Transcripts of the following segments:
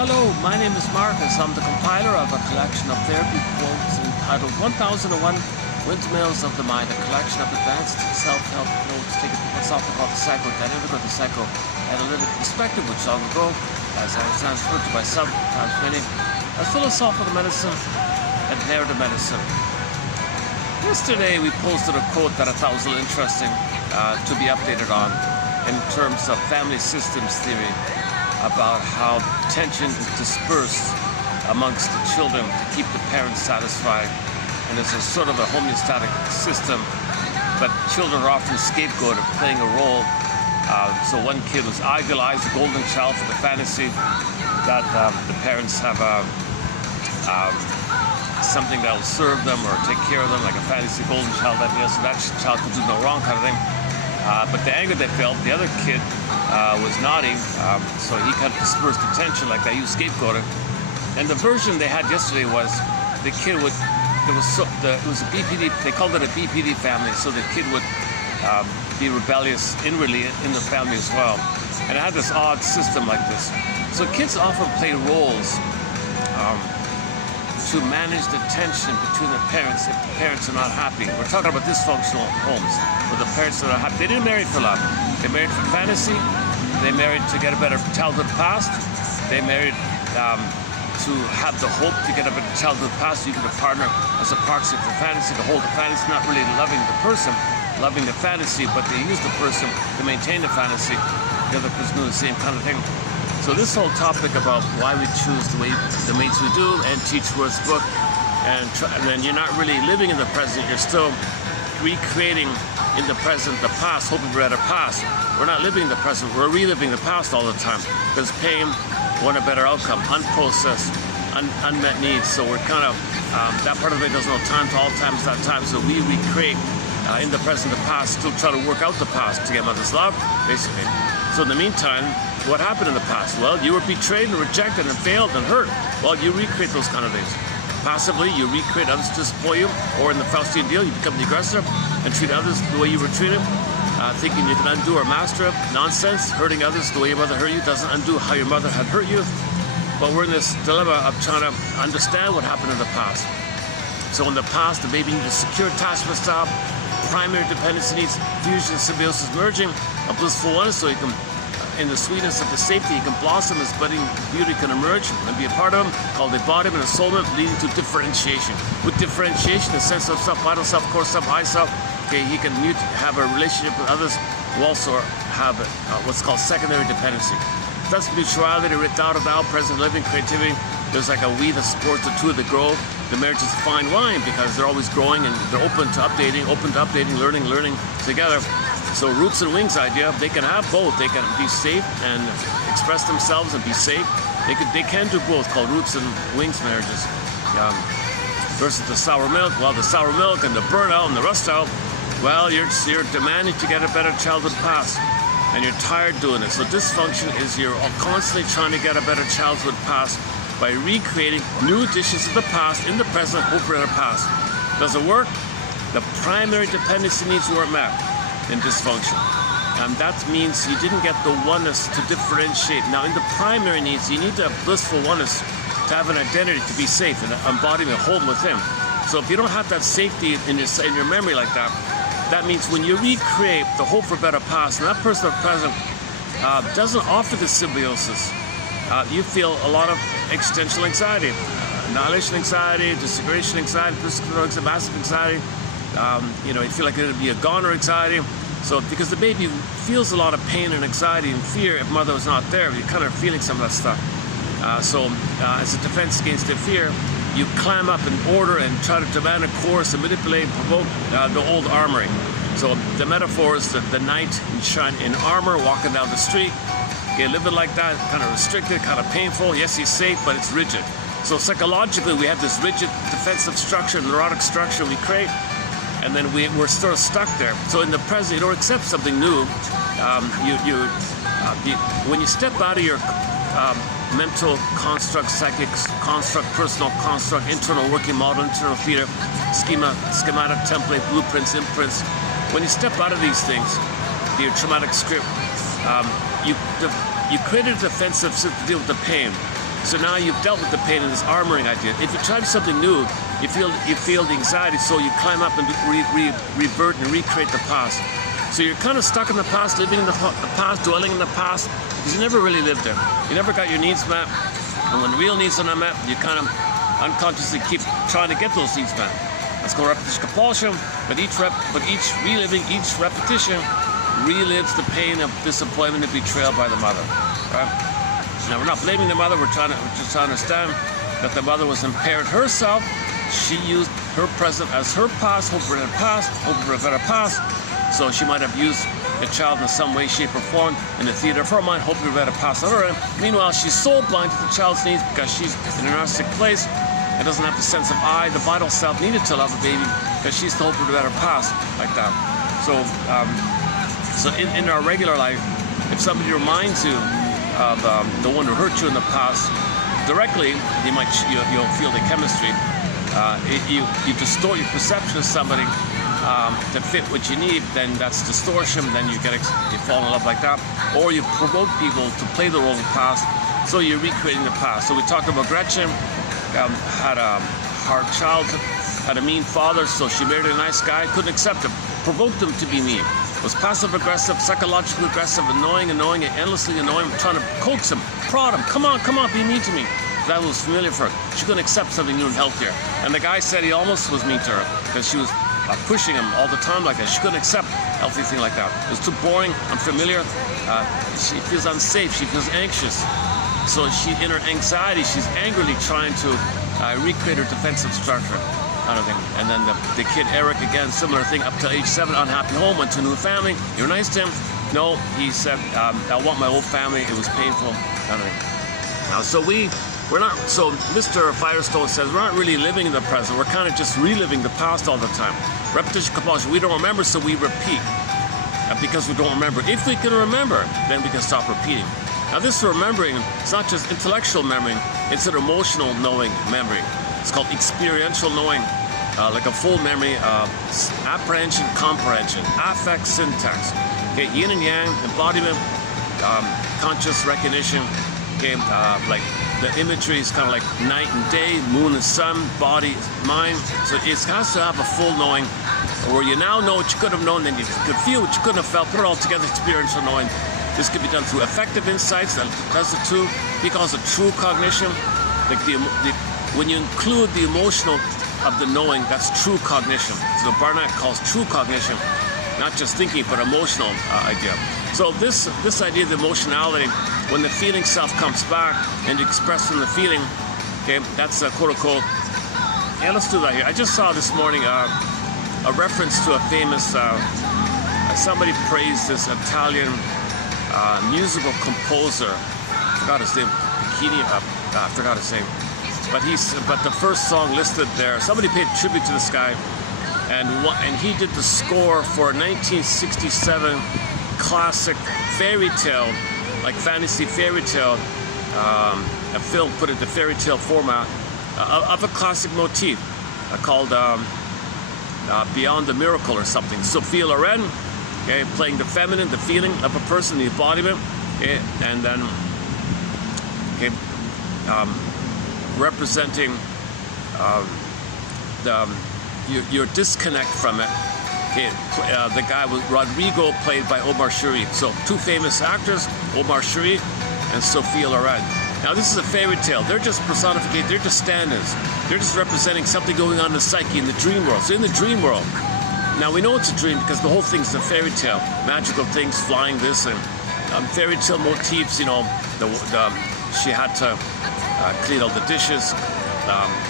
Hello, my name is Marcus. I'm the compiler of a collection of therapy quotes entitled 1001 Windmills of the Mind, a collection of advanced self-help quotes taken from what's often called the psychodynamic or the psychoanalytic perspective, which long ago, as I was referred to by some, perhaps many, as philosophical medicine and narrative medicine. Yesterday we posted a quote that I thought was a little interesting to be updated on in terms of family systems theory, about how tension is dispersed amongst the children to keep the parents satisfied, and there's a sort of a homeostatic system, but children are often scapegoated, playing a role. So one kid was idealized, the golden child for the fantasy that the parents have something that will serve them or take care of them, like a fantasy golden child, so that child could do no wrong kind of thing. But the anger they felt, the other kid was nodding, so he kind of dispersed the tension like that. He was scapegoated. And the version they had yesterday was the kid would, it was a BPD, they called it a BPD family, so the kid would be rebellious inwardly in the family as well. And it had this odd system like this. So kids often play roles to manage the tension between the parents if the parents are not happy. We're talking about dysfunctional homes where the parents are not happy. They didn't marry for love. They married for fantasy. They married to get a better childhood past. They married to have the hope to get a better childhood past. You get a partner as a proxy for fantasy, to hold the fantasy, not really loving the person, loving the fantasy, but they use the person to maintain the fantasy. The other person doing the same kind of thing. So this whole topic about why we choose the mates we do, and teach Worth's book, and then you're not really living in the present, you're still recreating in the present the past, hoping for a better past. We're not living in the present, we're reliving the past all the time. Because pain, want a better outcome, unprocessed, unmet needs. So we're kind of, that part of it doesn't know time to all times that time. So we recreate in the present the past, still try to work out the past to get mother's love, basically. So in the meantime, what happened in the past? Well, you were betrayed and rejected and failed and hurt. Well, you recreate those kind of things. Possibly, you recreate others to disappoint you, or in the Faustian deal, you become the aggressor and treat others the way you were treated, thinking you can undo or master nonsense. Hurting others the way your mother hurt you doesn't undo how your mother had hurt you. But we're in this dilemma of trying to understand what happened in the past. So in the past, the baby needed a secure attachment style, primary dependency needs, fusion, symbiosis, merging, a blissful oneness, so you can, in the sweetness of the safety, you can blossom, as budding beauty can emerge and be a part of them, called embodiment and soulmate, leading to differentiation. With differentiation, the sense of self, vital self, core self, I self, okay, he can have a relationship with others who also have what's called secondary dependency. Thus, mutuality, Tao to Tao, present living, creativity. There's like a we that supports the two that grow. The marriage is fine wine because they're always growing and they're open to updating, learning together. So roots and wings idea, they can have both. They can be safe and express themselves and be safe. They can do both, called roots and wings marriages. Versus the sour milk, well, the sour milk and the burnout and the rust out, well, you're demanding to get a better childhood past and you're tired doing it. So dysfunction is you're constantly trying to get a better childhood past by recreating new dishes of the past in the present, hope for the past. Does it work? The primary dependency needs weren't met in dysfunction. And that means you didn't get the oneness to differentiate. Now in the primary needs, you need to have blissful oneness to have an identity, to be safe, and embodiment, hold within. So if you don't have that safety in your memory like that, that means when you recreate the hope for a better past, and that person at present doesn't offer the symbiosis, you feel a lot of existential anxiety, annihilation anxiety, disintegration anxiety, massive anxiety. You feel like it'd be a goner anxiety. So because the baby feels a lot of pain and anxiety and fear if mother was not there, you're kind of feeling some of that stuff. So as a defense against the fear, you climb up in order and try to demand a course and manipulate and provoke the old armory. So the metaphor is the knight in armor walking down the street. Okay, living like that, kind of restricted, kind of painful. Yes, he's safe, but it's rigid. So psychologically, we have this rigid defensive structure, neurotic structure we create, and then we're sort of stuck there. So in the present, you don't accept something new. When you step out of your mental construct, psychic construct, personal construct, internal working model, internal theater, schematic template, blueprints, imprints, when you step out of these things, your traumatic script, you create a defensive system to deal with the pain. So now you've dealt with the pain and this armoring idea. If you try something new, you feel the anxiety, so you climb up and revert and recreate the past. So you're kind of stuck in the past, living in the past, dwelling in the past, because you never really lived there. You never got your needs met, and when real needs are not met, you kind of unconsciously keep trying to get those needs met. That's called repetition compulsion, but each repetition relives the pain of disappointment and betrayal by the mother. Right? Now we're not blaming the mother, we're just trying to understand that the mother was impaired herself. She used her present as her past, hoping for a better past. So she might have used the child in some way, shape, or form in the theater of her mind, hoping to better pass on her end. Meanwhile, she's so blind to the child's needs because she's in a narcissistic place and doesn't have the sense of I, the vital self needed to love a baby, because she's still hoping to better pass like that. So in our regular life, if somebody reminds you of the one who hurt you in the past directly, you'll feel the chemistry. You distort your perception of somebody to fit what you need, then that's distortion, then you fall in love like that. Or you provoke people to play the role of the past, so you're recreating the past. So we talked about Gretchen, had a hard childhood, had a mean father, so she married a nice guy, couldn't accept him, provoked him to be mean. Was passive aggressive, psychologically aggressive, annoying, endlessly annoying, trying to coax him, prod him, come on, be mean to me. That was familiar for her. She couldn't accept something new and healthier. And the guy said he almost was mean to her because she was pushing him all the time like that. She couldn't accept a healthy thing like that. It was too boring, unfamiliar. She feels unsafe, she feels anxious. So in her anxiety, she's angrily trying to recreate her defensive structure. Kind of thing. And then the kid Eric, again, similar thing, up to age 7, unhappy home, went to a new family. You're nice to him? No, he said, I want my old family. It was painful. Kind of thing. So Mr. Firestone says we're not really living in the present. We're kind of just reliving the past all the time. Repetition compulsion. We don't remember, so we repeat. Because we don't remember. If we can remember, then we can stop repeating. Now this remembering, it's not just intellectual memory, it's an emotional knowing memory. It's called experiential knowing, like a full memory, apprehension, comprehension, affect, syntax. Okay, yin and yang, embodiment, conscious recognition. Okay, like the imagery is kind of like night and day, moon and sun, body, mind. So it has to have a full knowing, where you now know what you could have known, then you could feel what you couldn't have felt, put it all together, experiential knowing. This could be done through affective insights, that's the two. He calls it true cognition. Like when you include the emotional of the knowing, that's true cognition. So Barnett calls true cognition, not just thinking, but emotional idea. So this idea of emotionality, when the feeling self comes back and you express from the feeling, okay, that's quote unquote. Yeah, let's do that here. I just saw this morning a reference to a famous, somebody praised this Italian musical composer. I forgot his name. I forgot his name. But the first song listed there, somebody paid tribute to this guy, and he did the score for a 1967 classic fairy tale, like fantasy fairy tale, a film put into fairy tale format of a classic motif called Beyond the Miracle or something. Sophia Loren, okay, playing the feminine, the feeling of a person, the embodiment, okay, and then okay, representing your disconnect from it. Okay, the guy was Rodrigo, played by Omar Sharif. So two famous actors, Omar Sharif and Sophia Loren. Now this is a fairy tale. They're just personification. They're just stand-ins. They're just representing something going on in the psyche, in the dream world. So in the dream world, now we know it's a dream because the whole thing's a fairy tale. Magical things, flying this, and fairy tale motifs. You know, she had to clean all the dishes.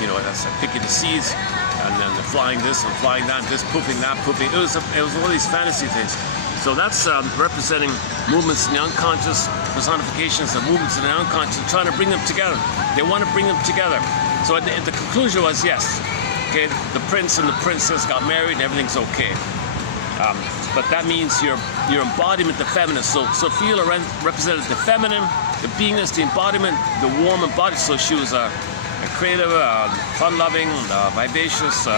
You know, that's picking the seeds, and then the flying this and flying that, this pooping that, pooping. It was one of these fantasy things. So that's representing movements in the unconscious, personifications of movements in the unconscious, trying to bring them together. They want to bring them together. So the conclusion was yes. Okay, the prince and the princess got married and everything's okay. But that means your embodiment, the feminine. So Sophia Loren represented the feminine, the beingness, the embodiment, the warm embodiment. So she was a creative, fun-loving, vivacious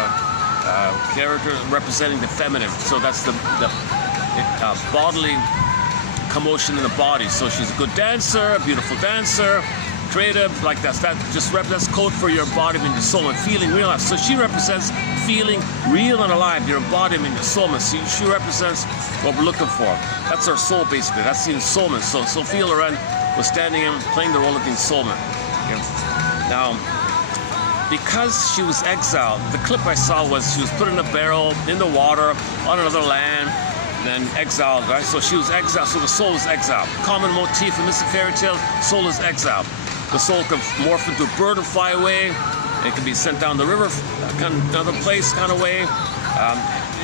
character representing the feminine. So that's the bodily commotion in the body. So she's a good dancer, a beautiful dancer, creative, like that just represents code for your embodiment, your soul, and feeling real life. So she represents feeling real and alive, your embodiment, your soul. She represents what we're looking for. That's our soul, basically. That's the soulman. So Sophia Loren was standing in, playing the role of the soulman. Okay. Now, because she was exiled, the clip I saw was she was put in a barrel in the water on another land, and then exiled, right? So she was exiled, so the soul is exiled. Common motif in this fairy tale, soul is exiled. The soul can morph into a bird and fly away. It can be sent down the river, another place kind of way.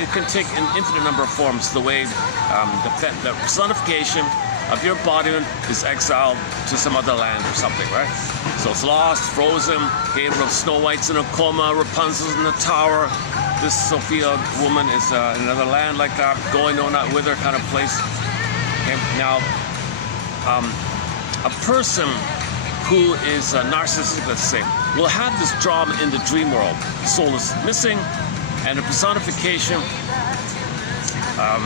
It can take an infinite number of forms. The way the personification of your embodiment is exiled to some other land or something, right? So it's lost, frozen, Gabriel, Snow White's in a coma, Rapunzel's in the tower. This Sophia woman is in another land like that, going no not with her kind of place. Okay. Now, a person who is narcissistic, let's say, will have this drama in the dream world. The soul is missing, and the personification of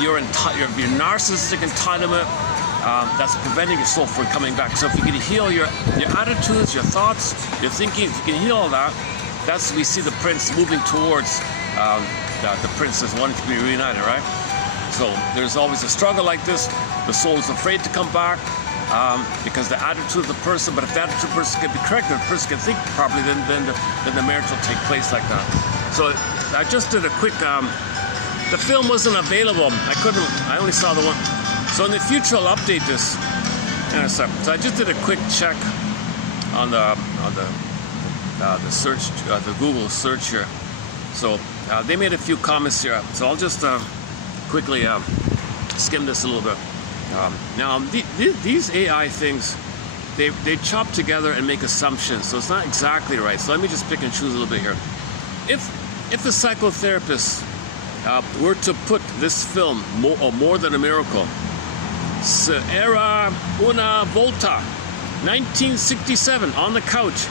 your narcissistic entitlement that's preventing your soul from coming back. So if you can heal your attitudes, your thoughts, your thinking, if you can heal all that, that's we see the prince moving towards the princess wanting to be reunited, right? So there's always a struggle like this. The soul is afraid to come back because the attitude of the person, but if the attitude of the person can be corrected, the person can think properly, then the marriage will take place like that. So I just did a quick, the film wasn't available. I only saw the one. So in the future, I'll update this. So I just did a quick check on the search, the Google search here. So they made a few comments here. So I'll just quickly skim this a little bit. Now these AI things, they chop together and make assumptions. So it's not exactly right. So let me just pick and choose a little bit here. If the psychotherapist were to put this film, More Than a Miracle, Era Una Volta, 1967, on the couch,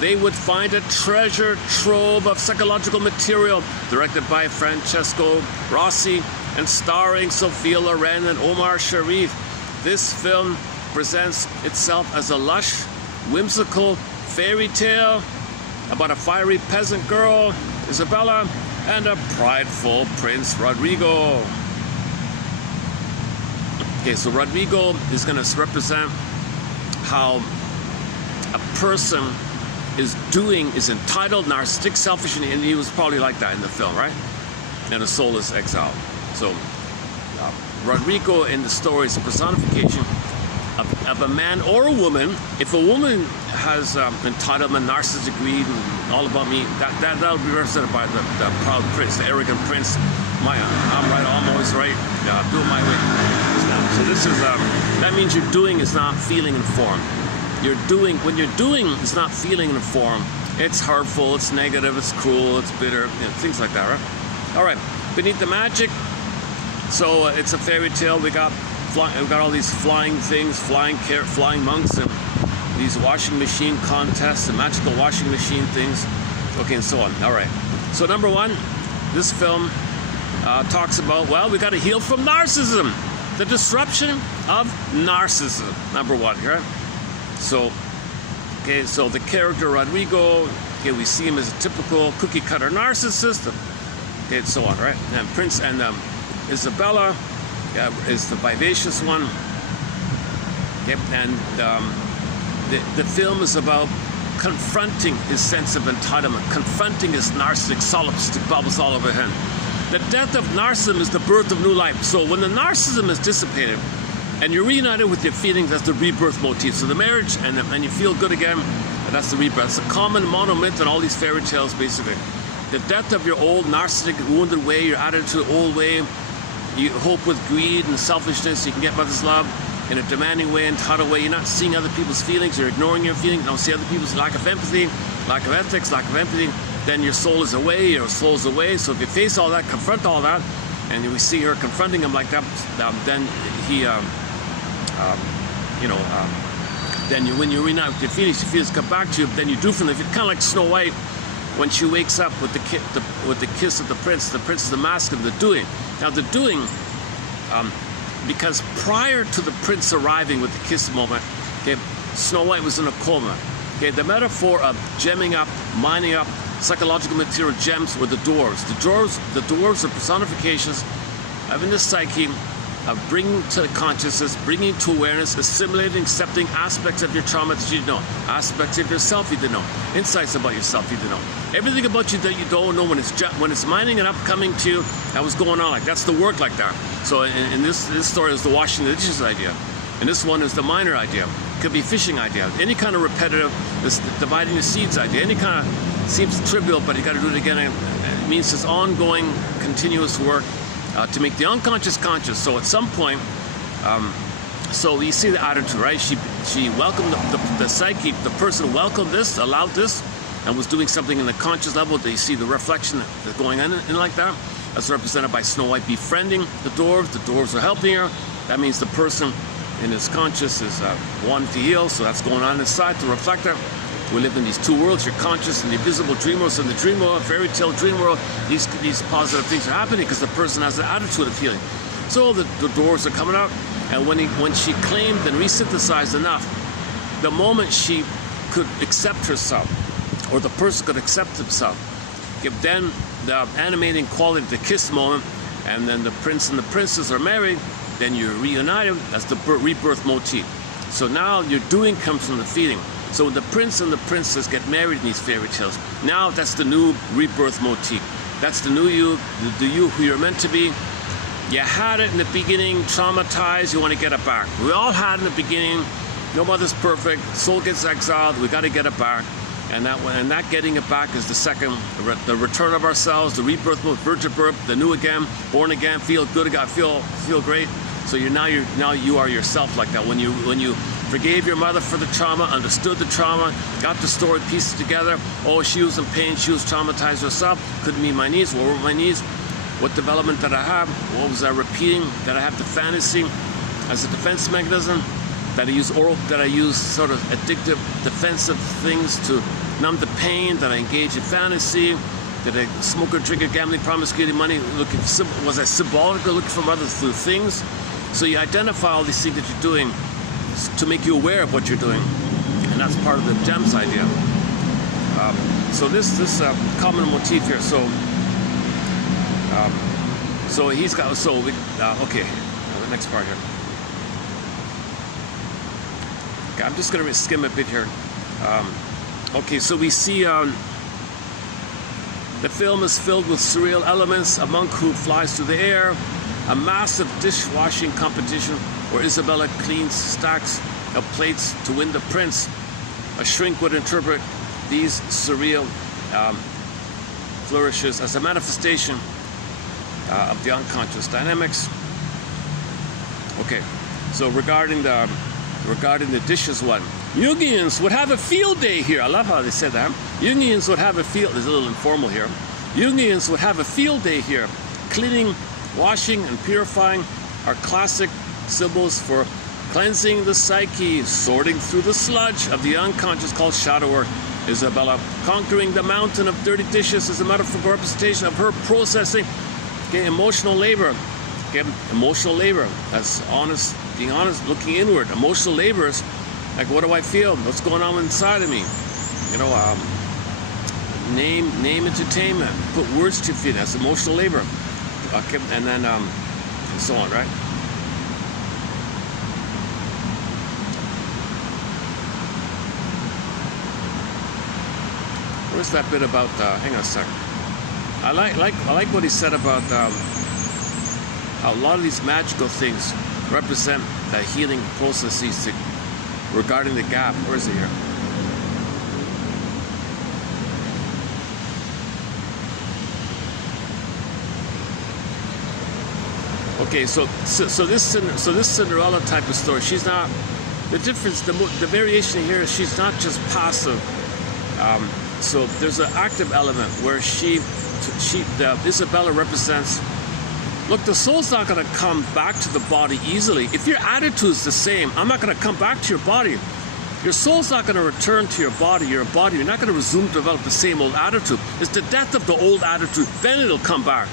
they would find a treasure trove of psychological material, directed by Francesco Rossi and starring Sophia Loren and Omar Sharif. This film presents itself as a lush, whimsical fairy tale about a fiery peasant girl, Isabella, and a prideful Prince Rodrigo. Okay, so Rodrigo is going to represent how a person is entitled, narcissistic, selfish, and he was probably like that in the film, right? And the soul is exiled. So Rodrigo in the story is a personification of a man or a woman. If a woman has entitlement, narcissistic greed, and all about me, that'll be represented by the proud prince, the arrogant prince. I'm right, I'm always right. Do it my way. So this is that means your doing is not feeling informed. When you're doing is not feeling informed, it's hurtful, it's negative, it's cruel, it's bitter, things like that, right? All right. Beneath the magic. So it's a fairy tale. We got all these flying things, flying monks, and these washing machine contests, and magical washing machine things, okay, and so on. All right. So number one, this film talks about, well, we got to heal from narcissism, the disruption of narcissism. Number one, right? So, okay, so the character Rodrigo, okay, we see him as a typical cookie-cutter narcissist, okay, and so on, right? And Prince and Isabella is the vivacious one. Yep, and the film is about confronting his sense of entitlement, confronting his narcissistic solipsistic bubbles all over him. The death of narcissism is the birth of new life. So when the narcissism is dissipated and you're reunited with your feelings, that's the rebirth motif. So the marriage and you feel good again, that's the rebirth. It's a common monomyth in all these fairy tales, basically. The death of your old narcissistic wounded way, your attitude old way. You hope with greed and selfishness you can get mother's love in a demanding way, entitled way. You're not seeing other people's feelings, you're ignoring your feelings, you don't see other people's lack of empathy, lack of ethics, lack of empathy. Then your soul is away, your soul's away. So if you face all that, confront all that, and we see her confronting him like that, then he, then when you reunite with your feelings, your feelings come back to you, then you do from them. Kind of like Snow White, when she wakes up with the kiss of the prince is the mask of the doing. Now the doing because prior to the prince arriving with the kiss moment, okay, Snow White was in a coma. Okay, the metaphor of gemming up, mining up psychological material gems were the doors. The doors are personifications of in the psyche of bringing to consciousness, bringing to awareness, assimilating, accepting aspects of your trauma that you didn't know, aspects of yourself you didn't know, insights about yourself you didn't know, everything about you that you don't know when it's mining it up, coming to you, that was going on. Like that's the work like that. So in this story is the washing the dishes idea, and this one is the miner idea. Could be fishing idea, any kind of repetitive, this dividing the seeds idea, any kind of seems trivial, but you got to do it again. It means this ongoing, continuous work to make the unconscious conscious. So at some point, so you see the attitude, right? She welcomed the psyche, the person welcomed this, allowed this, and was doing something in the conscious level. They see the reflection that's going on in like that. That's represented by Snow White befriending the dwarves. The dwarves are helping her. That means the person in his conscious is wanting to heal, so that's going on inside the reflector. We live in these two worlds, your conscious and the invisible dream world. So in the dream world, fairy tale dream world, these positive things are happening because the person has an attitude of healing. So the doors are coming out, and when she claimed and resynthesized enough, the moment she could accept herself, or the person could accept himself, then the animating quality, the kiss moment, and then the prince and the princess are married, then you're reunited. That's the rebirth motif. So now your doing comes from the feeling. So when the prince and the princess get married in these fairy tales, now that's the new rebirth motif. That's the new you, the you who you're meant to be. You had it in the beginning, traumatized, you want to get it back. We all had in the beginning, nobody's perfect, soul gets exiled, we got to get it back. And that getting it back is the second, the return of ourselves, the rebirth, virgin birth, the new again, born again, feel good again, feel great. So now you are yourself like that. When you forgave your mother for the trauma, understood the trauma, got the story pieced together. Oh, she was in pain, she was traumatized herself. Couldn't meet my needs. What were my needs? What development did I have? What was I repeating? Did I have the fantasy as a defense mechanism? That I use sort of addictive, defensive things to numb the pain? That I engage in fantasy? Did I smoke or drink or gambling, promiscuity, money? Was I symbolically looking for others through things? So you identify all these things that you're doing to make you aware of what you're doing, and that's part of the gems idea. So this common motif here. So he's got. Okay, the next part here. Okay, I'm just going to skim a bit here. Okay, so we see the film is filled with surreal elements. A monk who flies through the air, a massive dishwashing competition where Isabella cleans stacks of plates to win the prince. A shrink would interpret these surreal flourishes as a manifestation of the unconscious dynamics. Okay, so regarding the dishes one, Jungians would have a field day here. I love how they said that. Jungians would have a field, it's a little informal here. Jungians would have a field day here. Cleaning, washing, and purifying are classic symbols for cleansing the psyche, sorting through the sludge of the unconscious called shadow work. Isabella conquering the mountain of dirty dishes is a metaphorical representation of her processing emotional labor. Emotional labor, that's honest, being honest, looking inward. Emotional labor is like, what do I feel? What's going on inside of me? You know, name entertainment, put words to feed. That's emotional labor. Okay, and then and so on, right? Where's that bit about? Hang on a second. I like what he said about how a lot of these magical things represent the healing processes regarding the gap. Where is it here? Okay, so this Cinderella type of story, she's not, the difference, the variation here is she's not just passive. So there's an active element where Isabella represents, look, the soul's not going to come back to the body easily. If your attitude's the same, I'm not going to come back to your body. Your soul's not going to return to your body. You're not going to resume to develop the same old attitude. It's the death of the old attitude, then it'll come back.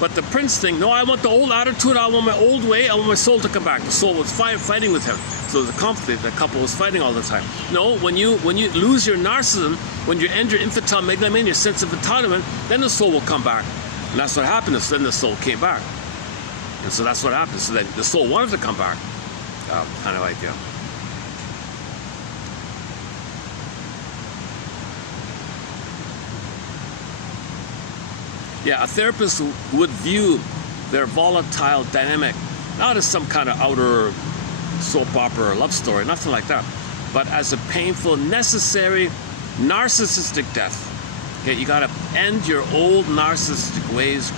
But the prince thing, no, I want the old attitude, I want my old way, I want my soul to come back. The soul was fighting with him. So the conflict, the couple was fighting all the time. No, when you lose your narcissism, when you enter infantile megalomania, your sense of entitlement, then the soul will come back. And that's what happened. Then the soul came back. And so that's what happened. So then the soul wanted to come back. Kind of idea. Yeah, a therapist would view their volatile dynamic not as some kind of outer soap opera or love story, nothing like that, but as a painful, necessary, narcissistic death. Okay, you gotta end your old narcissistic ways,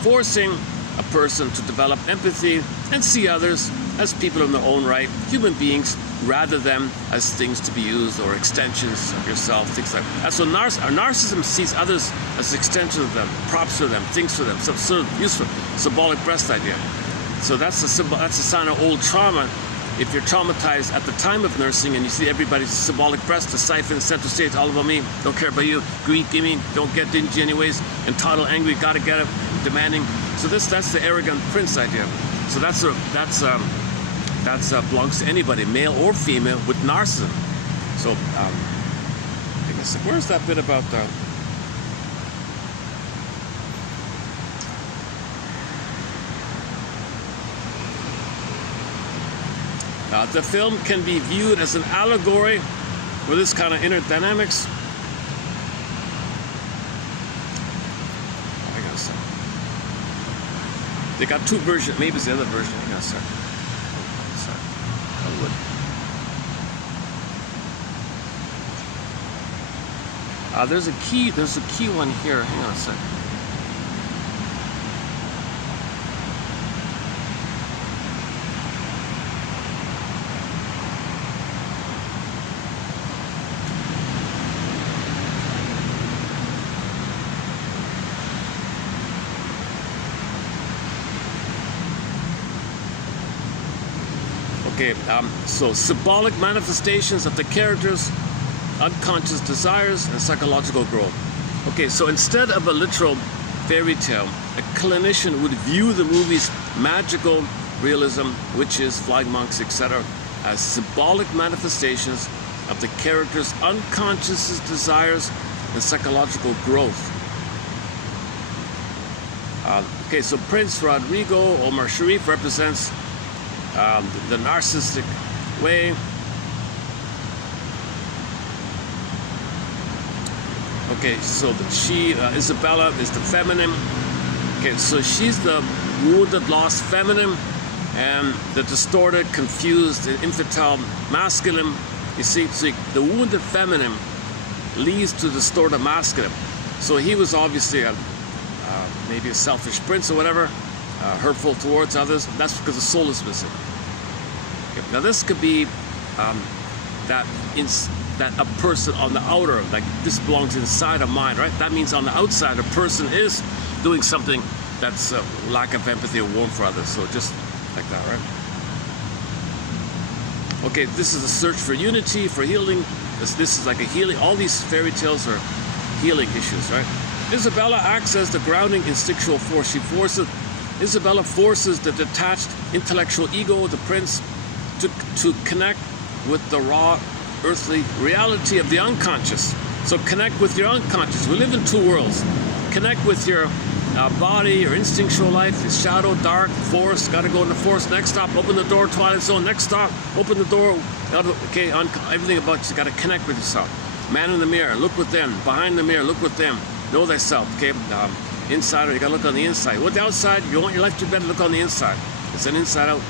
forcing a person to develop empathy and see others as people in their own right, human beings, rather than as things to be used or extensions of yourself, things like that. So narcissism sees others as extensions of them, props for them, things for them, some sort of useful, symbolic breast idea. So that's a sign of old trauma. If you're traumatized at the time of nursing and you see everybody's symbolic breast, the siphon, center stage, all about me, don't care about you, greed, gimme, don't get dingy anyways, entitled, angry, gotta get it, demanding. So that's the arrogant prince idea. So that belongs to anybody, male or female, with narcissism. So where's that bit about the the film can be viewed as an allegory for this kind of inner dynamics. Hang on a second. They got two versions. Maybe it's the other version. Hang on a second. There's a key one here. Hang on a second. Okay, so symbolic manifestations of the character's unconscious desires and psychological growth. Okay, so instead of a literal fairy tale, a clinician would view the movie's magical realism, witches, flying monks, etc., as symbolic manifestations of the character's unconscious desires and psychological growth. Okay, so Prince Rodrigo Omar Sharif represents the narcissistic way. Okay, so Isabella is the feminine. Okay, so she's the wounded, lost feminine, and the distorted, confused, infantile masculine. You see, the wounded feminine leads to distorted masculine. So he was obviously maybe a selfish prince or whatever, hurtful towards others. That's because the soul is missing. Okay. Now this could be that a person on the outer, like this belongs inside of mind, right? That means on the outside, a person is doing something that's lack of empathy or warmth for others. So just like that, right? Okay, this is a search for unity, for healing. This is like a healing. All these fairy tales are healing issues, right? Isabella acts as the grounding instinctual force. Isabella forces the detached intellectual ego of the prince to connect with the raw earthly reality of the unconscious. So connect with your unconscious. We live in two worlds. Connect with your body, your instinctual life, your shadow, dark, forest. Got to go in the forest. Next stop, open the door, Twilight Zone. Next stop, open the door. Okay, everything about you. Got to connect with yourself. Man in the mirror, look within. Behind the mirror, look within. Know thyself. Okay, inside, you got to look on the inside. With the outside, you want your life to be better, look on the inside. It's an inside out.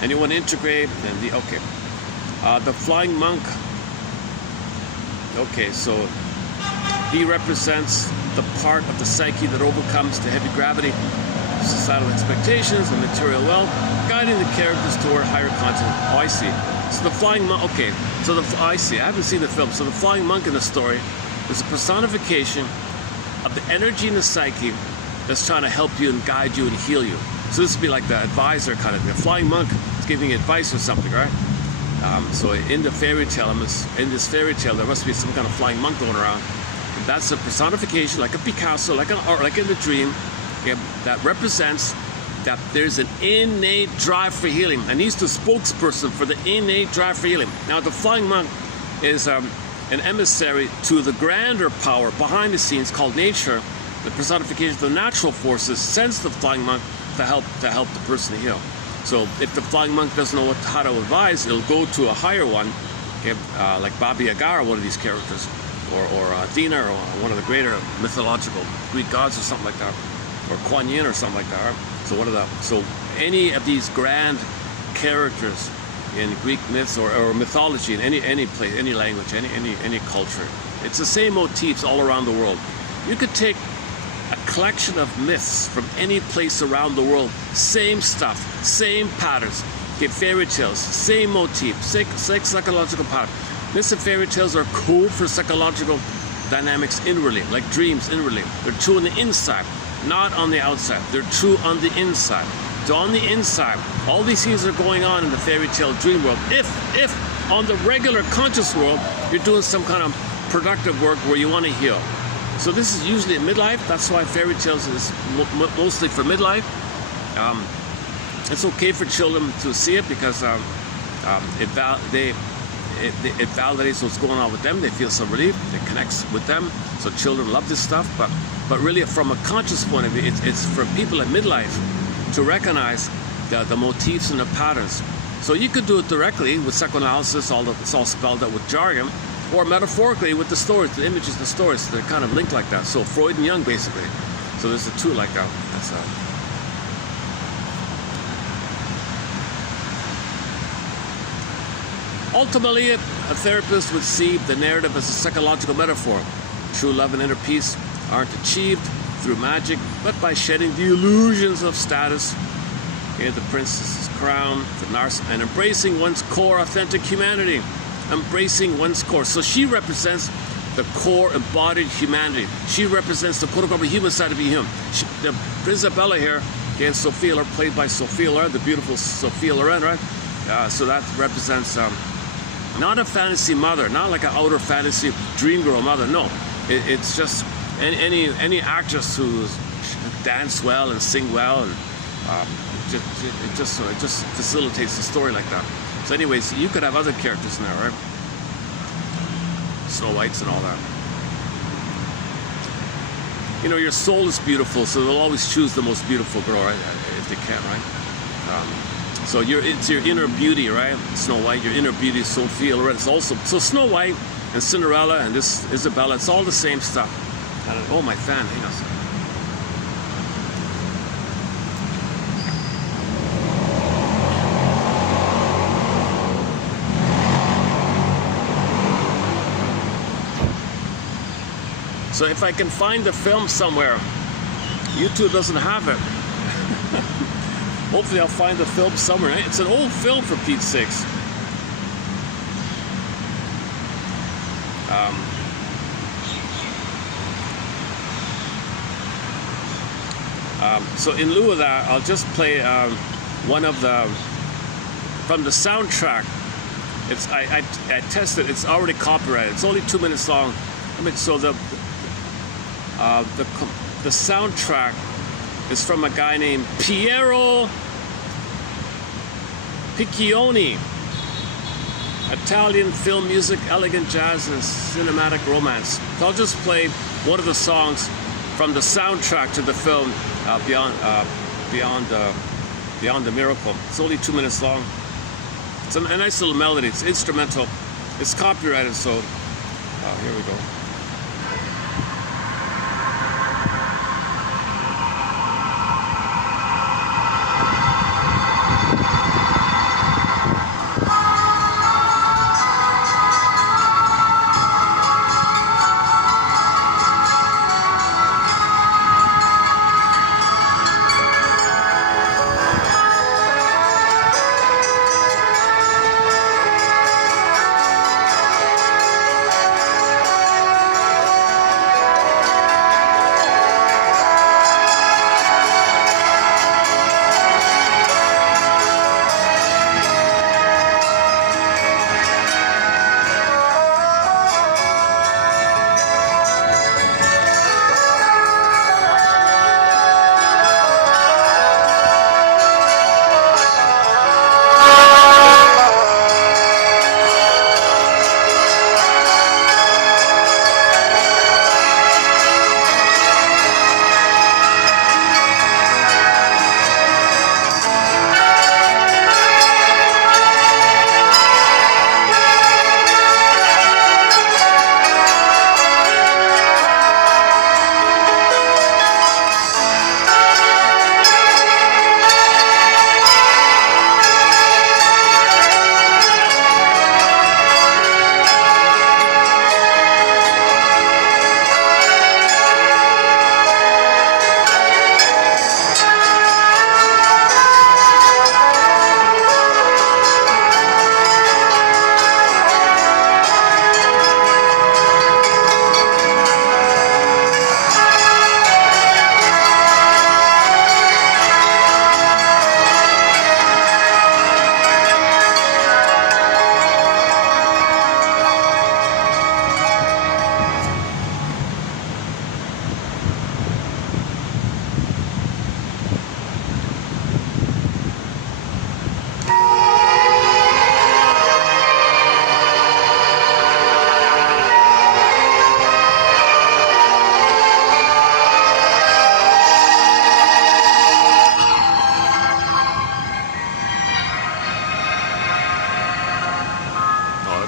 And you want to integrate, and the flying monk. Okay, so he represents the part of the psyche that overcomes the heavy gravity, societal expectations, and material wealth, guiding the characters toward higher consciousness. Oh, I see. So the flying monk. Okay, so I see. I haven't seen the film. So the flying monk in the story is a personification of the energy in the psyche that's trying to help you and guide you and heal you. So this would be like the advisor kind of thing. The flying monk is giving advice or something, right? So in the fairy tale, there must be some kind of flying monk going around That's a personification, like a Picasso, like an art, like in the dream, okay, that represents that there's an innate drive for healing, and he's the spokesperson for the innate drive for healing. Now, the flying monk is an emissary to the grander power behind the scenes called nature. The personification of the natural forces sends the flying monk to help the person heal. So if the flying monk doesn't know how to advise, it'll go to a higher one, okay, like Baba Yaga, or one of these characters, or Athena, or one of the greater mythological Greek gods, or something like that, or Kuan Yin, or something like that. So any of these grand characters in Greek myths or mythology, in any place, any language, any culture, it's the same motifs all around the world. You could take a collection of myths from any place around the world, same stuff, same patterns, okay, fairy tales, same motif, psychological pattern. Myths and fairy tales are code for psychological dynamics inwardly, like dreams inwardly. They're true on the inside, not on the outside. They're true on the inside. So on the inside, all these things are going on in the fairy tale dream world. If on the regular conscious world, you're doing some kind of productive work where you want to heal. So this is usually at midlife. That's why fairy tales is mostly for midlife. It's okay for children to see it because it validates what's going on with them. They feel some relief. It connects with them. So children love this stuff. But really, from a conscious point of view, it's for people at midlife to recognize the motifs and the patterns. So you could do it directly with psychoanalysis, it's all spelled out with jargon, or metaphorically with the stories, the images, the stories. They're kind of linked like that. So Freud and Jung, basically. So there's the two like that. That's Ultimately, a therapist would see the narrative as a psychological metaphor. True love and inner peace aren't achieved through magic, but by shedding the illusions of status, the princess's crown, and embracing one's core authentic humanity. Embracing one's core. So she represents the core embodied humanity. She represents the quote-unquote human side of being human. The Isabella here, and Sophia Loren, played by Sophia Loren, the beautiful Sophia Loren, right? So that represents not a fantasy mother, not like an outer fantasy dream girl mother. No, it's just any actress who dance well and sing well, and it just facilitates the story like that. So anyways, you could have other characters in there, right? Snow Whites and all that. You know, your soul is beautiful, so they'll always choose the most beautiful girl, right? If they can, right? So it's your inner beauty, right? Snow White, your inner beauty is Sophia Loren. It's also, so Snow White and Cinderella and this Isabella, it's all the same stuff. Oh, my fan, hang on a second. So if I can find the film somewhere, YouTube doesn't have it. Hopefully I'll find the film somewhere. It's an old film, for Pete's sakes. So in lieu of that, I'll just play one of from the soundtrack. I tested. It's already copyrighted. It's only 2 minutes long. I mean, so the soundtrack is from a guy named Piero Piccioni. Italian film music, elegant jazz, and cinematic romance. So I'll just play one of the songs from the soundtrack to the film Beyond the Miracle. It's only 2 minutes long. It's a nice little melody. It's instrumental. It's copyrighted, so here we go.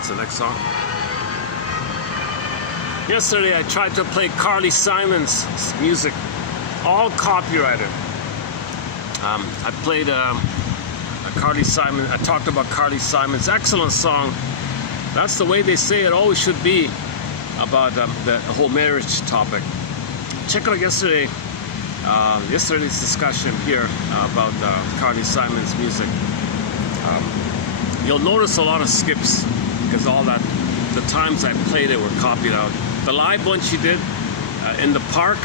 That's the next song. Yesterday I tried to play Carly Simon's music, all copyrighted. I played Carly Simon. I talked about Carly Simon's excellent song. That's the way they say it always should be about the whole marriage topic. Check out yesterday's discussion here about Carly Simon's music. You'll notice a lot of skips because all that the times I played it were copied out. The live one she did in the park,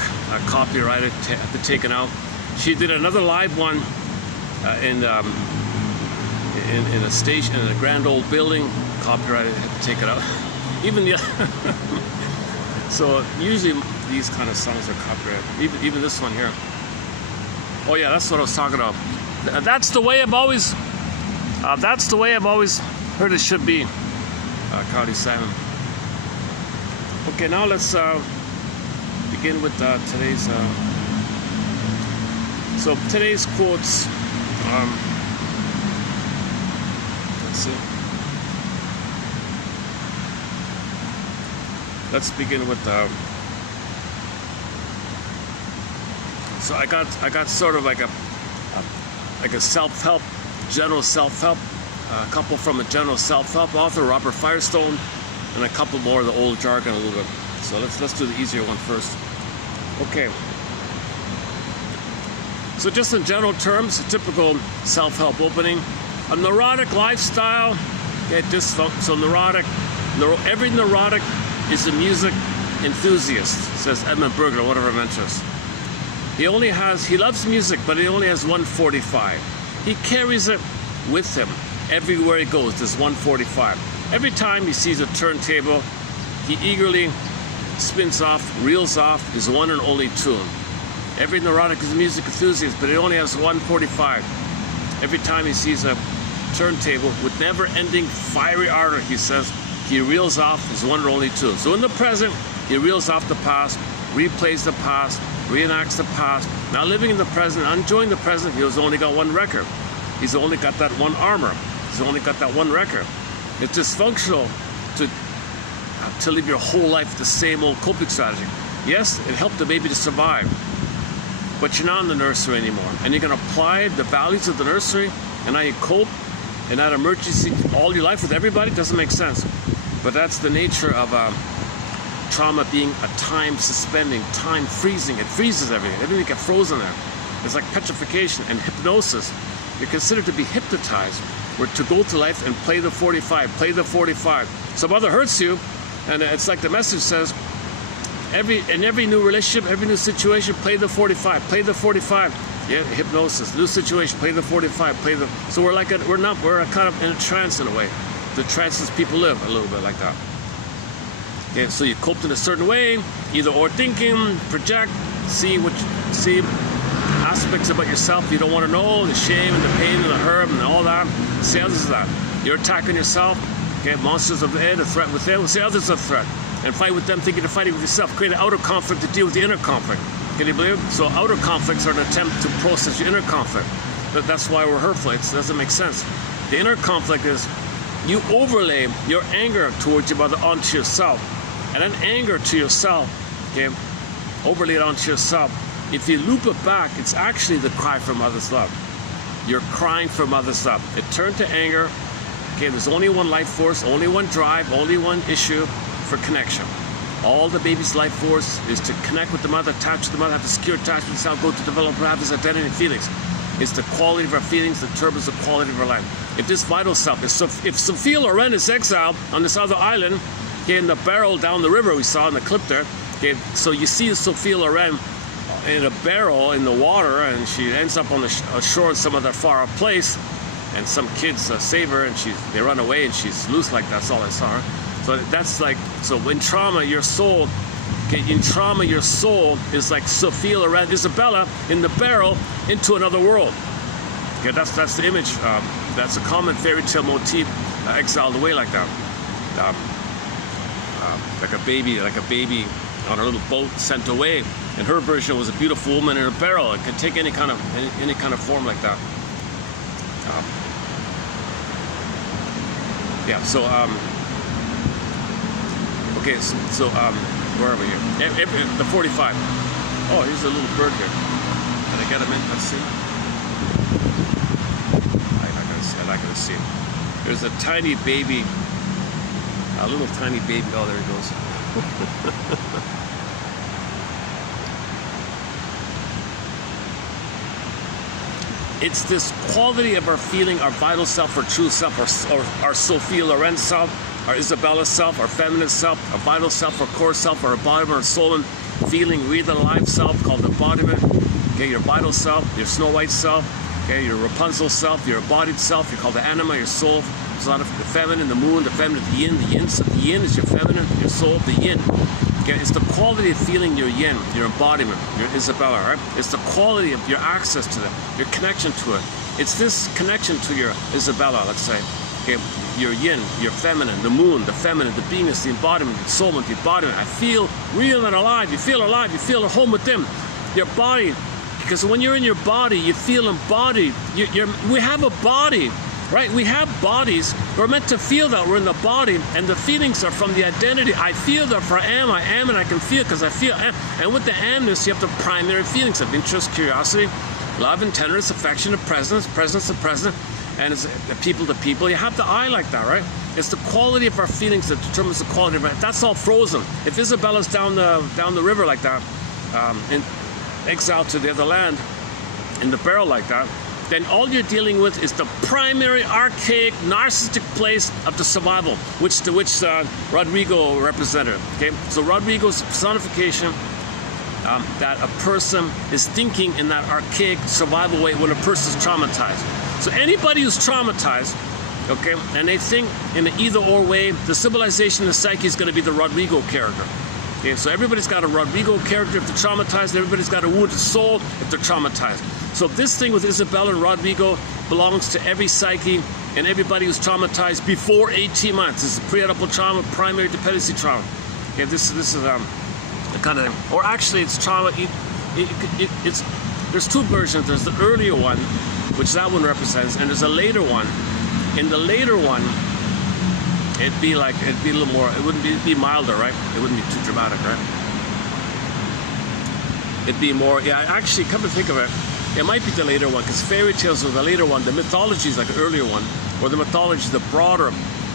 copyrighted, had to taken out. She did another live one in a station in a grand old building, copyrighted, had to take it out. Even the so usually these kind of songs are copyrighted. Even this one here. Oh yeah, that's what I was talking about. That's the way I've always. That's the way I've always heard it should be. Carly Simon. Okay, now let's begin with today's. So today's quotes. Let's see. Let's begin with. So I got sort of like a self-help, general self-help. A couple from a general self-help author, Robert Firestone, and a couple more of the old jargon a little bit. So let's do the easier one first. Okay. So just in general terms, a typical self-help opening. A neurotic lifestyle. So neurotic. Every neurotic is a music enthusiast, says Edmund Berger, one of our mentors. He loves music, but he only has 145. He carries it with him everywhere he goes, this 145. Every time he sees a turntable, he eagerly spins off, reels off his one and only tune. Every neurotic is a music enthusiast, but he only has 145. Every time he sees a turntable with never-ending fiery ardor, he says, he reels off his one and only tune. So in the present, he reels off the past, replays the past, reenacts the past. Now living in the present, enjoying the present, he's only got one record. He's only got that one armor. He's only got that one record. It's dysfunctional to live your whole life with the same old coping strategy. Yes, it helped the baby to survive, but you're not in the nursery anymore. And you're going to apply the values of the nursery, and how you cope in that emergency all your life with everybody. Doesn't make sense. But that's the nature of trauma being a time suspending, time freezing. It freezes everything. Everything gets frozen there. It's like petrification and hypnosis. You're considered to be hypnotized, or to go to life and play the 45, play the 45. Some other hurts you, and it's like the message says, in every new relationship, every new situation, play the 45, play the 45. Yeah, hypnosis, new situation, play the 45, play the. So we're kind of in a trance in a way. The trances people live a little bit like that. Okay, so you coped in a certain way, either or thinking, project, see aspects about yourself you don't want to know, the shame and the pain and the hurt and all that. See others as that. You're attacking yourself. Okay, monsters of the head, a threat within. See others as a threat. And fight with them thinking you're fighting with yourself. Create an outer conflict to deal with the inner conflict. Can you believe? So outer conflicts are an attempt to process your inner conflict. That's why we're hurtful. It doesn't make sense. The inner conflict is you overlay your anger towards your mother onto yourself. And then anger to yourself, okay, overlay it onto yourself. If you loop it back, it's actually the cry for mother's love. You're crying for mother's love. It turned to anger. Okay, there's only one life force, only one drive, only one issue for connection. All the baby's life force is to connect with the mother, attach to the mother, have a secure attachment itself, go to develop, have his identity and feelings. It's the quality of our feelings that determines the quality of our life. If this vital self, if Sophia Loren is exiled on this other island, okay, in the barrel down the river we saw in the clip there, okay, so you see Sophia Loren in a barrel in the water, and she ends up on the shore in some other far-off place, and some kids save her, and they run away, and she's loose like that. That's all I saw her. So that's like, so in trauma, your soul, okay, in trauma, your soul is like Sophia Loren, Isabella in the barrel into another world. Okay, that's the image. That's a common fairy tale motif, exiled away like that. Like a baby on a little boat sent away. And her version was a beautiful woman in a barrel. It could take any kind of form like that. Yeah. So Okay, so where are we here? The 45. Oh, here's a little bird here. Can I get him in? Let's see. I'm not gonna see him. There's a tiny baby, a little tiny baby. Oh, there he goes. It's this quality of our feeling, our vital self, our true self, our Sophia Loren self, our Isabella self, our feminine self, our vital self, our core self, our embodiment, our soul and feeling, read the life self called embodiment. Okay, your vital self, your Snow White self, okay, your Rapunzel self, your embodied self, you're called the anima, your soul. It's not the feminine, the moon, the feminine, the yin. So the yin is your feminine, your soul, the yin. Okay, it's the quality of feeling your yin, your embodiment, your Isabella, right? It's the quality of your access to them, your connection to it. It's this connection to your Isabella, let's say. Okay, your yin, your feminine, the moon, the feminine, the beingness, the embodiment, the soul, the embodiment. I feel real and alive. You feel alive. You feel at home with them. Your body, because when you're in your body, you feel embodied. We have a body. Right? We have bodies. We're meant to feel that we're in the body, and the feelings are from the identity. I feel that for I am, and I can feel because I feel. And with the amness, you have the primary feelings of interest, curiosity, love, and tenderness, affection, and presence to present, and it's people to people. You have the I like that, right? It's the quality of our feelings that determines the quality of our. That's all frozen. If Isabella's down the river like that, in exile to the other land, in the barrel like that, then all you're dealing with is the primary archaic narcissistic place of the survival, which Rodrigo represented. Okay, so Rodrigo's personification that a person is thinking in that archaic survival way when a person is traumatized. So anybody who's traumatized, okay, and they think in an either-or way, the civilization of the psyche is going to be the Rodrigo character. Okay, so everybody's got a Rodrigo character if they're traumatized. Everybody's got a wounded soul if they're traumatized. So this thing with Isabella and Rodrigo belongs to every psyche and everybody who's traumatized before 18 months. This is pre-adult trauma, primary dependency trauma. Okay, this is a kind of, or actually it's trauma. It's there's two versions. There's the earlier one, which that one represents, and there's a later one. In the later one, it'd be a little more. It'd be milder, right? It wouldn't be too dramatic, right? It'd be more. Yeah, actually, come to think of it. It might be the later one, because fairy tales are the later one. The mythology is like the earlier one, or the mythology is the broader,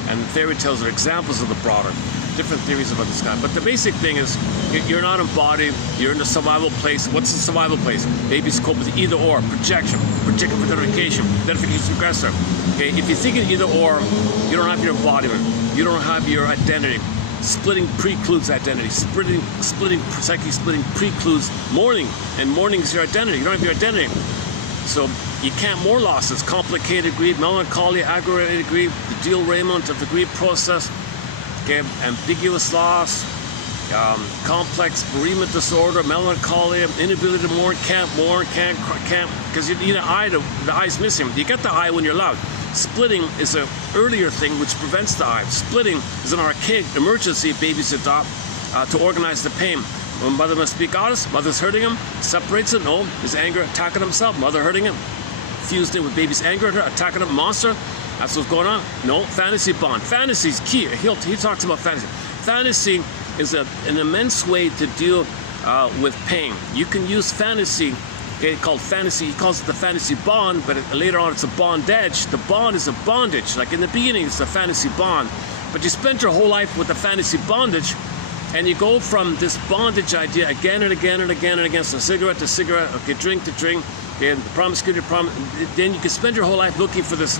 and fairy tales are examples of the broader. Different theories about this kind. But the basic thing is, you're not embodied, you're in the survival place. What's the survival place? Babies cope with either or, projection for identification aggressor. Okay, if you think in either or, you don't have your embodiment, you don't have your identity. Splitting precludes identity. Splitting psyche splitting precludes mourning, and mourning is your identity. You don't have your identity, so you can't mourn losses. Complicated grief, melancholy, aggravated grief, the derailment of the grief process. Okay, ambiguous loss, complex bereavement disorder, melancholy, inability to mourn, can't, because you need an eye. The eye's missing. You get the eye when you're loud. Splitting is an earlier thing which prevents the eye. Splitting is an archaic emergency babies adopt to organize the pain. When mother must speak honest, mother's hurting him, separates it, no. His anger attacking himself, mother hurting him. Fused in with baby's anger at her, attacking him, monster. That's what's going on. No, fantasy bond. Fantasy's key. He talks about fantasy. Fantasy is an immense way to deal with pain. You can use fantasy. Okay, called fantasy. He calls it the fantasy bond, but later on it's a bondage. The bond is a bondage. Like in the beginning, it's a fantasy bond, but you spend your whole life with the fantasy bondage, and you go from this bondage idea again and again and again and again. So cigarette to cigarette, okay, drink to drink, okay, promiscuity to promise. Then you can spend your whole life looking for this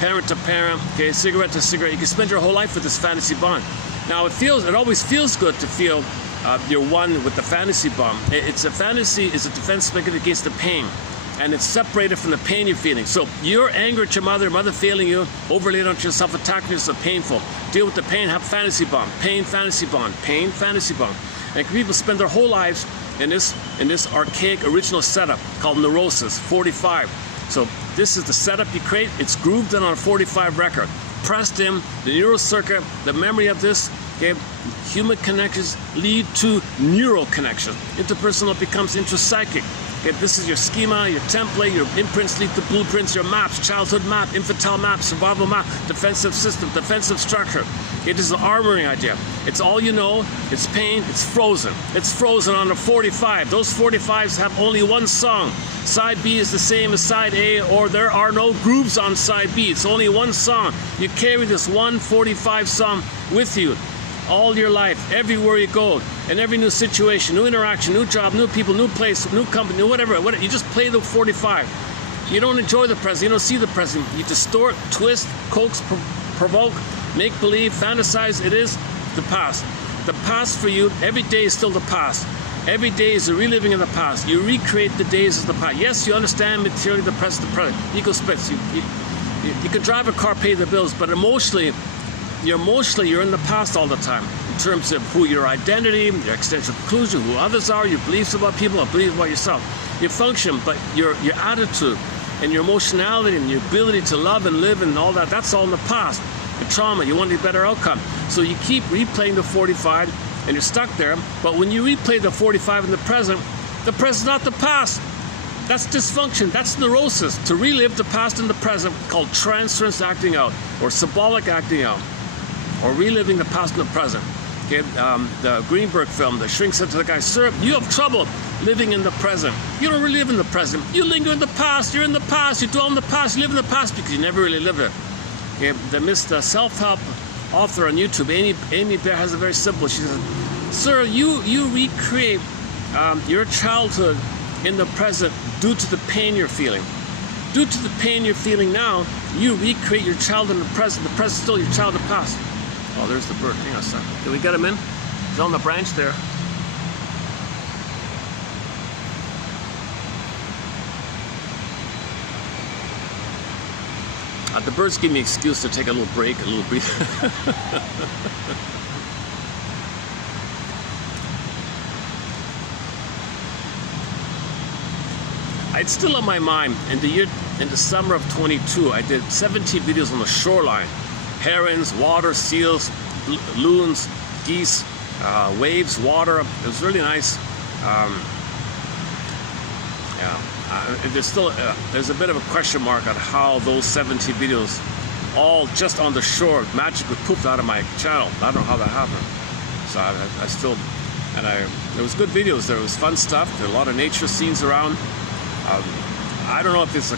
parent to parent, okay, cigarette to cigarette. You can spend your whole life with this fantasy bond. Now it always feels good to feel you're one with the fantasy bond. It's a fantasy is a defense mechanism against the pain, and it's separated from the pain you're feeling. So you're angry at your mother failing you, overlaid onto yourself, attacking yourself, painful. Deal with the pain, have fantasy bond, pain, fantasy bond, pain, fantasy bond. And people spend their whole lives in this archaic original setup called neurosis, 45. So this is the setup you create. It's grooved in on a 45 record. Pressed in, the neural circuit, the memory of this, okay, human connections lead to neural connections. Interpersonal becomes intrapsychic. Okay, this is your schema, your template, your imprints lead to blueprints, your maps, childhood map, infantile map, survival map, defensive system, defensive structure. It is the armoring idea. It's all you know, it's pain, it's frozen. It's frozen on a 45. Those 45s have only one song. Side B is the same as side A, or there are no grooves on side B. It's only one song. You carry this 145 song with you all your life, everywhere you go, in every new situation, new interaction, new job, new people, new place, new company, whatever. You just play the 45. You don't enjoy the present, you don't see the present. You distort, twist, coax, provoke, make believe, fantasize. It is the past. The past for you, every day is still the past. Every day is a reliving of the past. You recreate the days of the past. Yes, you understand materially the present, ego splits. You can drive a car, pay the bills, but emotionally, you're in the past all the time in terms of who your identity, your existential conclusion, who others are, your beliefs about people, your beliefs about yourself. You function, but your attitude and your emotionality and your ability to love and live and all that, that's all in the past. The trauma, you want a better outcome. So you keep replaying the 45 and you're stuck there. But when you replay the 45 in the present's not the past. That's dysfunction, that's neurosis. To relive the past in the present, called transference acting out, or symbolic acting out, or reliving the past in the present. Okay, the Greenberg film, The Shrink said to the guy, "Sir, you have trouble living in the present. You don't really live in the present. You linger in the past, you're in the past, you dwell in the past, you live in the past because you never really lived it." Okay, the self-help author on YouTube, Amy Bear, has a very simple, she says, "Sir, you recreate your childhood in the present due to the pain you're feeling. Due to the pain you're feeling now, you recreate your childhood in the present. The present is still your childhood past." Oh, there's the bird. Hang on a second. Can we get him in? He's on the branch there. The birds give me an excuse to take a little break, a little breathe. It's still on my mind. In the summer of 22, I did 17 videos on the shoreline. Herons, water, seals, loons, geese, waves, water. It was really nice. There's a bit of a question mark on how those 17 videos, all just on the shore, magically pooped out of my channel. I don't know how that happened. So there was good videos. There was fun stuff. There were a lot of nature scenes around. I don't know if it's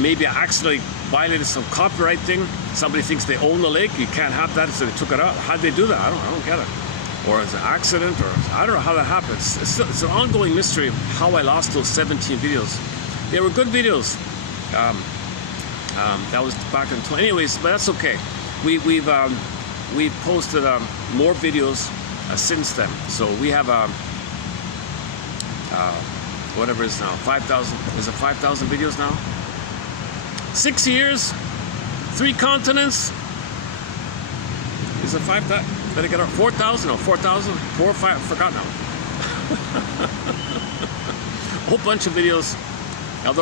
maybe I accidentally violated some copyright thing. Somebody thinks they own the lake. You can't have that, so they took it out. How'd they do that? I don't get it. Or it's an accident, or I don't know how that happens. It's an ongoing mystery how I lost those 17 videos. They were good videos. That was back in 20. Anyways, but that's okay. We've posted more videos since then. So we have whatever it is now, 5,000. Is it 5,000 videos now? 6 years, 3 continents. Is it 5,000? Did I get 4,000? No, 4,000? 4 or 5? I forgot now. A whole bunch of videos. Now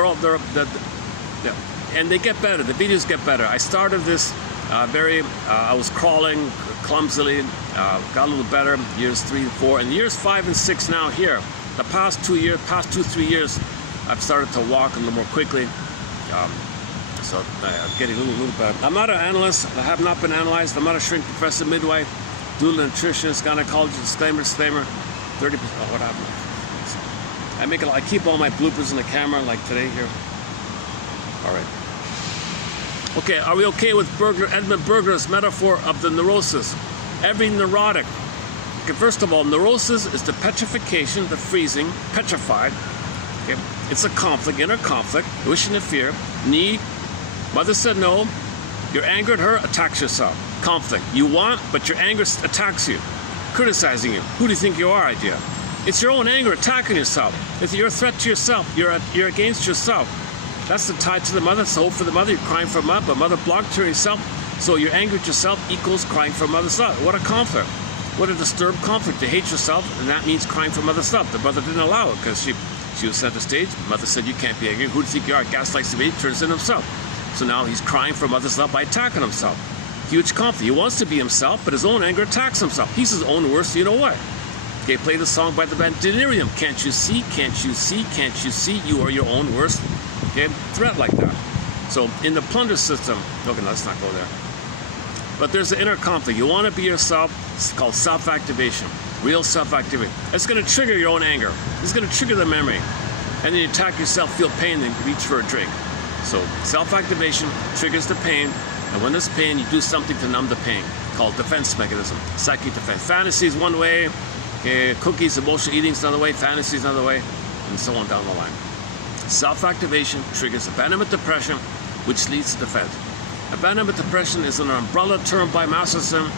and they get better. The videos get better. I started this I was crawling clumsily, got a little better. Years 3 and 4, and years 5 and 6 now here. The past 2-3 years, I've started to walk a little more quickly. So getting a little better. I'm not an analyst. I have not been analyzed. I'm not a shrink professor, midwife, doula, nutritionist, gynecologist, disclaimer. 30%. Oh, what happened? I keep all my bloopers in the camera, like today here. All right. Okay, are we okay with Edmund Berger's metaphor of the neurosis? Every neurotic. Okay, first of all, neurosis is the petrification, the freezing, petrified. Okay, it's a conflict, inner conflict, wishing and fear, need. Mother said no. You're angered her, attacks yourself. Conflict. You want, but your anger attacks you, criticizing you. Who do you think you are? Idea. It's your own anger attacking yourself. It's your threat to yourself. You're against yourself. That's the tie to the mother. So for the mother, you're crying for mother, but mother blocked her yourself. So you're angry at yourself equals crying for mother's love. What a conflict. What a disturbed conflict. To hate yourself, and that means crying for mother's love. The mother didn't allow it because she was set the stage. Mother said, you can't be angry. Who do you think you are? Gaslights the baby, turns in himself. So now he's crying for mother's love by attacking himself. Huge conflict. He wants to be himself, but his own anger attacks himself. He's his own worst, you know what? Okay, play the song by the band Delirium. Can't you see, can't you see, can't you see, you are your own worst, okay, threat like that. So in the plunder system, okay, let's not go there. But there's the inner conflict. You want to be yourself. It's called self-activation, real self-activation. It's going to trigger your own anger. It's going to trigger the memory. And then you attack yourself, feel pain, then reach for a drink. So self-activation triggers the pain. And when there's pain, you do something to numb the pain, called defense mechanism, psychic defense. Fantasy is one way. Cookies, emotional eating is another way. Fantasy is another way. And so on down the line. Self-activation triggers abandonment depression, which leads to defense. Abandonment depression is an umbrella term by Masterson.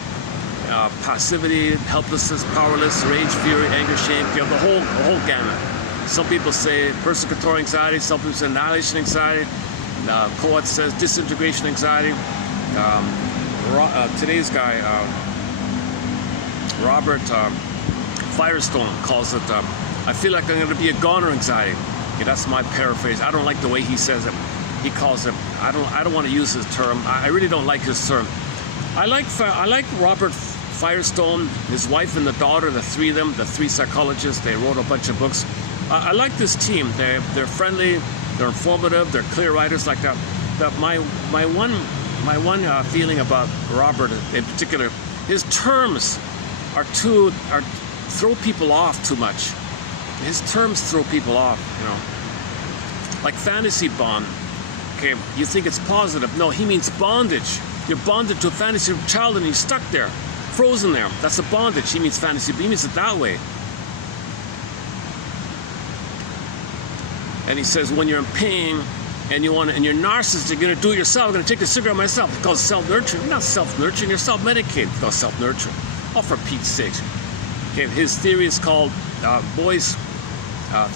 Passivity, helplessness, powerless, rage, fury, anger, shame. You have the whole gamut. Some people say persecutory anxiety. Some people say annihilation anxiety. Coates says disintegration anxiety. Today's guy, Robert Firestone, calls it, I feel like I'm going to be a goner anxiety. Okay, that's my paraphrase. I don't like the way he says it. He calls it, I don't want to use his term. I really don't like his term. I like Robert Firestone, his wife and the daughter, the three of them, the three psychologists. They wrote a bunch of books. I like this team. They're friendly, they're informative, they're clear writers like that. But my one feeling about Robert in particular, his terms throw people off too much. His terms throw people off, you know. Like fantasy bond. Okay, you think it's positive. No, he means bondage. You're bonded to a fantasy child and you're stuck there, frozen there. That's a bondage. He means fantasy, but he means it that way. And he says when you're in pain and you're narcissistic, you're going to do it yourself. I'm going to take the cigarette myself. It's called self-nurturing. You're not self-nurturing. You're self-medicating. It's called self-nurturing. Oh, for Pete's sake. Okay, his theory is called voice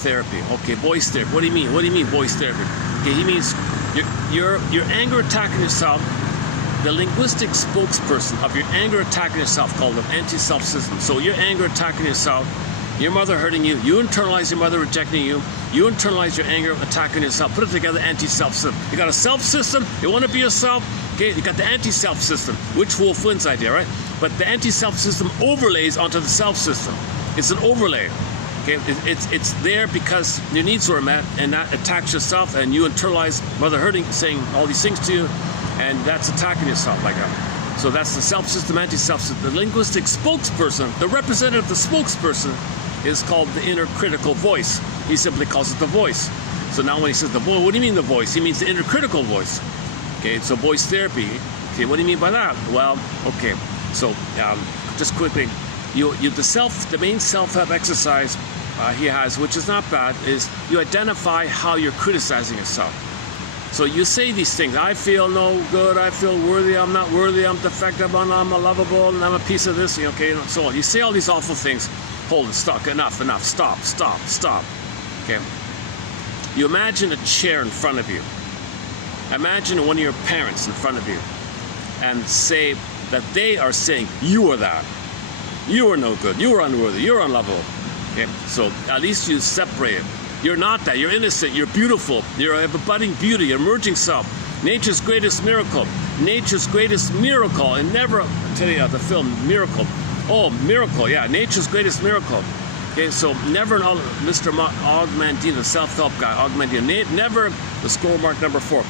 therapy. Okay, voice therapy. What do you mean? What do you mean voice therapy? Okay, he means your anger attacking yourself. The linguistic spokesperson of your anger attacking yourself, called the anti-self system. So your anger attacking yourself, your mother hurting you, you internalize your mother rejecting you, you internalize your anger attacking yourself, put it together, anti-self system. You got a self system, you want to be yourself, okay, you got the anti-self system, which Wolf Wind's idea, right? But the anti-self system overlays onto the self system. It's an overlay. Okay, it's there because your needs were met, and that attacks yourself, and you internalize mother hurting, saying all these things to you, and that's attacking yourself like that. So that's the self system, anti-self system. The linguistic spokesperson, the representative of the spokesperson, is called the inner critical voice. He simply calls it the voice. So now when he says the voice, what do you mean the voice? He means the inner critical voice. Okay, so voice therapy. Okay, what do you mean by that? Well, okay, so just quickly, the main self-help exercise he has, which is not bad, is you identify how you're criticizing yourself. So you say these things, I feel no good, I feel worthy, I'm not worthy, I'm defective, I'm unlovable, and I'm a piece of this, okay, and so on. You say all these awful things. Hold it, stop, enough, stop. Okay. You imagine a chair in front of you. Imagine one of your parents in front of you and say that they are saying, you are that. You are no good, you are unworthy, you're unlovable. Okay, so at least you separate it. You're not that, you're innocent, you're beautiful, you have a budding beauty, your emerging self. Nature's greatest miracle. Nature's greatest miracle. And never, I'll tell you the film, Miracle. Oh, Miracle, yeah, nature's greatest miracle. Okay, so never in all, Mr. Augmentino, the self-help guy, Augmentino, never, the score mark number 4,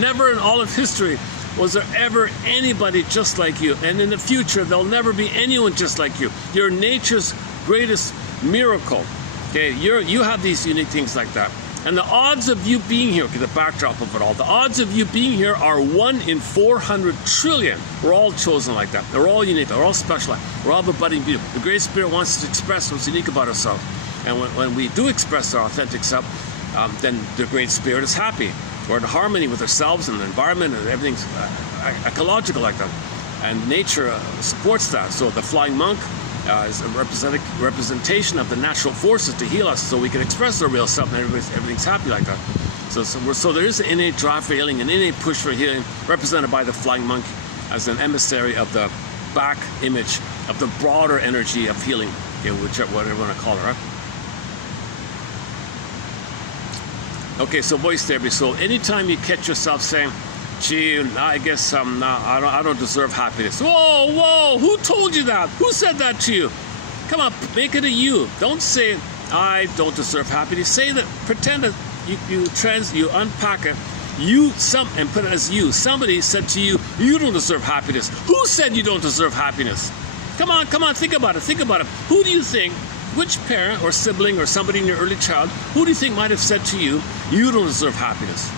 never in all of history was there ever anybody just like you. And in the future, there'll never be anyone just like you. You're nature's greatest miracle. Okay, you have these unique things like that. And the odds of you being here, okay, the backdrop of it all, the odds of you being here are 1 in 400 trillion. We're all chosen like that. They're all unique. They're all specialized. We're all the budding beauty. The Great Spirit wants us to express what's unique about ourselves. And when we do express our authentic self, then the Great Spirit is happy. We're in harmony with ourselves and the environment, and everything's ecological like that. And nature supports that. So the flying monk is a representation of the natural forces to heal us, so we can express our real self, and everything's happy like that. So there is an innate drive for healing, an innate push for healing, represented by the flying monk as an emissary of the back image of the broader energy of healing, okay, whatever you want to call it, right? Okay, so voice therapy. So anytime you catch yourself saying, gee, I guess I don't deserve happiness. Whoa, who told you that? Who said that to you? Come on, make it a you. Don't say, I don't deserve happiness. Say that, pretend that you unpack it. And put it as you. Somebody said to you, you don't deserve happiness. Who said you don't deserve happiness? Come on, think about it. Who do you think, which parent or sibling or somebody in your early child, who do you think might have said to you, you don't deserve happiness?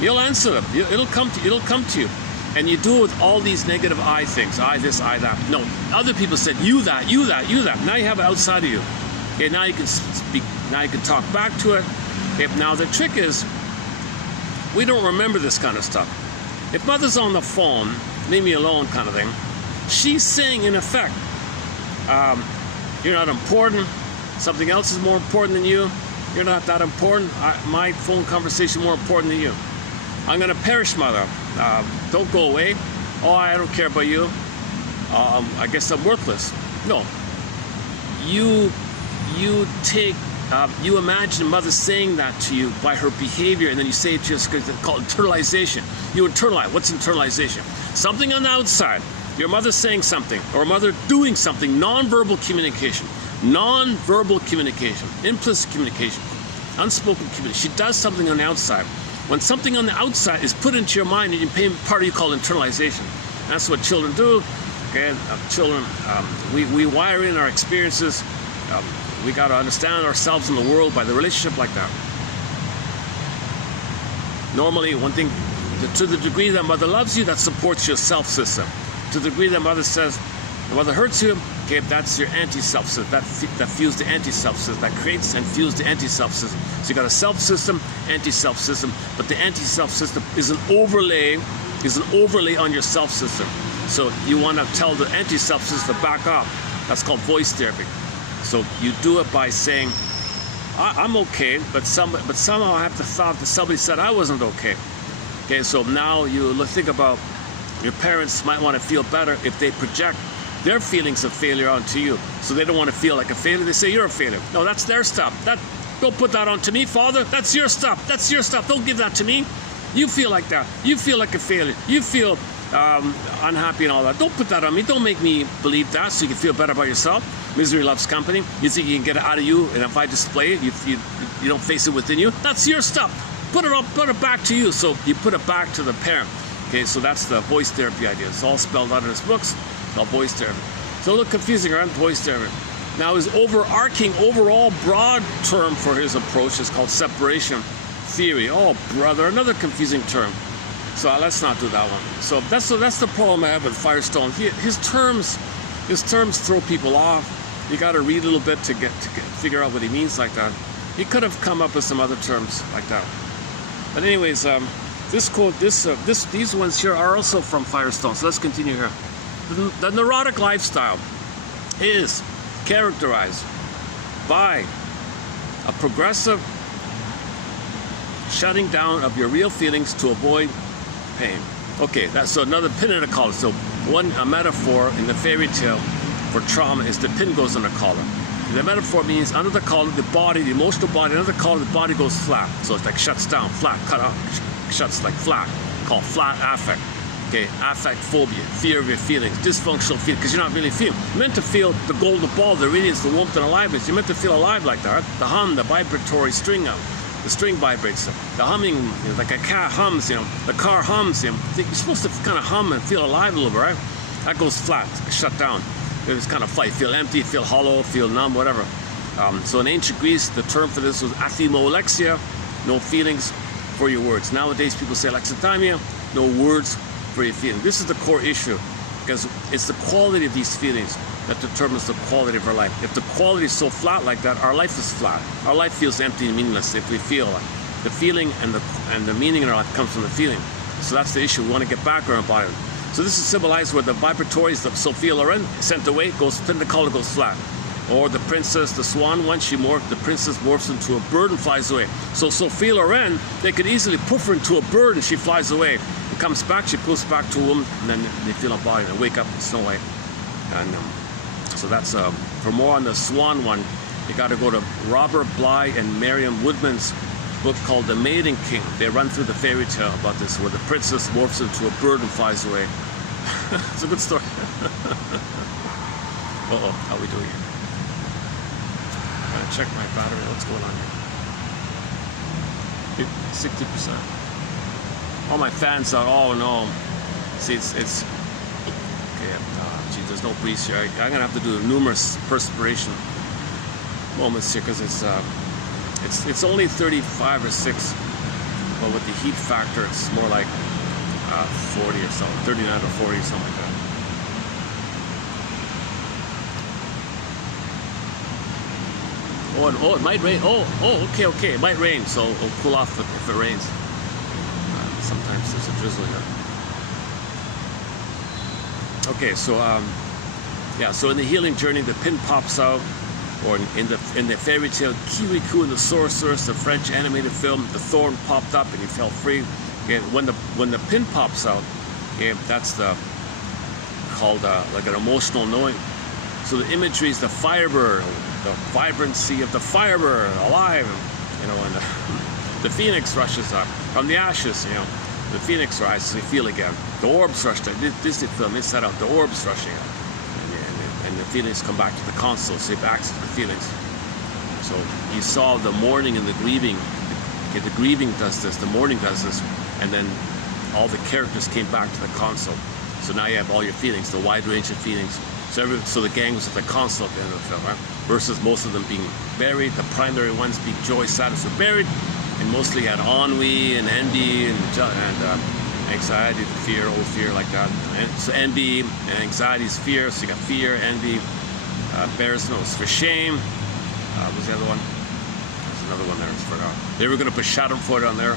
You'll answer them. It'll come to you. And you do it with all these negative I things. I this, I that. No, other people said, you that. Now you have it outside of you. Okay, now you can speak, now you can talk back to it. Okay, now the trick is, we don't remember this kind of stuff. If mother's on the phone, leave me alone kind of thing, she's saying in effect, you're not important, something else is more important than you, you're not that important, my phone conversation more important than you. I'm gonna perish, mother, don't go away, oh, I don't care about you, I guess I'm worthless. No, you imagine mother saying that to you by her behavior, and then you say it just because it's called internalization. You internalize. What's internalization? Something on the outside. Your mother saying something, or mother doing something. Non-verbal communication. Non-verbal communication. Implicit communication. Unspoken communication. She does something on the outside. When something on the outside is put into your mind, and part of you call internalization. That's what children do. Okay, children, we wire in our experiences. We got to understand ourselves in the world by the relationship like that. Normally, one thing, to the degree that mother loves you, that supports your self system. To the degree that mother says, the mother hurts you, okay, that's your anti-self system. That fuels the anti-self system. That creates and fuels the anti-self system. So you got a self system, anti-self system, but the anti-self system is an overlay on your self system. So you want to tell the anti-self system to back up. That's called voice therapy. So you do it by saying, I'm okay, but somehow I have the thought that somebody said I wasn't okay. Okay, so now you think about your parents might want to feel better if they project their feelings of failure onto you. So they don't want to feel like a failure. They say you're a failure. No, that's their stuff. Don't put that onto me, Father. That's your stuff. That's your stuff. Don't give that to me. You feel like that. You feel like a failure. You feel unhappy and all that. Don't put that on me. Don't make me believe that so you can feel better about yourself. Misery loves company. You think you can get it out of you, and if I display it, you don't face it within you. That's your stuff. Put it back to you. So you put it back to the parent. Okay, so that's the voice therapy idea. It's all spelled out in his books. It's called voice therapy. So a little confusing around voice therapy. Now his overarching, overall broad term for his approach is called separation theory. Oh, brother, another confusing term. So let's not do that one. So that's the problem I have with Firestone. His terms throw people off. You got to read a little bit to figure out what he means like that. He could have come up with some other terms like that. But anyways, this quote, these ones here are also from Firestone. So let's continue here. The neurotic lifestyle is characterized by a progressive shutting down of your real feelings to avoid pain. Okay, that's so another pin in the collar. So a metaphor in the fairy tale for trauma is the pin goes in the collar. The metaphor means under the collar, the body, the emotional body, under the collar, the body goes flat. So it's like shuts down, flat, cut off, shuts like flat, called flat affect. Okay, affect phobia, fear of your feelings, dysfunctional feeling, because you're not really feeling. You're meant to feel the golden ball, the radiance, the warmth and aliveness. You're meant to feel alive like that. The hum, the vibratory string of the string vibrates. The humming, like a cat hums, the car hums. You're supposed to kind of hum and feel alive a little bit, right? That goes flat, shut down. It's kind of flat. Feel empty, feel hollow, feel numb, whatever. So in ancient Greece, the term for this was athymolexia, no feelings for your words. Nowadays, people say alexithymia, no words for your feelings. This is the core issue, because it's the quality of these feelings that determines the quality of our life. If the quality is so flat like that, our life is flat. Our life feels empty and meaningless if we feel the feeling and the meaning in our life comes from the feeling. So that's the issue. We want to get back on our body. So this is symbolized where the vibratories, the Sophia Loren, sent away, pin the collar goes flat. Or the princess, the swan one, the princess morphs into a bird and flies away. So Sophia Loren, they could easily poof her into a bird and she flies away. It comes back, she goes back to a woman, and then they feel her body and they wake up in Snow White. And so that's, for more on the swan one, you got to go to Robert Bly and Marion Woodman's book called The Maiden King. They run through the fairy tale about this, where the princess morphs into a bird and flies away. It's a good story. Uh-oh, how are we doing here? check my battery. What's going on here? 60%. All my fans are, oh no. See, it's okay. Gee, there's no breeze here. I'm gonna have to do numerous perspiration moments here because it's only 35 or 6, but with the heat factor, it's more like 40 or so, 39 or 40, something like that. Oh, it might rain. Oh, okay. It might rain, so it'll cool off if it rains. Sometimes there's a drizzle here. Okay, so yeah. So in the healing journey, the pin pops out, or in the fairy tale Kirikou and the Sorceress, the French animated film, the thorn popped up and he fell free. Okay, when the pin pops out, okay, that's called like an emotional knowing. So the imagery is the firebird, the vibrancy of the firebird, alive, you know, and the phoenix rushes up from the ashes, you know. The phoenix rises, you feel again. The orbs rush down. Disney film, they set out the orbs rushing up. And the feelings come back to the console, so it acts to the feelings. So you saw the mourning and the grieving. Okay, the grieving does this, the mourning does this, and then all the characters came back to the console. So now you have all your feelings, the wide range of feelings. So the gang was at the console at the end of the film, right? Versus most of them being buried, the primary ones being joy, sadness were buried, and mostly had ennui and envy and anxiety, the fear, old fear like that. And so envy and anxiety is fear, so you got fear, envy, embarrassment was for shame. What was the other one? There's another one there, I forgot. They were going to put Schadenfreude on there.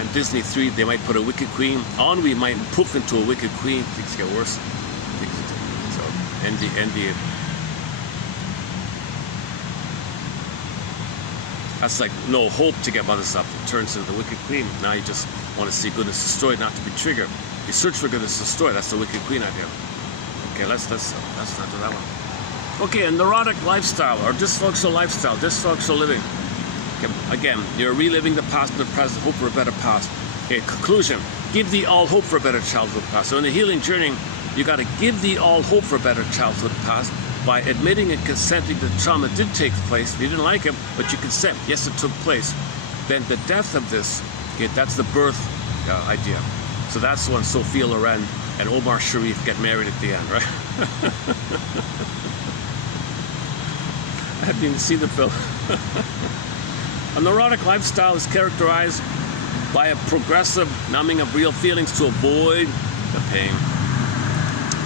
And Disney 3, they might put a wicked queen. Ennui might poof into a wicked queen. Things get worse. So envy. That's like no hope to get mother stuff. It turns into the wicked queen. Now you just want to see goodness destroyed, not to be triggered. You search for goodness destroyed. That's the wicked queen idea. Okay, let's not do that one. Okay, a neurotic lifestyle or dysfunctional lifestyle, dysfunctional living. Okay, again, you're reliving the past and the present, hope for a better past. Okay, conclusion. Give thee all hope for a better childhood past. So in the healing journey, you got to give thee all hope for a better childhood past by admitting and consenting that trauma did take place. You didn't like it, but you consent. Yes, it took place. Then the death of this, okay, that's the birth idea. So that's when Sophia Loren and Omar Sharif get married at the end, right? I haven't even seen the film. A neurotic lifestyle is characterized by a progressive numbing of real feelings to avoid the pain.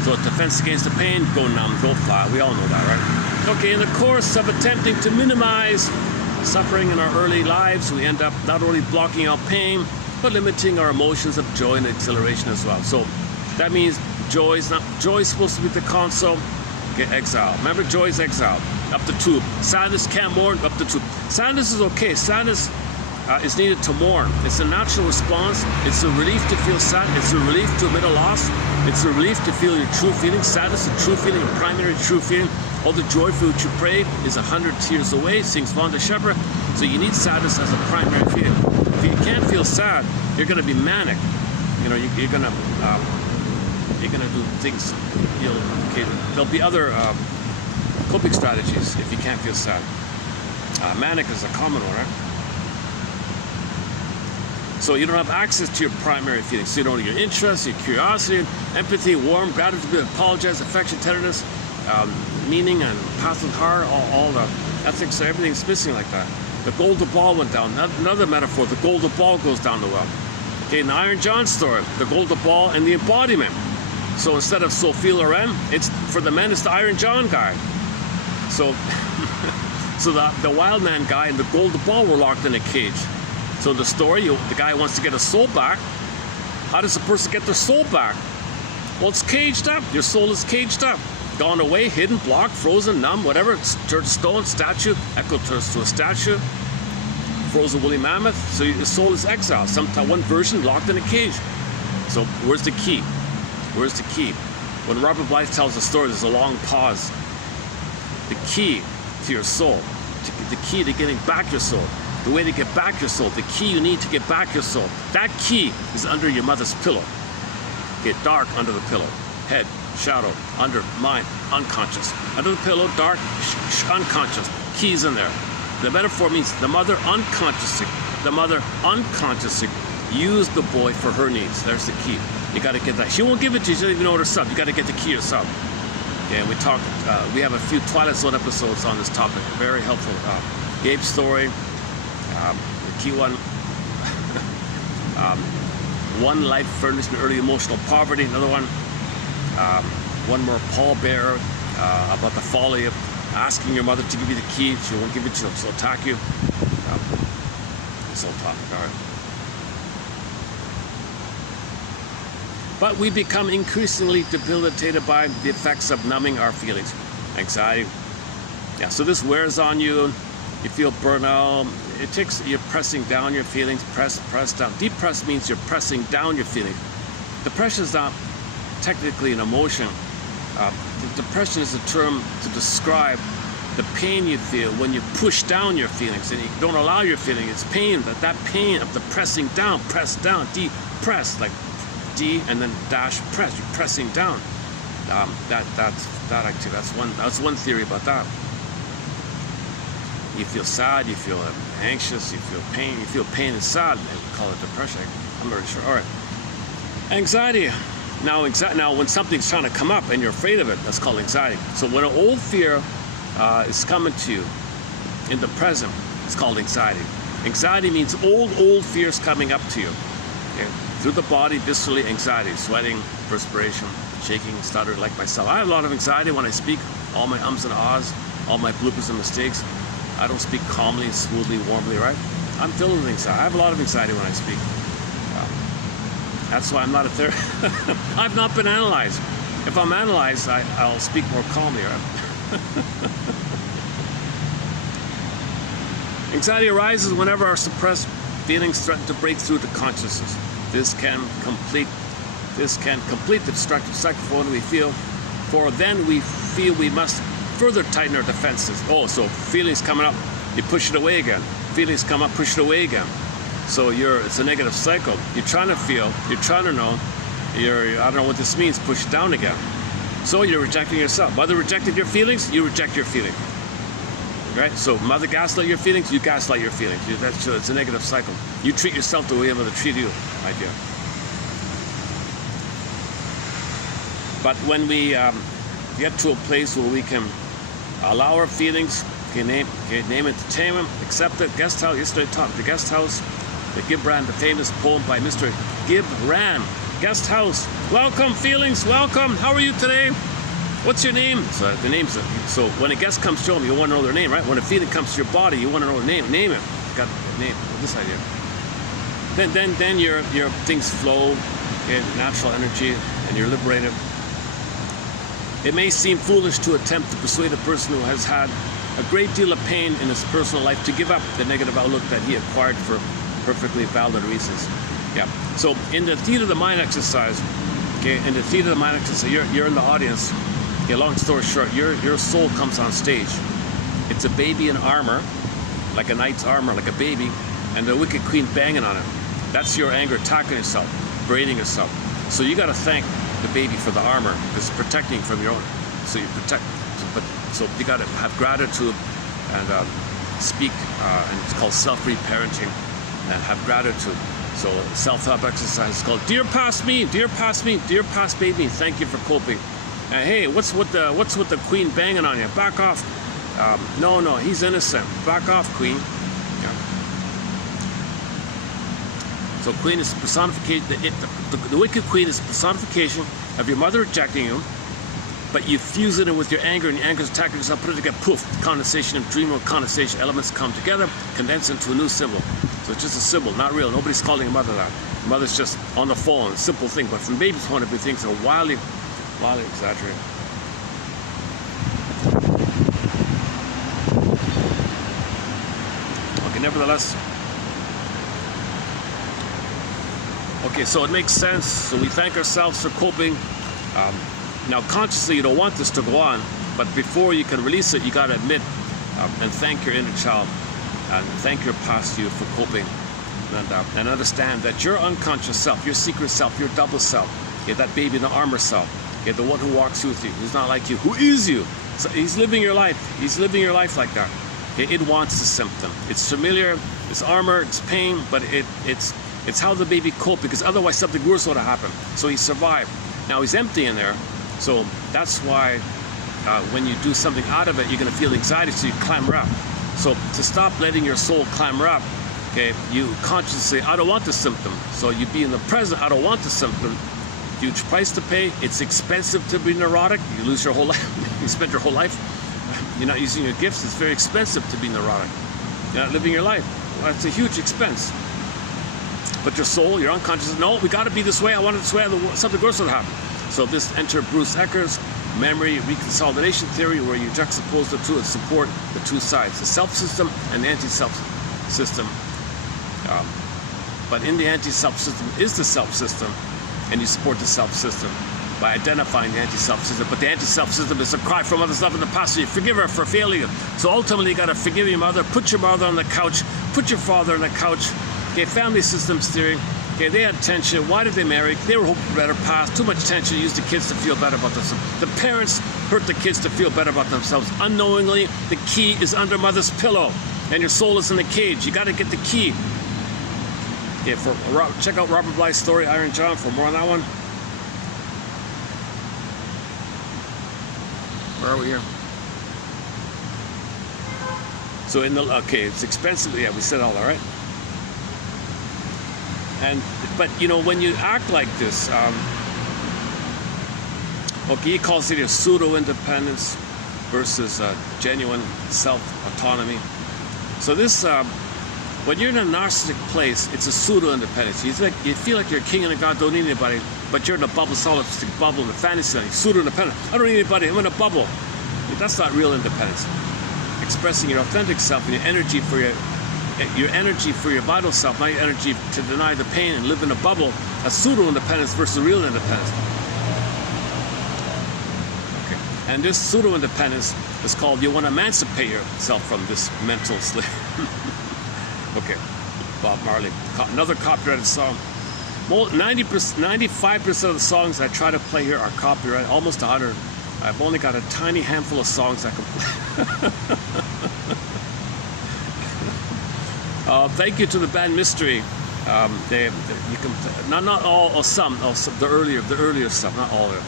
So defense against the pain, go numb, go fly. We all know that, right? Okay, in the course of attempting to minimize suffering in our early lives, we end up not only blocking out pain, but limiting our emotions of joy and exhilaration as well. So that means joy is supposed to be the console. Okay, exile. Remember, joy is exile. Up to 2. Sadness can't mourn, up to 2. Sadness is okay. Sadness is needed to mourn. It's a natural response. It's a relief to feel sad. It's a relief to admit a loss. It's a relief to feel your true feelings. Sadness is a true feeling, a primary true feeling. All the joy for which you prayed is 100 tears away, sings Vonda Shepherd. So you need sadness as a primary feeling. If you can't feel sad, you're going to be manic. You know, you're going to do things. Okay, there'll be other coping strategies if you can't feel sad. Manic is a common one, right? So you don't have access to your primary feelings. So you don't know your interests, your curiosity, empathy, warmth, gratitude, apologize, affection, tenderness, meaning, and path of heart, all the ethics, everything's missing like that. The golden ball went down. Another metaphor, the golden ball goes down the well. Okay, in the Iron John story, the golden ball and the embodiment. So instead of Sophie Loren, it's for the men, it's the Iron John guy. So, so the wild man guy and the golden ball were locked in a cage. So in the story, the guy wants to get his soul back. How does a person get their soul back? Well, it's caged up. Your soul is caged up. Gone away, hidden, blocked, frozen, numb, whatever. Turned to stone, statue. Echo turns to a statue. Frozen woolly mammoth. So your soul is exiled. Sometimes one version locked in a cage. So where's the key? Where's the key? When Robert Blythe tells the story, there's a long pause. The key to your soul, the key to getting back your soul, the way to get back your soul, the key you need to get back your soul, that key is under your mother's pillow. Get dark under the pillow. Head, shadow, under, mind, unconscious. Under the pillow, dark, unconscious. keys in there. The metaphor means the mother unconsciously used the boy for her needs. There's the key. You got to get that. She won't give it to you. She doesn't even know it herself. You got to get the key yourself. Okay, and we have a few Twilight Zone episodes on this topic. Very helpful. Gabe's story, the key one. One life furnished in early emotional poverty. Another one. One more pallbearer about the folly of asking your mother to give you the key. She won't give it to you. She'll attack you. This whole topic. All right. But we become increasingly debilitated by the effects of numbing our feelings. Anxiety. Yeah, so this wears on you. You feel burnout. You're pressing down your feelings. Press down. Depress means you're pressing down your feelings. Depression is not technically an emotion. Depression is a term to describe the pain you feel when you push down your feelings and you don't allow your feeling. It's pain, but that pain of the pressing down, press down, depress, like D and then dash press. You're pressing down. That's one theory about that. You feel sad, you feel anxious, you feel pain. You feel pain and sad. They call it depression. I'm not really sure. All right. Anxiety. Now, when something's trying to come up and you're afraid of it, that's called anxiety. So when an old fear is coming to you in the present, it's called anxiety. Anxiety means old fears coming up to you. Okay? Through the body, viscerally, anxiety, sweating, perspiration, shaking, stuttering like myself. I have a lot of anxiety when I speak, all my ums and ahs, all my bloopers and mistakes. I don't speak calmly, smoothly, warmly, right? I'm filled with anxiety. I have a lot of anxiety when I speak. That's why I'm not a therapist. I've not been analyzed. If I'm analyzed, I'll speak more calmly, right? Anxiety arises whenever our suppressed feelings threaten to break through to consciousness. This can complete the destructive cycle when we feel, for then we feel we must further tighten our defenses. Oh, so feelings coming up, you push it away again. Feelings come up, push it away again. So it's a negative cycle. You're trying to feel, you're trying to know, I don't know what this means, push it down again. So you're rejecting yourself. Mother rejected your feelings, you reject your feeling. Right? So mother gaslight your feelings, you gaslight your feelings. It's a negative cycle. You treat yourself the way mother treat you, idea. But when we get to a place where we can allow our feelings, name entertainment, accept it, guest house, yesterday I talked the guest house, the Gibran, the famous poem by Mr. Gibran. Guest house, welcome feelings, welcome, how are you today? What's your name? So the name's so when a guest comes to home, you want to know their name, right? When a feeling comes to your body, you want to know their name. Name it. Got a name. This idea. Then your things flow, okay, natural energy, and you're liberated. It may seem foolish to attempt to persuade a person who has had a great deal of pain in his personal life to give up the negative outlook that he acquired for perfectly valid reasons. Yeah. So in the theater of the mind exercise, okay, you're in the audience. Okay, long story short, your soul comes on stage. It's a baby in armor, like a knight's armor, like a baby, and the wicked queen banging on it. That's your anger attacking yourself, braiding yourself. So you got to thank the baby for the armor, because it's protecting you from your own. So you protect, so you got to have gratitude and speak, and it's called self-reparenting, and have gratitude. So self-help exercise is called Dear Past Me, Dear Past Me, Dear Past Baby, thank you for coping. Hey, what's with the queen banging on you? Back off. No, he's innocent. Back off, queen. Yeah. So queen is personification. The wicked queen is personification of your mother rejecting you, but you fuse it in with your anger, and your anger is attacking yourself. Put it together. Poof. Condensation and dream world condensation elements come together, condense into a new symbol. So it's just a symbol, not real. Nobody's calling a mother that. Mother's just on the phone. Simple thing, but from baby's point of view, things are wildly exaggerated. Okay, nevertheless. Okay, so it makes sense. So we thank ourselves for coping. Now, consciously, you don't want this to go on, but before you can release it, you got to admit and thank your inner child and thank your past you for coping, and understand that your unconscious self, your secret self, your double self, that baby in the armor self, the one who walks with you, who's not like you, who is you. So he's living your life. He's living your life like that. Okay, it wants the symptom. It's familiar, it's armor, it's pain, but it's how the baby coped, because otherwise something worse would have happened. So he survived. Now he's empty in there, so that's why when you do something out of it, you're going to feel anxiety, so you clamber up. So to stop letting your soul clamber up, okay, you consciously say, I don't want the symptom. So you be in the present, I don't want the symptom. Huge price to pay. It's expensive to be neurotic. You lose your whole life. You spend your whole life. You're not using your gifts. It's very expensive to be neurotic. You're not living your life. Well, it's a huge expense. But your soul, your unconscious, no, we got to be this way. I want it this way. Something worse will happen. So this enter Bruce Ecker's memory reconsolidation theory, where you juxtapose the two and support the two sides, the self system and the anti-self system. But in the anti-self system is the self system, and you support the self system by identifying the anti-self system. But the anti-self system is a cry from other stuff in the past, so you forgive her for failing. So ultimately you got to forgive your mother, put your mother on the couch, put your father on the couch. Okay, family systems theory. Okay, they had tension. Why did they marry? They were hoping for a better past. Too much tension used the kids to feel better about themselves. The parents hurt the kids to feel better about themselves. Unknowingly, the key is under mother's pillow, and your soul is in the cage. You got to get the key. Yeah, check out Robert Bly's story, Iron John, for more on that one. Where are we here? So okay, it's expensive. Yeah, we said all that, right? But you know, when you act like this, okay, he calls it a pseudo-independence versus genuine self-autonomy. So this, when you're in a narcissistic place, it's a pseudo-independence. You feel like you're a king and a god, don't need anybody, but you're in a bubble, solipsistic bubble in the fantasy land. Pseudo-independent. I don't need anybody. I'm in a bubble. That's not real independence. Expressing your authentic self and your energy for your vital self, not your energy to deny the pain and live in a bubble. A pseudo-independence versus real independence. Okay. And this pseudo-independence is called, you want to emancipate yourself from this mental slave. Okay, Bob Marley, another copyrighted song. Well, 95% of the songs I try to play here are copyrighted, almost 100. I've only got a tiny handful of songs I can play. Thank you to the band Mystery. You can not all, or some, the earlier stuff, not all of it.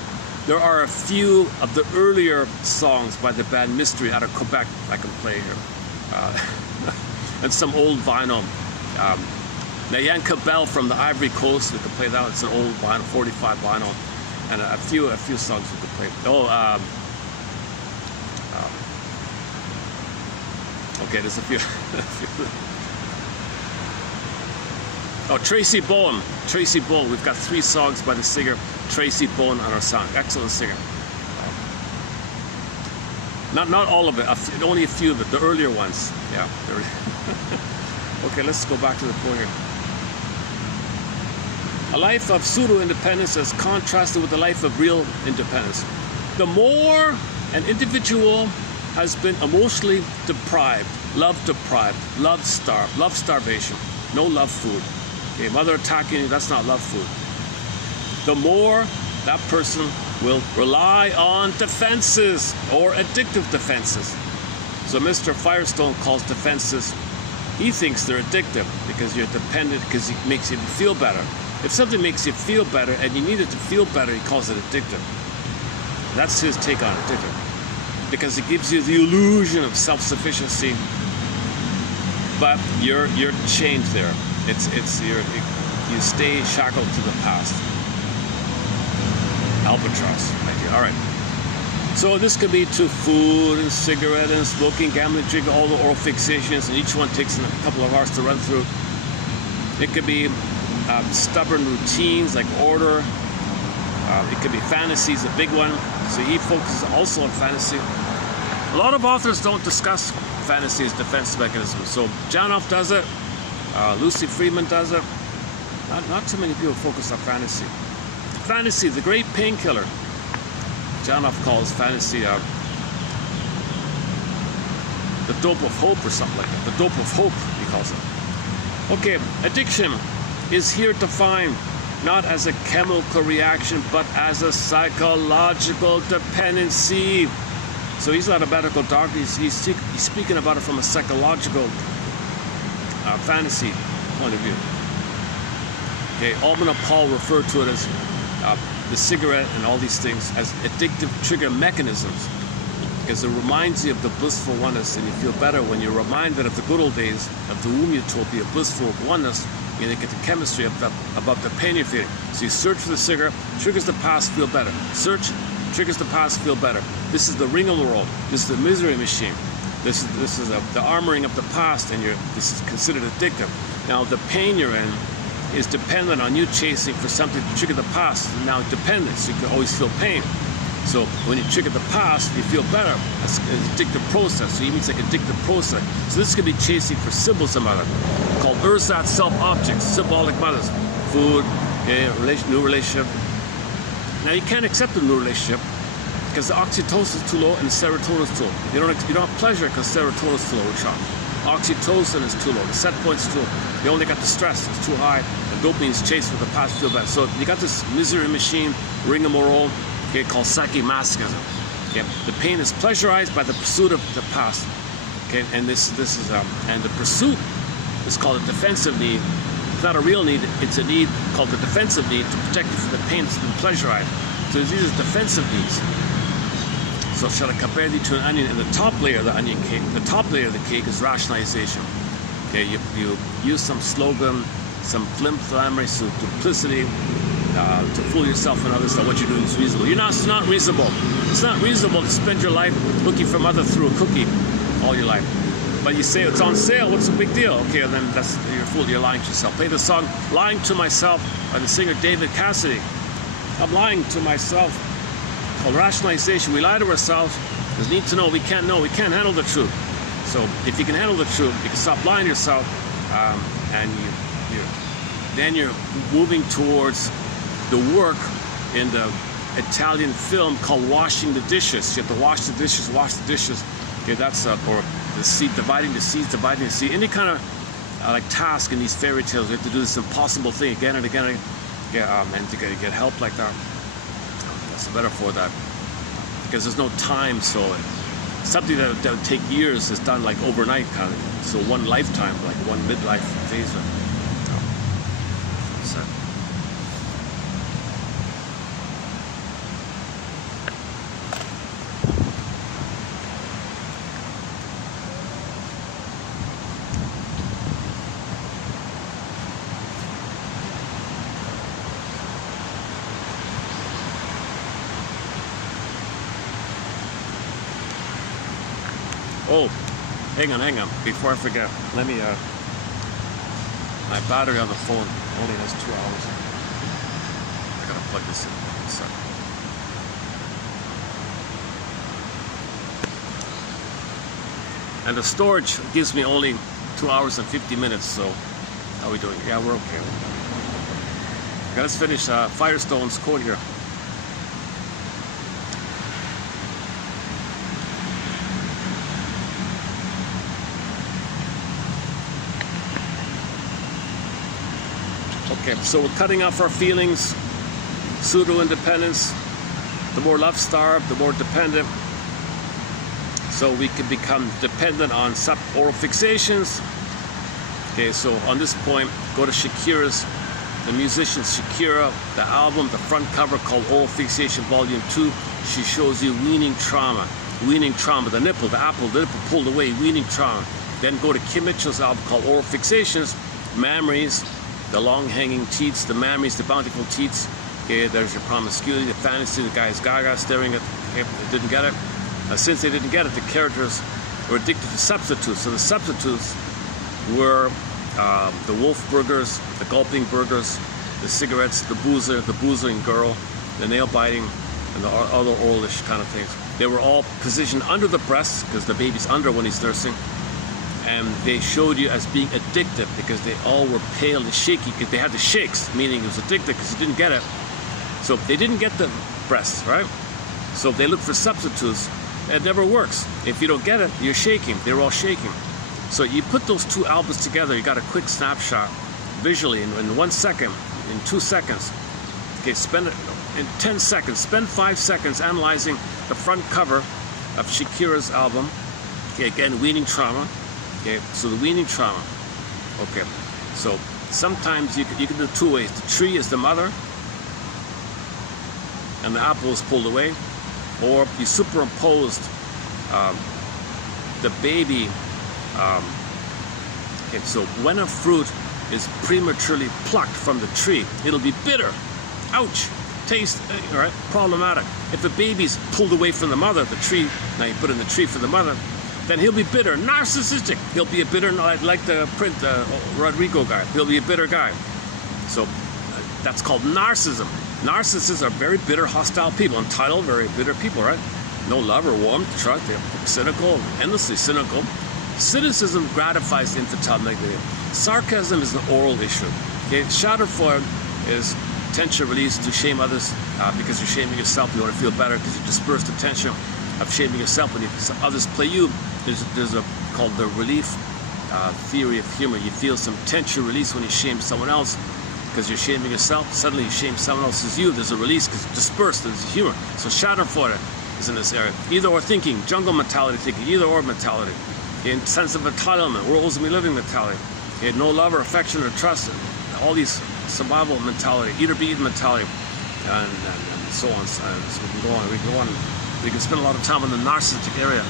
There are a few of the earlier songs by the band Mystery out of Quebec I can play here. And some old vinyl. Nayan Cabell from the Ivory Coast, we can play that. It's an old vinyl, 45 vinyl, and a few songs we can play. Oh, okay, there's a few. Oh, Tracy Bowen. Tracy Bowen. We've got 3 songs by the singer Tracy Bowen on our song. Excellent singer. Not all of it. Only a few of it. The earlier ones. Yeah. Okay, let's go back to the point here. A life of pseudo-independence is contrasted with a life of real independence. The more an individual has been emotionally deprived, love starved, love starvation, no love food. Okay, mother attacking you, that's not love food. The more that person will rely on defenses or addictive defenses. So Mr. Firestone calls defenses, he thinks they're addictive because you're dependent, because it makes you feel better. If something makes you feel better and you need it to feel better, he calls it addictive. That's his take on addictive. Because it gives you the illusion of self-sufficiency, but you're chained there. You stay shackled to the past. Albatross idea. All right. So this could be to food and cigarette and smoking, gambling, drinking, all the oral fixations, and each one takes a couple of hours to run through. It could be stubborn routines like order. It could be fantasies, a big one. So he focuses also on fantasy. A lot of authors don't discuss fantasy as defense mechanisms. So Janoff does it. Lucy Friedman does it. Not too many people focus on fantasy. Fantasy, the great painkiller. Janoff calls fantasy the dope of hope or something like that. The dope of hope, he calls it. Okay, addiction is here defined not as a chemical reaction, but as a psychological dependency. So he's not a medical doctor. He's speaking about it from a psychological fantasy point of view. Okay, Alban Paul referred to it as the cigarette and all these things as addictive trigger mechanisms, because it reminds you of the blissful oneness, and you feel better when you're reminded of the good old days of the womb utopia, blissful oneness. You get the chemistry about the pain you're feeling. So you search for the cigarette, triggers the past, feel better. Search, triggers the past, feel better. This is the rigmarole. This is the misery machine. This is the armoring of the past, and this is considered addictive. Now the pain you're in is dependent on you chasing for something to trigger the past. Now dependent, so you can always feel pain. So when you trigger the past, you feel better. That's an addictive process. So even it's like addictive process. So this could be chasing for symbols of mother, called ersatz self-objects, symbolic mothers. Food, okay, new relationship. Now you can't accept a new relationship because the oxytocin is too low and the serotonin is too low. You don't have pleasure because serotonin is too low, child. Oxytocin is too low, the set point is too low. You only got the stress, it's too high. The dopamine is chased with the past, feel better. So you got this misery machine, rigmarole, okay, called psychomasochism. Okay, the pain is pleasurized by the pursuit of the past. Okay, and this is and the pursuit is called a defensive need. It's not a real need, it's a need called the defensive need to protect you from the pain that's been pleasurized. So these are defensive needs. So shall I compare thee to an onion? And the top layer of the onion cake, the top layer of the cake is rationalization. Okay, you use some slogan, some flim-flammery, some duplicity to fool yourself and others that what you're doing is reasonable. It's not reasonable. It's not reasonable to spend your life looking for mother through a cookie all your life. But you say it's on sale, what's the big deal? Okay, then you're a fool, you're lying to yourself. Play the song Lying to Myself by the singer David Cassidy. I'm lying to myself. Called rationalization. We lie to ourselves. There's need to know. We can't handle the truth. So if you can handle the truth, you can stop lying to yourself, and then you're moving towards the work in the Italian film called washing the dishes. You have to wash the dishes. Okay, that's or the seed, dividing the seeds, dividing the seed. Any kind of like task in these fairy tales, you have to do this impossible thing again and again. And to get help like that. That's better for that, because there's no time. So something that would take years is done like overnight, kind of. So one lifetime, like one midlife phase. So. Oh, hang on. Before I forget, let me, my battery on the phone only has 2 hours. I gotta plug this in. And the storage gives me only 2 hours and 50 minutes, so how are we doing? Yeah, we're okay. Okay, let's finish Firestone's quote here. Okay, so we're cutting off our feelings, pseudo-independence. The more love-starved, the more dependent. So we can become dependent on sub-oral fixations. Okay, so on this point, go to Shakira's, the musician Shakira, the album, the front cover called Oral Fixation Volume 2. She shows you weaning trauma, the nipple, the nipple pulled away, weaning trauma. Then go to Kim Mitchell's album called Oral Fixations, Memories, the long-hanging teats, the memories, the bountiful teats. Okay, there's your promiscuity, the fantasy, the guy's gaga staring at, okay, they didn't get it. Since they didn't get it, the characters were addicted to substitutes. So the substitutes were the wolf burgers, the gulping burgers, the cigarettes, the boozing girl, the nail biting, and the other oralish kind of things. They were all positioned under the breast, because the baby's under when he's nursing. And they showed you as being addictive because they all were pale and shaky because they had the shakes, meaning it was addictive because you didn't get it. So they didn't get the breasts, right? So they look for substitutes. It never works. If you don't get it, you're shaking. They were all shaking. So you put those two albums together, you got a quick snapshot visually in 1 second, in 2 seconds. Okay, spend it in 10 seconds. Spend 5 seconds analyzing the front cover of Shakira's album. Okay, again, weaning trauma. Okay, so the weaning trauma. Okay, so sometimes you can do two ways. The tree is the mother, and the apple is pulled away, or you superimposed the baby. Okay, so when a fruit is prematurely plucked from the tree, it'll be bitter. Ouch! Taste, all right, problematic. If a baby's pulled away from the mother, the tree, now you put in the tree for the mother, then he'll be bitter, narcissistic. He'll be a bitter, like the print, Rodrigo guy. He'll be a bitter guy. So that's called narcissism. Narcissists are very bitter, hostile people, entitled, very bitter people, right? No love or warmth, trust, they're cynical, endlessly cynical. Cynicism gratifies the infantile negative. Sarcasm is an oral issue. Okay, Schadenfreude is tension release to shame others because you're shaming yourself. You want to feel better because you disperse the tension of shaming yourself when others play you. There's a called the relief theory of humor. You feel some tension release when you shame someone else because you're shaming yourself. Suddenly you shame someone else as you. There's a release because it's dispersed. There's humor. So Schadenfreude is in this area. Either or thinking, jungle mentality thinking, either or mentality. In sense of entitlement, roles we living mentality. No love or affection or trust. All these survival mentality, eat or be eaten mentality, and so on. So we can go on. We can go on. We can spend a lot of time in the narcissistic area.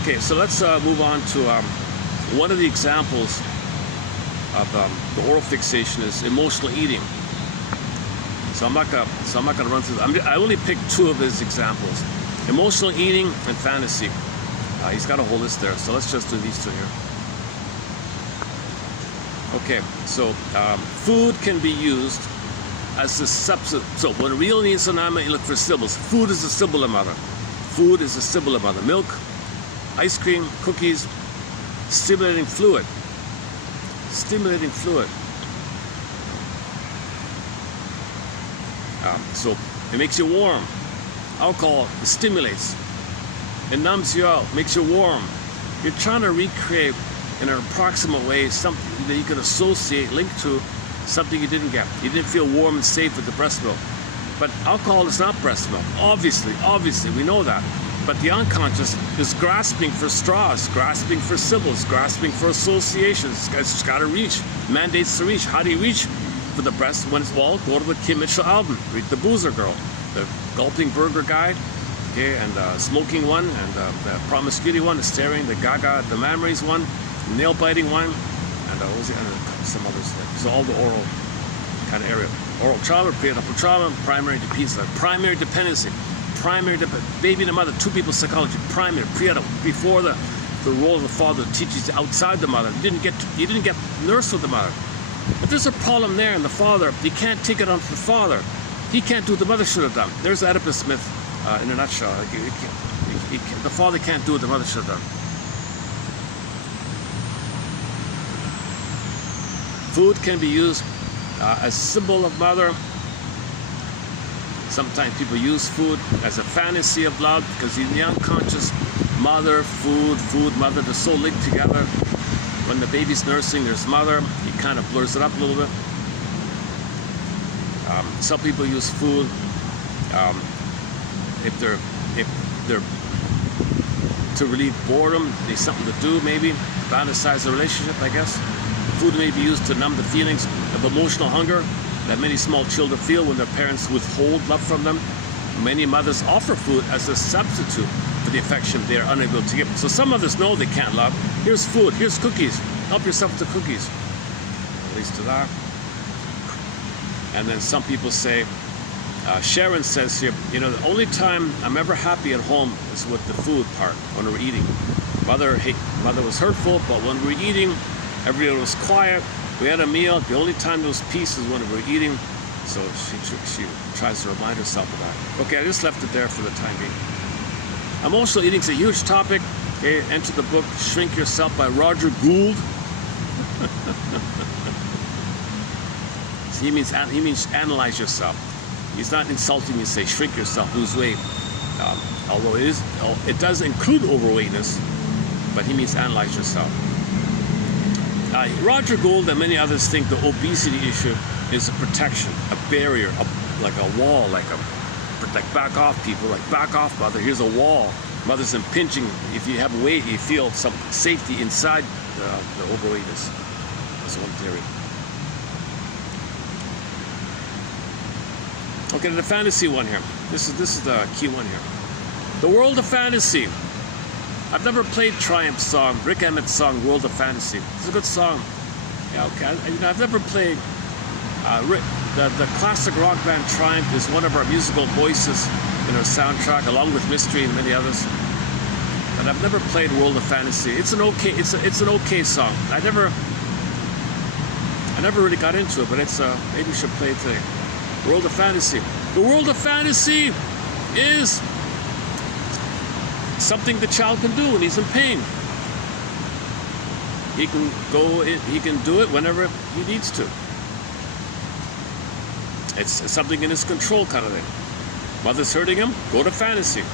Okay, so let's move on to one of the examples of the oral fixation is emotional eating. So I'm not gonna run through that. I only picked two of his examples: emotional eating and fantasy. He's got a whole list there, so let's just do these two here. Okay, so food can be used as a substitute. So when real needs are not met, you look for symbols. Food is a symbol of mother. Food is a symbol of mother. Milk, ice cream, cookies, stimulating fluid. Stimulating fluid. So it makes you warm. Alcohol stimulates. It numbs you out, makes you warm. You're trying to recreate in an approximate way something that you can associate, link to something you didn't get. You didn't feel warm and safe with the breast milk. But alcohol is not breast milk. Obviously, we know that. But the unconscious is grasping for straws, grasping for symbols, grasping for associations. It's got to reach, mandates to reach. How do you reach for the breast when it's well? Go to the Kim Mitchell album, read the Boozer Girl, the Gulping Burger Guide, okay, and smoking one, and the promiscuity one, the staring, the Gaga, the memories one, the nail biting one, and some others. So all the oral kind of area. Oral trauma, prenatal trauma, primary dependency. Baby and mother, two people psychology, primary, prenatal, before the role of the father teaches you outside the mother. You didn't get nursed with the mother. But there's a problem there in the father. You can't take it onto the father. He can't do what the mother should have done. There's Oedipus myth in a nutshell. The father can't do what the mother should have done. Food can be used as symbol of mother. Sometimes people use food as a fantasy of love because in the unconscious, mother, food, mother, they're so linked together. When the baby's nursing, there's mother. He kind of blurs it up a little bit. Some people use food if they're to relieve boredom. There's something to do, maybe fantasize a relationship, I guess. Food may be used to numb the feelings of emotional hunger that many small children feel when their parents withhold love from them. Many mothers offer food as a substitute for the affection they are unable to give. So some mothers know they can't love. Here's food, here's cookies. Help yourself to cookies. At least to that. And then some people say, Sharon says here, the only time I'm ever happy at home is with the food part, when we're eating. Mother was hurtful, but when we're eating, everyone was quiet. We had a meal. The only time there was peace is when we were eating. So she tries to remind herself of that. Okay, I just left it there for the time being. Emotional eating is a huge topic. Okay, enter the book Shrink Yourself by Roger Gould. He means analyze yourself. He's not insulting you to say shrink yourself, lose weight. Although it does include overweightness, but he means analyze yourself. Roger Gould and many others think the obesity issue is a protection, a barrier, like a wall, like back off people, like back off mother, here's a wall. Mother's impinging. If you have weight, you feel some safety inside the ovoides. That's one theory. Okay, the fantasy one here. This is the key one here. The world of fantasy. I've never played Triumph's song, Rick Emmett's song, World of Fantasy. It's a good song. Yeah, okay. I've never played the classic rock band Triumph is one of our musical voices in our soundtrack, along with Mystery and many others. But I've never played World of Fantasy. It's an okay song. I never really got into it, but it's maybe we should play it today. World of Fantasy. The world of fantasy is something the child can do when he's in pain. He can do it whenever he needs to. It's something in his control kind of thing. Mother's hurting him, go to fantasy.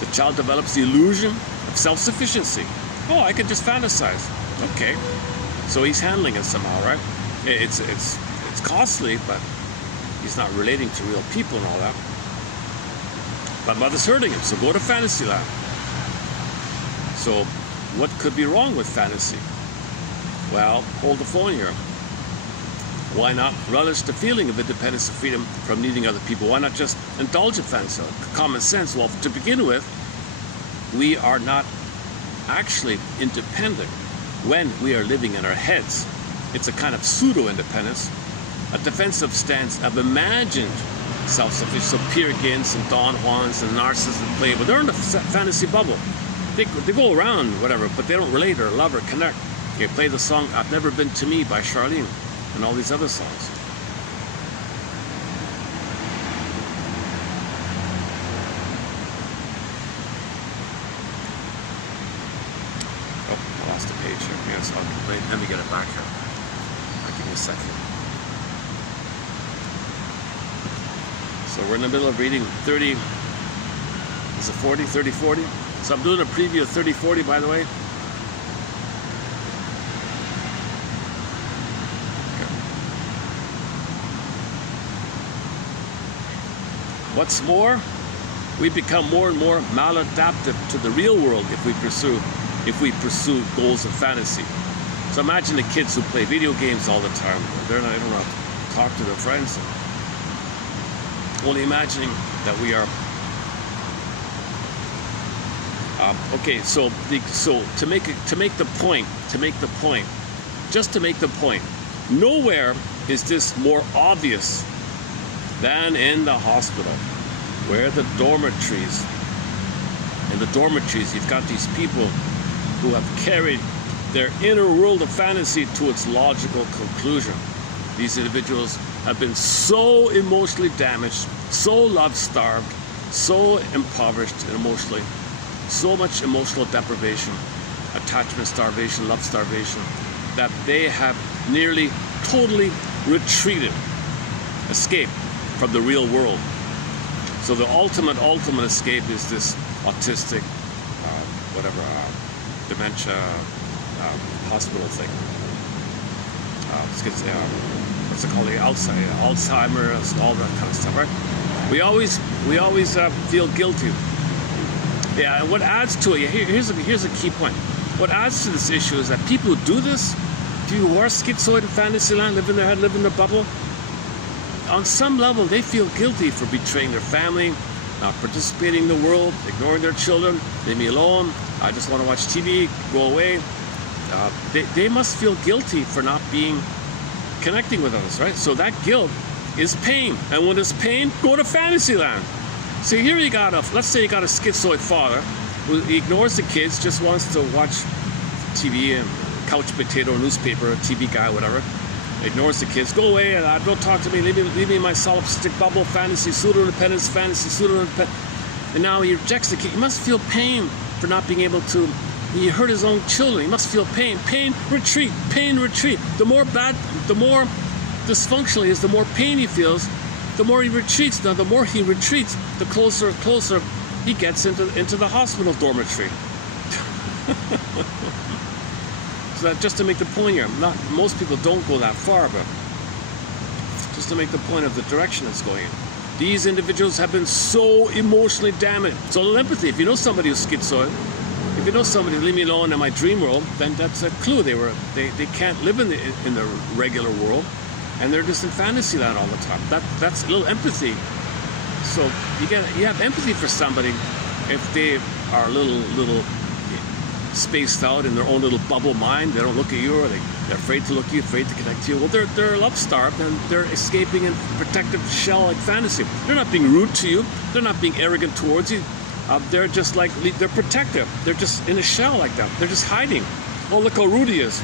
The child develops the illusion of self-sufficiency. Oh, I can just fantasize. Okay. So he's handling it somehow, right? It's costly, but he's not relating to real people and all that. But mother's hurting him, so go to fantasy land. So what could be wrong with fantasy? Well, hold the phone here. Why not relish the feeling of independence and freedom from needing other people? Why not just indulge in fantasy? Common sense. Well, to begin with, we are not actually independent when we are living in our heads. It's a kind of pseudo-independence, a defensive stance of imagined self-sufficiency. So Peer Gynt's and Don Juans and Narcissus and Play, but they're in the fantasy bubble. They go around, whatever, but they don't relate or love or connect. They play the song I've Never Been to Me by Charlene and all these other songs. Oh, I lost a page here. Yes, let me get it back here. Give me a second. So we're in the middle of reading 30, is it 40, 30, 40? So I'm doing a preview of 30, 40, by the way. What's more, we become more and more maladaptive to the real world if we pursue goals of fantasy. So imagine the kids who play video games all the time. They don't know how to talk to their friends. Only imagining that we are. Okay, so to make the point, nowhere is this more obvious than in the hospital, where the dormitories. In the dormitories, you've got these people who have carried their inner world of fantasy to its logical conclusion. These individuals have been so emotionally damaged, so love-starved, so impoverished emotionally, so much emotional deprivation, attachment starvation, love starvation, that they have nearly totally retreated, escaped from the real world. So the ultimate escape is this autistic, dementia, hospital thing. What's it called? Alzheimer's, all that kind of stuff, right? We always feel guilty. Yeah, and what adds to it? Here's a key point. What adds to this issue is that people who do this, people who are schizoid in fantasy land, live in their head, live in their bubble, on some level they feel guilty for betraying their family, not participating in the world, ignoring their children, leave me alone, I just want to watch TV, go away. They must feel guilty for not connecting with others, right? So that guilt is pain. And when there's pain, go to fantasy land. See, here let's say you got a schizoid father who ignores the kids, just wants to watch TV and couch potato, newspaper, TV guy, whatever. Ignores the kids, go away, and don't talk to me, leave me in my solipsistic bubble, fantasy, pseudo-independence, fantasy, pseudo-independence. And now he rejects the kid. He must feel pain for not being able to. He hurt his own children. He must feel pain. Pain, retreat. Pain, retreat. The more dysfunctional he is, the more pain he feels, the more he retreats. Now, the more he retreats, the closer and closer he gets into the hospital dormitory. So that, just to make the point here, most people don't go that far, but just to make the point of the direction it's going in. These individuals have been so emotionally damaged. So a little empathy. If you know somebody who's schizoid, if you know somebody, leave me alone in my dream world, then that's a clue. They can't live in the regular world, and they're just in fantasy land all the time. That's a little empathy. So you have empathy for somebody if they are a little spaced out in their own little bubble mind. They don't look at you, or they're afraid to look at you, afraid to connect to you. Well, they're love-starved, and they're escaping in protective shell-like fantasy. They're not being rude to you. They're not being arrogant towards you. They're just like, they're protective. They're just in a shell like that. They're just hiding. Oh, look how rude he is.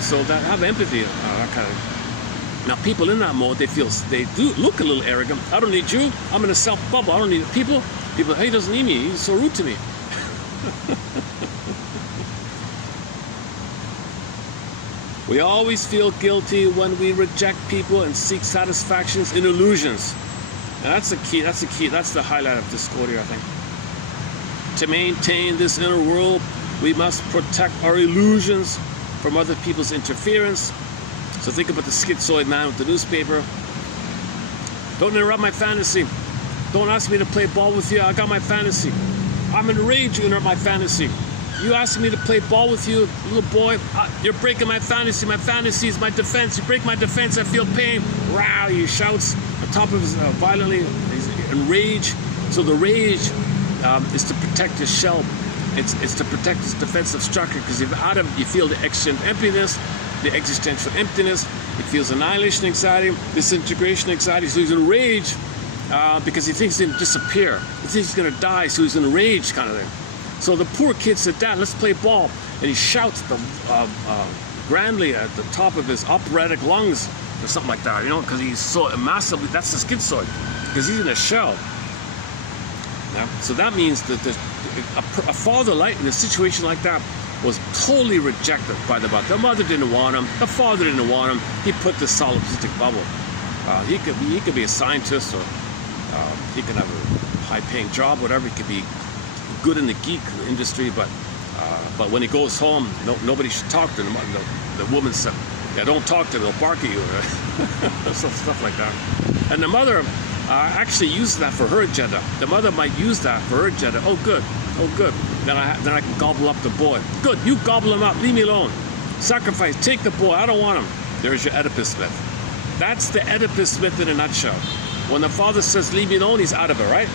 So that have empathy, that kind of. Now, people in that mode, they do look a little arrogant. I don't need you. I'm in a self-bubble. I don't need people. People, hey, he doesn't need me. He's so rude to me. We always feel guilty when we reject people and seek satisfactions in illusions. And that's the key, that's the highlight of this quote here, I think. To maintain this inner world, we must protect our illusions from other people's interference. So think about the schizoid man with the newspaper. Don't interrupt my fantasy. Don't ask me to play ball with you, I got my fantasy. I'm enraged you interrupt my fantasy. You asking me to play ball with you, little boy. You're breaking my fantasy. My fantasy is my defense. You break my defense, I feel pain. Wow, he shouts on top of his violently. He's enraged. So the rage is to protect his shell. It's to protect his defensive structure, because if out of you feel the existential emptiness, it feels annihilation anxiety, disintegration anxiety. So he's enraged because he thinks he's going to disappear. He thinks he's going to die, so he's enraged kind of thing. So the poor kid said, Dad, let's play ball. And he shouts grandly at the top of his operatic lungs or something like that, because he's so massively, that's the schizoid, because he's in a shell. Yeah? So that means that a father in a situation like that was totally rejected by the mother. The mother didn't want him. The father didn't want him. He put this solipsistic bubble. He could be a scientist, or he could have a high-paying job, whatever. He could be good in the geek industry, but when he goes home, nobody should talk to him. The woman said, "Yeah, don't talk to him; they'll bark at you." Stuff like that. And the mother actually used that for her agenda. The mother might use that for her agenda. Oh, good. Then I can gobble up the boy. Good, you gobble him up. Leave me alone. Sacrifice. Take the boy. I don't want him. There's your Oedipus myth. That's the Oedipus myth in a nutshell. When the father says, "Leave me alone," he's out of it, right?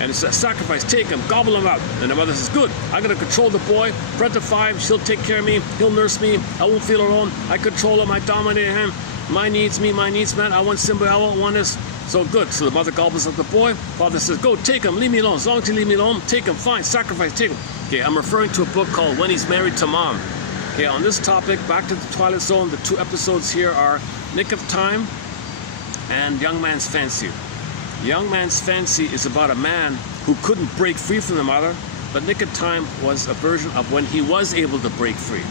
And it's a sacrifice, take him, gobble him up. And the mother says, good, I'm going to control the boy, parentify him, she'll take care of me, he'll nurse me, I won't feel alone, I control him, I dominate him, my needs man, I want somebody, I won't want this. So good, so the mother gobbles up the boy, father says, go, take him, leave me alone, as long as you leave me alone, take him, fine, sacrifice, take him. Okay, I'm referring to a book called When He's Married to Mom. Okay, on this topic, back to the Twilight Zone, the two episodes here are Nick of Time and Young Man's Fancy. Young Man's Fancy is about a man who couldn't break free from the mother, but Nick of Time was a version of when he was able to break free.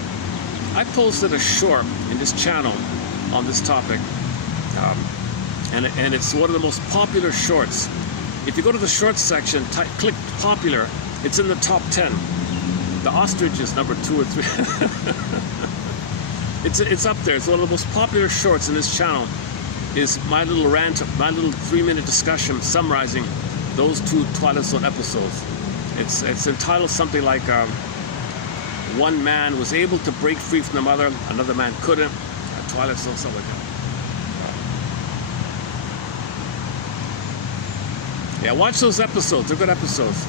I posted a short in this channel on this topic, and it's one of the most popular shorts. If you go to the shorts section, click popular, it's in the top 10. The ostrich is number 2 or 3. It's up there. It's one of the most popular shorts in this channel. Is my little rant, my little 3-minute discussion summarizing those 2 Twilight Zone episodes. It's entitled something like one man was able to break free from the mother, another man couldn't. Twilight Zone, something like that. Yeah, watch those episodes. They're good episodes.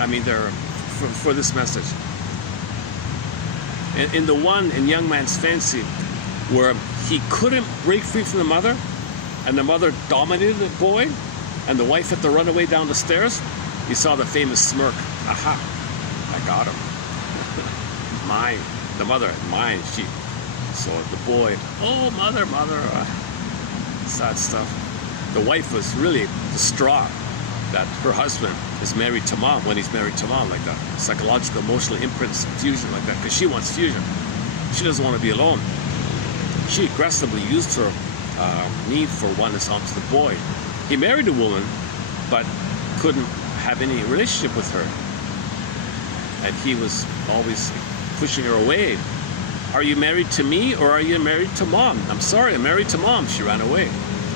I mean, they're for this message. In the one in Young Man's Fancy, where he couldn't break free from the mother, and the mother dominated the boy, and the wife had to run away down the stairs, you saw the famous smirk. Aha, I got him. Mine. The mother, mine. She saw the boy. Oh, mother. Sad stuff. The wife was really distraught that her husband is married to mom when he's married to mom, like that. Psychological, emotional imprints, fusion like that, because she wants fusion. She doesn't want to be alone. She aggressively used her need for oneness onto the boy. He married a woman, but couldn't have any relationship with her. And he was always pushing her away. Are you married to me or are you married to mom? I'm sorry, I'm married to mom. She ran away.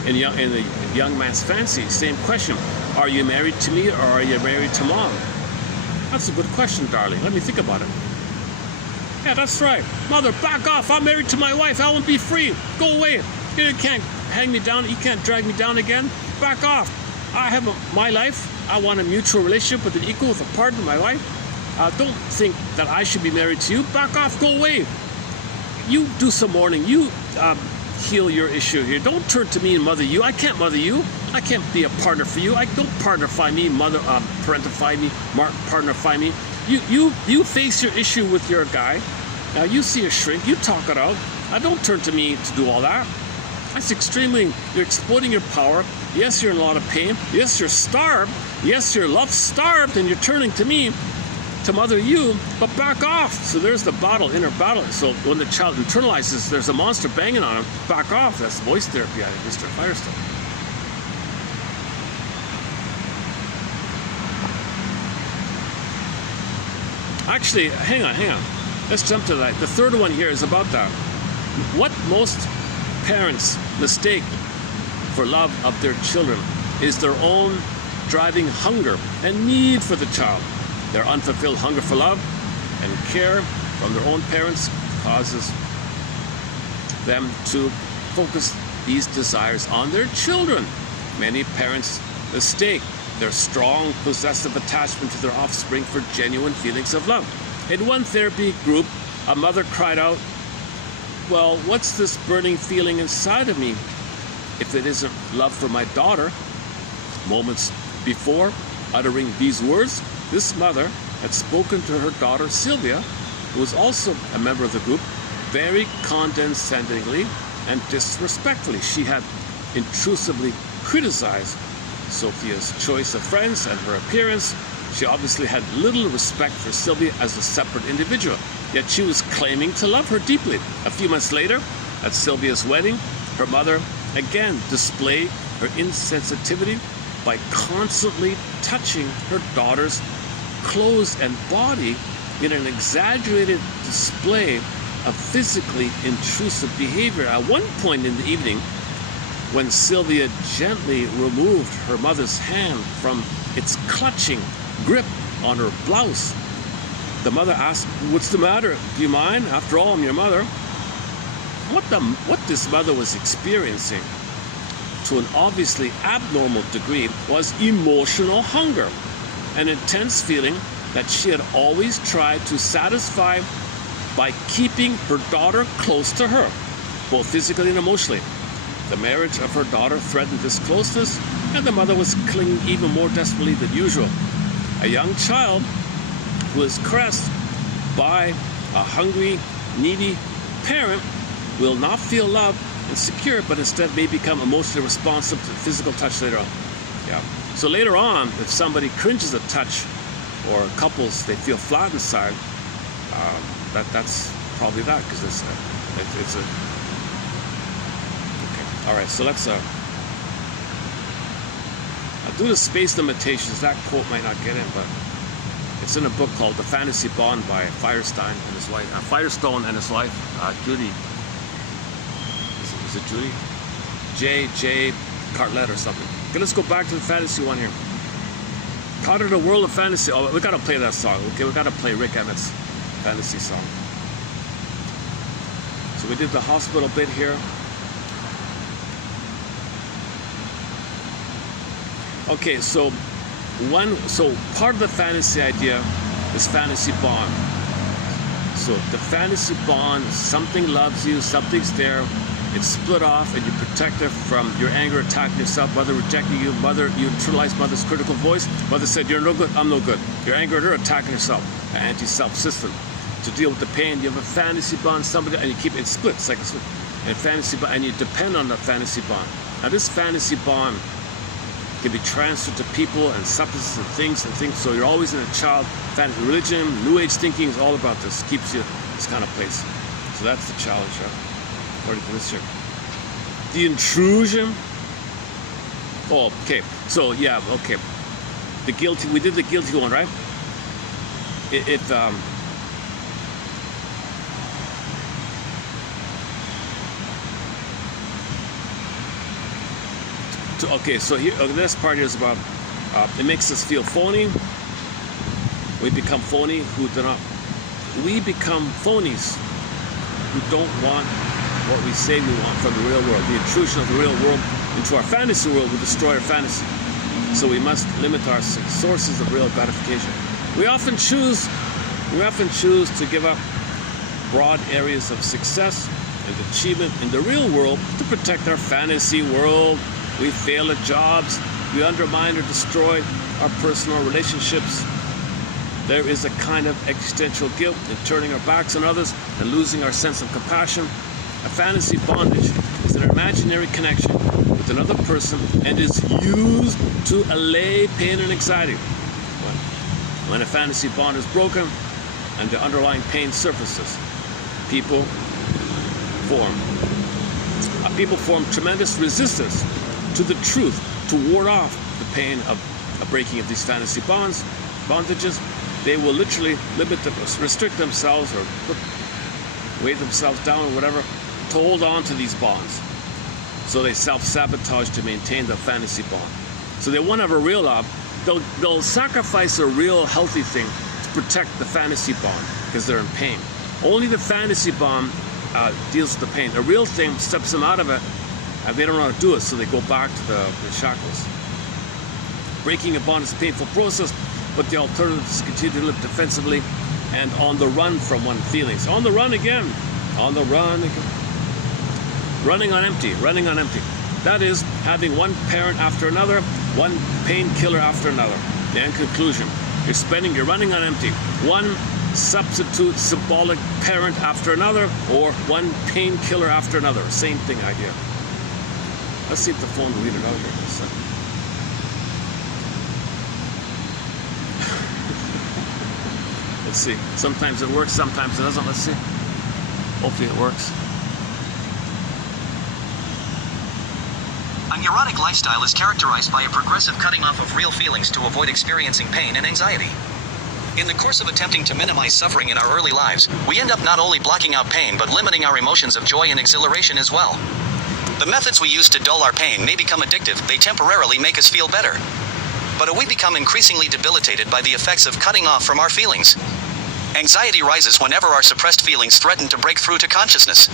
In the young man's fancy, same question. Are you married to me or are you married to mom? That's a good question, darling. Let me think about it. Yeah, that's right. Mother, back off. I'm married to my wife. I want to be free. Go away. You can't hang me down. You can't drag me down again. Back off. I have my life. I want a mutual relationship with an equal, with a partner, my wife. Don't think that I should be married to you. Back off. Go away. You do some mourning. You heal your issue here. Don't turn to me and mother you. I can't mother you. I can't be a partner for you. Don't partnerify me, parentify me, partnerify me. You face your issue with your guy. You see a shrink. You talk it out. Don't turn to me to do all that. That's extremely, you're exploiting your power. Yes, you're in a lot of pain. Yes, you're starved. Yes, you're love-starved, and you're turning to me to mother you, but back off. So there's the battle, inner battle. So when the child internalizes, there's a monster banging on him. Back off. That's voice therapy out of Mr. Firestone. Actually, hang on. Let's jump to that. The third one here is about that. What most parents mistake for love of their children is their own driving hunger and need for the child. Their unfulfilled hunger for love and care from their own parents causes them to focus these desires on their children. Many parents mistake their strong possessive attachment to their offspring for genuine feelings of love. In one therapy group, a mother cried out, "Well, what's this burning feeling inside of me if it isn't love for my daughter?" Moments before uttering these words, this mother had spoken to her daughter Sylvia, who was also a member of the group, very condescendingly and disrespectfully. She had intrusively criticized Sophia's choice of friends and her appearance. She obviously had little respect for Sylvia as a separate individual, yet she was claiming to love her deeply. A few months later, at Sylvia's wedding, her mother again displayed her insensitivity by constantly touching her daughter's clothes and body in an exaggerated display of physically intrusive behavior. At one point in the evening, when Sylvia gently removed her mother's hand from its clutching grip on her blouse, the mother asked, "What's the matter? Do you mind? After all, I'm your mother." What this mother was experiencing, to an obviously abnormal degree, was emotional hunger, an intense feeling that she had always tried to satisfy by keeping her daughter close to her, both physically and emotionally. The marriage of her daughter threatened this closeness, and the mother was clinging even more desperately than usual. A young child who is caressed by a hungry, needy parent will not feel loved and secure, but instead may become emotionally responsive to physical touch later on. Yeah. So later on, if somebody cringes at touch, or couples, they feel flat inside, that's probably that, because it's a. Okay. All right. So let's. I'll do the space limitations. That quote might not get in, but it's in a book called The Fantasy Bond by Firestone and his wife. Firestone and his wife, Judy. Is it Judy? J. Cartlett or something. Okay, let's go back to the fantasy one here. Caught in a world of fantasy. Oh, we gotta play that song. Okay, we gotta play Rick Emmett's fantasy song. So we did the hospital bit here. Okay, so part of the fantasy idea is fantasy bond. So the fantasy bond, something loves you, something's there, it's split off, and you protect her from your anger attacking yourself, mother rejecting you, you internalize mother's critical voice. Mother said, "You're no good, I'm no good." You're angry at her, attacking yourself, an anti-self system. To deal with the pain, you have a fantasy bond, somebody, and you keep it split, it's like a split. And fantasy bond, and you depend on the fantasy bond. Now this fantasy bond can be transferred to people and substances and things. So you're always in a child. Religion, New Age thinking is all about this. Keeps you in this kind of place. So that's the challenge, according to this here. The intrusion. Oh, okay. So yeah, okay. The guilty. We did the guilty one, right? Okay, so here, this part here is about, it makes us feel phony. We become phony who do not. We become phonies who don't want what we say we want from the real world. The intrusion of the real world into our fantasy world will destroy our fantasy. So we must limit our sources of real gratification. We often choose to give up broad areas of success and achievement in the real world to protect our fantasy world. We fail at jobs. We undermine or destroy our personal relationships. There is a kind of existential guilt in turning our backs on others and losing our sense of compassion. A fantasy bondage is an imaginary connection with another person and is used to allay pain and anxiety. When a fantasy bond is broken and the underlying pain surfaces, people form tremendous resistance to the truth to ward off the pain of a breaking of these fantasy bondages. They will literally restrict themselves or weigh themselves down or whatever to hold on to these bonds. So they self-sabotage to maintain the fantasy bond. So they won't have a real love. They'll sacrifice a real healthy thing to protect the fantasy bond because they're in pain. Only the fantasy bond deals with the pain. A real thing steps them out of it, and they don't know how to do it, so they go back to the shackles. Breaking a bond is a painful process, but the alternative is to continue to live defensively and on the run from one's feelings. On the run again. On the run again. Running on empty. Running on empty. That is, having one parent after another, one painkiller after another. In conclusion, you're running on empty. One substitute symbolic parent after another, or one painkiller after another. Same thing idea. Let's see if the phone will read it out here. Let's see. Sometimes it works, sometimes it doesn't. Let's see. Hopefully it works. A neurotic lifestyle is characterized by a progressive cutting off of real feelings to avoid experiencing pain and anxiety. In the course of attempting to minimize suffering in our early lives, we end up not only blocking out pain but limiting our emotions of joy and exhilaration as well. The methods we use to dull our pain may become addictive. They temporarily make us feel better. But we become increasingly debilitated by the effects of cutting off from our feelings. Anxiety rises whenever our suppressed feelings threaten to break through to consciousness.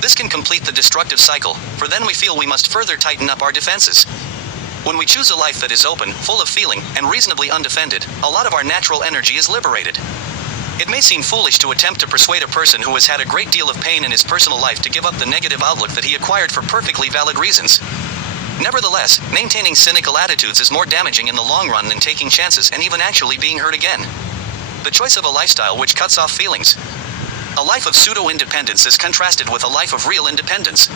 This can complete the destructive cycle, for then we feel we must further tighten up our defenses. When we choose a life that is open, full of feeling, and reasonably undefended, a lot of our natural energy is liberated. It may seem foolish to attempt to persuade a person who has had a great deal of pain in his personal life to give up the negative outlook that he acquired for perfectly valid reasons. Nevertheless, maintaining cynical attitudes is more damaging in the long run than taking chances and even actually being hurt again. The choice of a lifestyle which cuts off feelings. A life of pseudo-independence is contrasted with a life of real independence.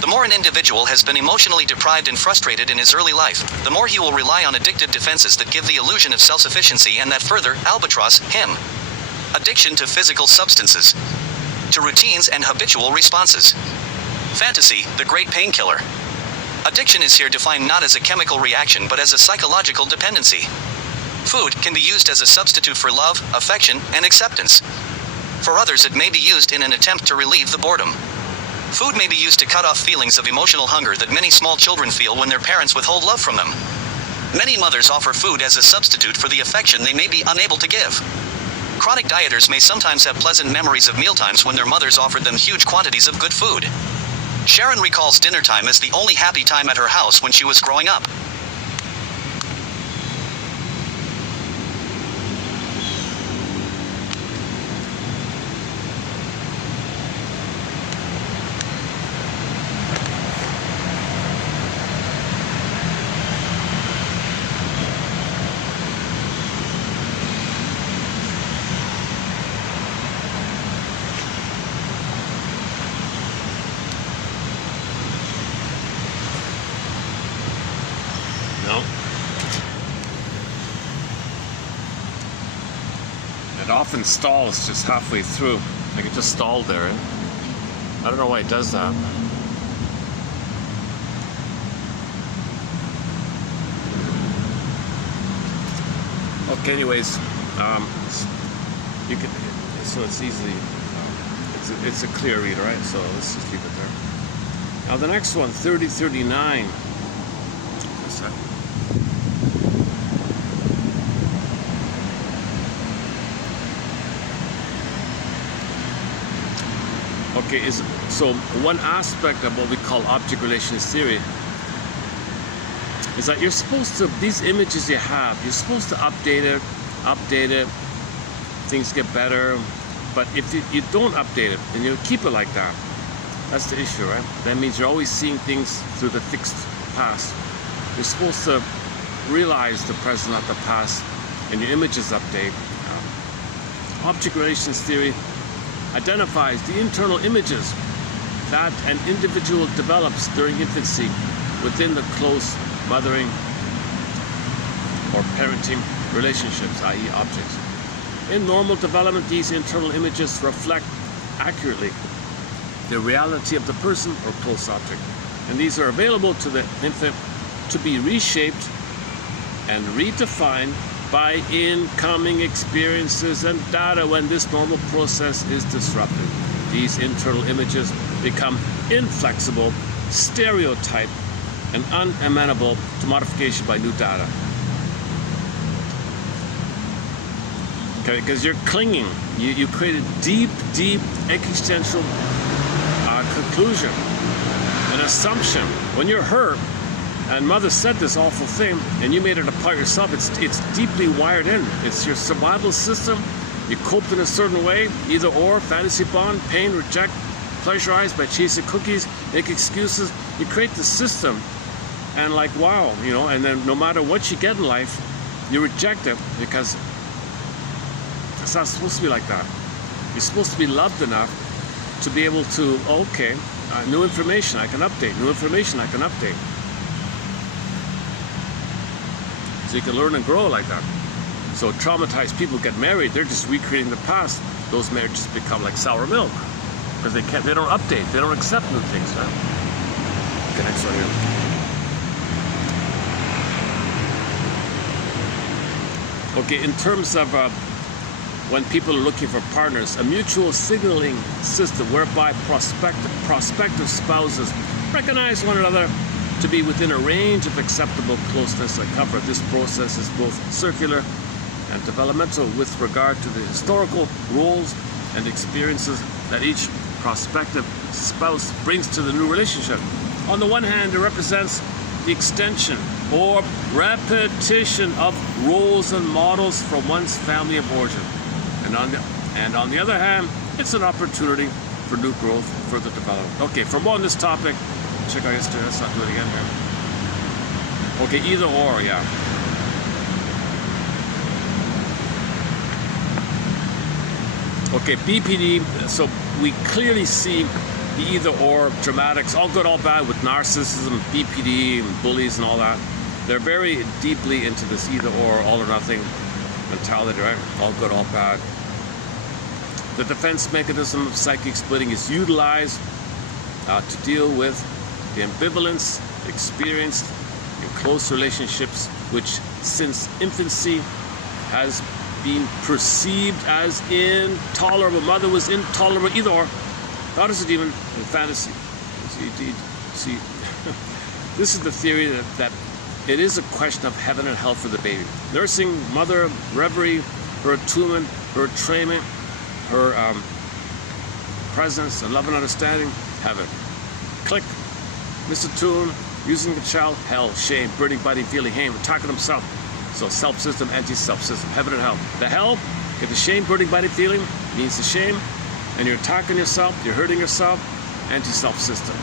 The more an individual has been emotionally deprived and frustrated in his early life, the more he will rely on addictive defenses that give the illusion of self-sufficiency and that further albatross him. Addiction to physical substances. To routines and habitual responses. Fantasy, the great painkiller. Addiction is here defined not as a chemical reaction but as a psychological dependency. Food can be used as a substitute for love, affection, and acceptance. For others, it may be used in an attempt to relieve the boredom. Food may be used to cut off feelings of emotional hunger that many small children feel when their parents withhold love from them. Many mothers offer food as a substitute for the affection they may be unable to give. Chronic dieters may sometimes have pleasant memories of mealtimes when their mothers offered them huge quantities of good food. Sharon recalls dinner time as the only happy time at her house when she was growing up. It often stalls just halfway through. Like it just stalled there. I don't know why it does that. Okay, anyways, you can, so it's easily, it's a clear read, right? So let's just leave it there. Now the next one, 3039. Okay, so one aspect of what we call object relations theory is that you're supposed to, these images you have, you're supposed to update it, things get better, but if you don't update it, then you keep it like that. That's the issue, right? That means you're always seeing things through the fixed past. You're supposed to realize the present, not the past, and your images update. Object relations theory identifies the internal images that an individual develops during infancy within the close mothering or parenting relationships, i.e. objects. In normal development, these internal images reflect accurately the reality of the person or close object. And these are available to the infant to be reshaped and redefined by incoming experiences and data when this normal process is disrupted. These internal images become inflexible, stereotyped, and unamenable to modification by new data. Okay, because you're clinging. You create a deep, deep existential conclusion, an assumption. When you're hurt, and mother said this awful thing, and you made it a part yourself, it's deeply wired in. It's your survival system. You coped in a certain way, either or, fantasy bond, pain, reject, pleasurized by chasing cookies, make excuses. You create the system, and like, wow, you know, and then no matter what you get in life, you reject it because it's not supposed to be like that. You're supposed to be loved enough to be able to, okay, new information I can update, new information I can update. So you can learn and grow like that. So traumatized people get married, they're just recreating the past. Those marriages become like sour milk because they don't update, they don't accept new things. Right? Okay, next one here. Okay, in terms of when people are looking for partners, a mutual signaling system whereby prospective spouses recognize one another to be within a range of acceptable closeness and comfort. This process is both circular and developmental with regard to the historical roles and experiences that each prospective spouse brings to the new relationship. On the one hand, it represents the extension or repetition of roles and models from one's family of origin. And on the other hand, it's an opportunity for new growth, further development. Okay, for more on this topic, check out yesterday. Let's not do it again here. Okay, either or, yeah. Okay, BPD, so we clearly see the either or dramatics, all good, all bad, with narcissism, BPD, and bullies and all that. They're very deeply into this either or, all or nothing mentality, right? All good, all bad. The defense mechanism of psychic splitting is utilized to deal with the ambivalence experienced in close relationships, which since infancy has been perceived as intolerable. Mother was intolerable, either or. How does it even in fantasy? See, this is the theory that it is a question of heaven and hell for the baby. Nursing, mother, reverie, her attunement, her entrainment, her presence and love and understanding, heaven. Click, misattuned, using the child, hell, shame, burning, biting, feeling, hate, attacking himself. So self-system, anti-self system, heaven and hell. The hell, get the shame, burning, biting, feeling, means the shame, and you're attacking yourself, you're hurting yourself, anti-self system.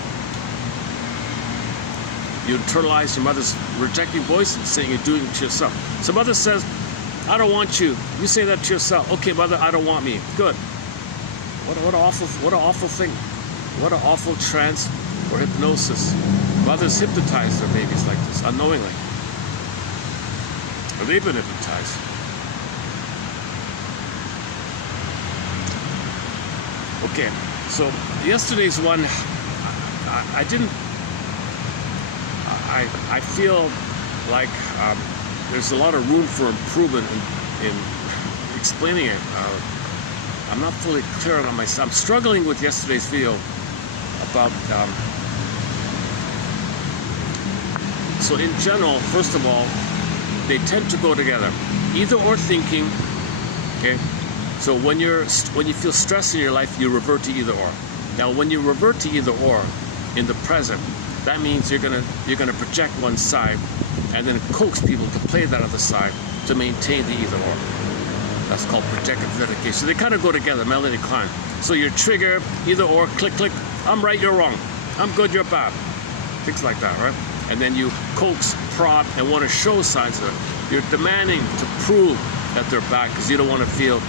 You internalize your mother's rejecting voice and saying you're doing it to yourself. So mother says, I don't want you. You say that to yourself. Okay, mother, I don't want me. Good. What an awful thing. What an awful trance or hypnosis. Mothers hypnotize their babies like this, unknowingly. Or they've been hypnotized. Okay, so yesterday's one, I feel like there's a lot of room for improvement in explaining it. I'm not fully clear on myself. I'm struggling with yesterday's video about, so in general, first of all, they tend to go together. Either or thinking, okay? So when you feel stress in your life, you revert to either or. Now, when you revert to either or in the present, that means you're gonna project one side and then coax people to play that other side to maintain the either or. That's called projective dedication. So they kind of go together, melody climb. So your trigger, either or, click, click, I'm right, you're wrong. I'm good, you're bad. Things like that, right? And then you coax, prod, and want to show signs of it. You're demanding to prove that they're bad because you don't want to feel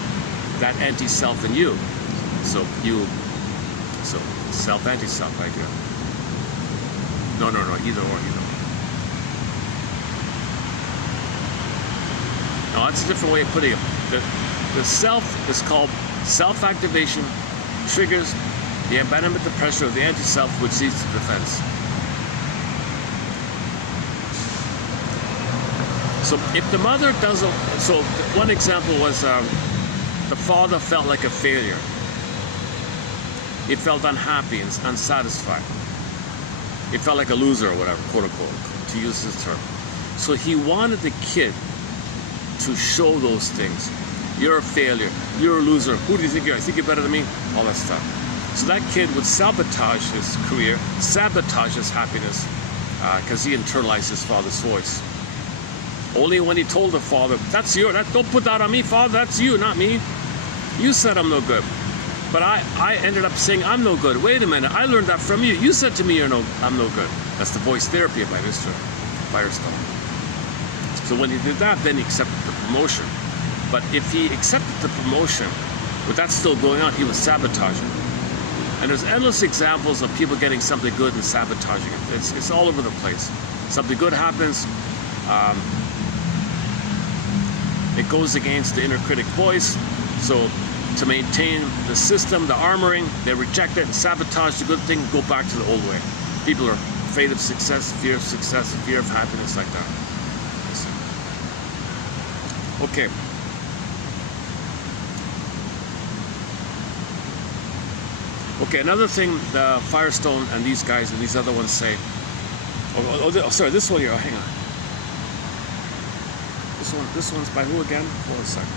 that anti-self in you. So self, anti-self idea. No, either or. No, that's a different way of putting it. The self is called self-activation, triggers the abandonment, the pressure of the anti-self, which leads to defense. So if the mother doesn't, so one example was the father felt like a failure. He felt unhappy and unsatisfied. He felt like a loser or whatever, quote unquote, to use this term. So he wanted the kid to show those things. You're a failure. You're a loser. Who do you think you are? You think you're better than me? All that stuff. So that kid would sabotage his career, sabotage his happiness, because he internalized his father's voice. Only when he told the father, that's your, don't put that on me, father, that's you, not me. You said I'm no good. But I ended up saying I'm no good. Wait a minute, I learned that from you. You said to me I'm no good. That's the voice therapy by Mr. Firestone. So when he did that, then he accepted the promotion. But if he accepted the promotion, with that still going on, he was sabotaging. And there's endless examples of people getting something good and sabotaging it. It's all over the place. Something good happens, it goes against the inner critic voice. So to maintain the system, the armoring, they reject it and sabotage the good thing, go back to the old way. People are afraid of success, fear of happiness, like that. Okay. Okay, another thing the Firestone and these guys and these other ones say, sorry, this one here, hang on. This one's by who again? Hold on a second.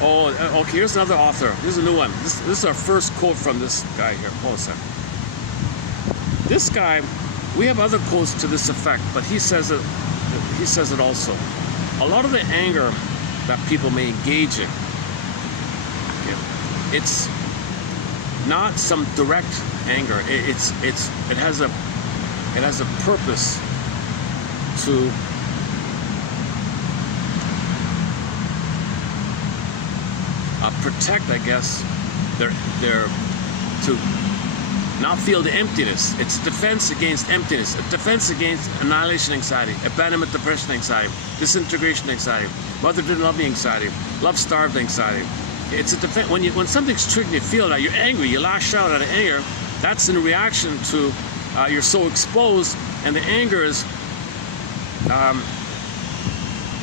Oh, okay, here's another author. Here's a new one. This is our first quote from this guy here. Hold on a second. This guy, we have other quotes to this effect, but he says it also. A lot of the anger that people may engage in, it's not some direct anger. It has a purpose to protect, I guess, their to not feel the emptiness. It's defense against emptiness, a defense against annihilation anxiety, abandonment, depression anxiety, disintegration anxiety, mother didn't love me anxiety, love-starved anxiety. It's a defense. When something's triggered, you feel that you're angry, you lash out out of anger. That's in reaction to you're so exposed, and the anger is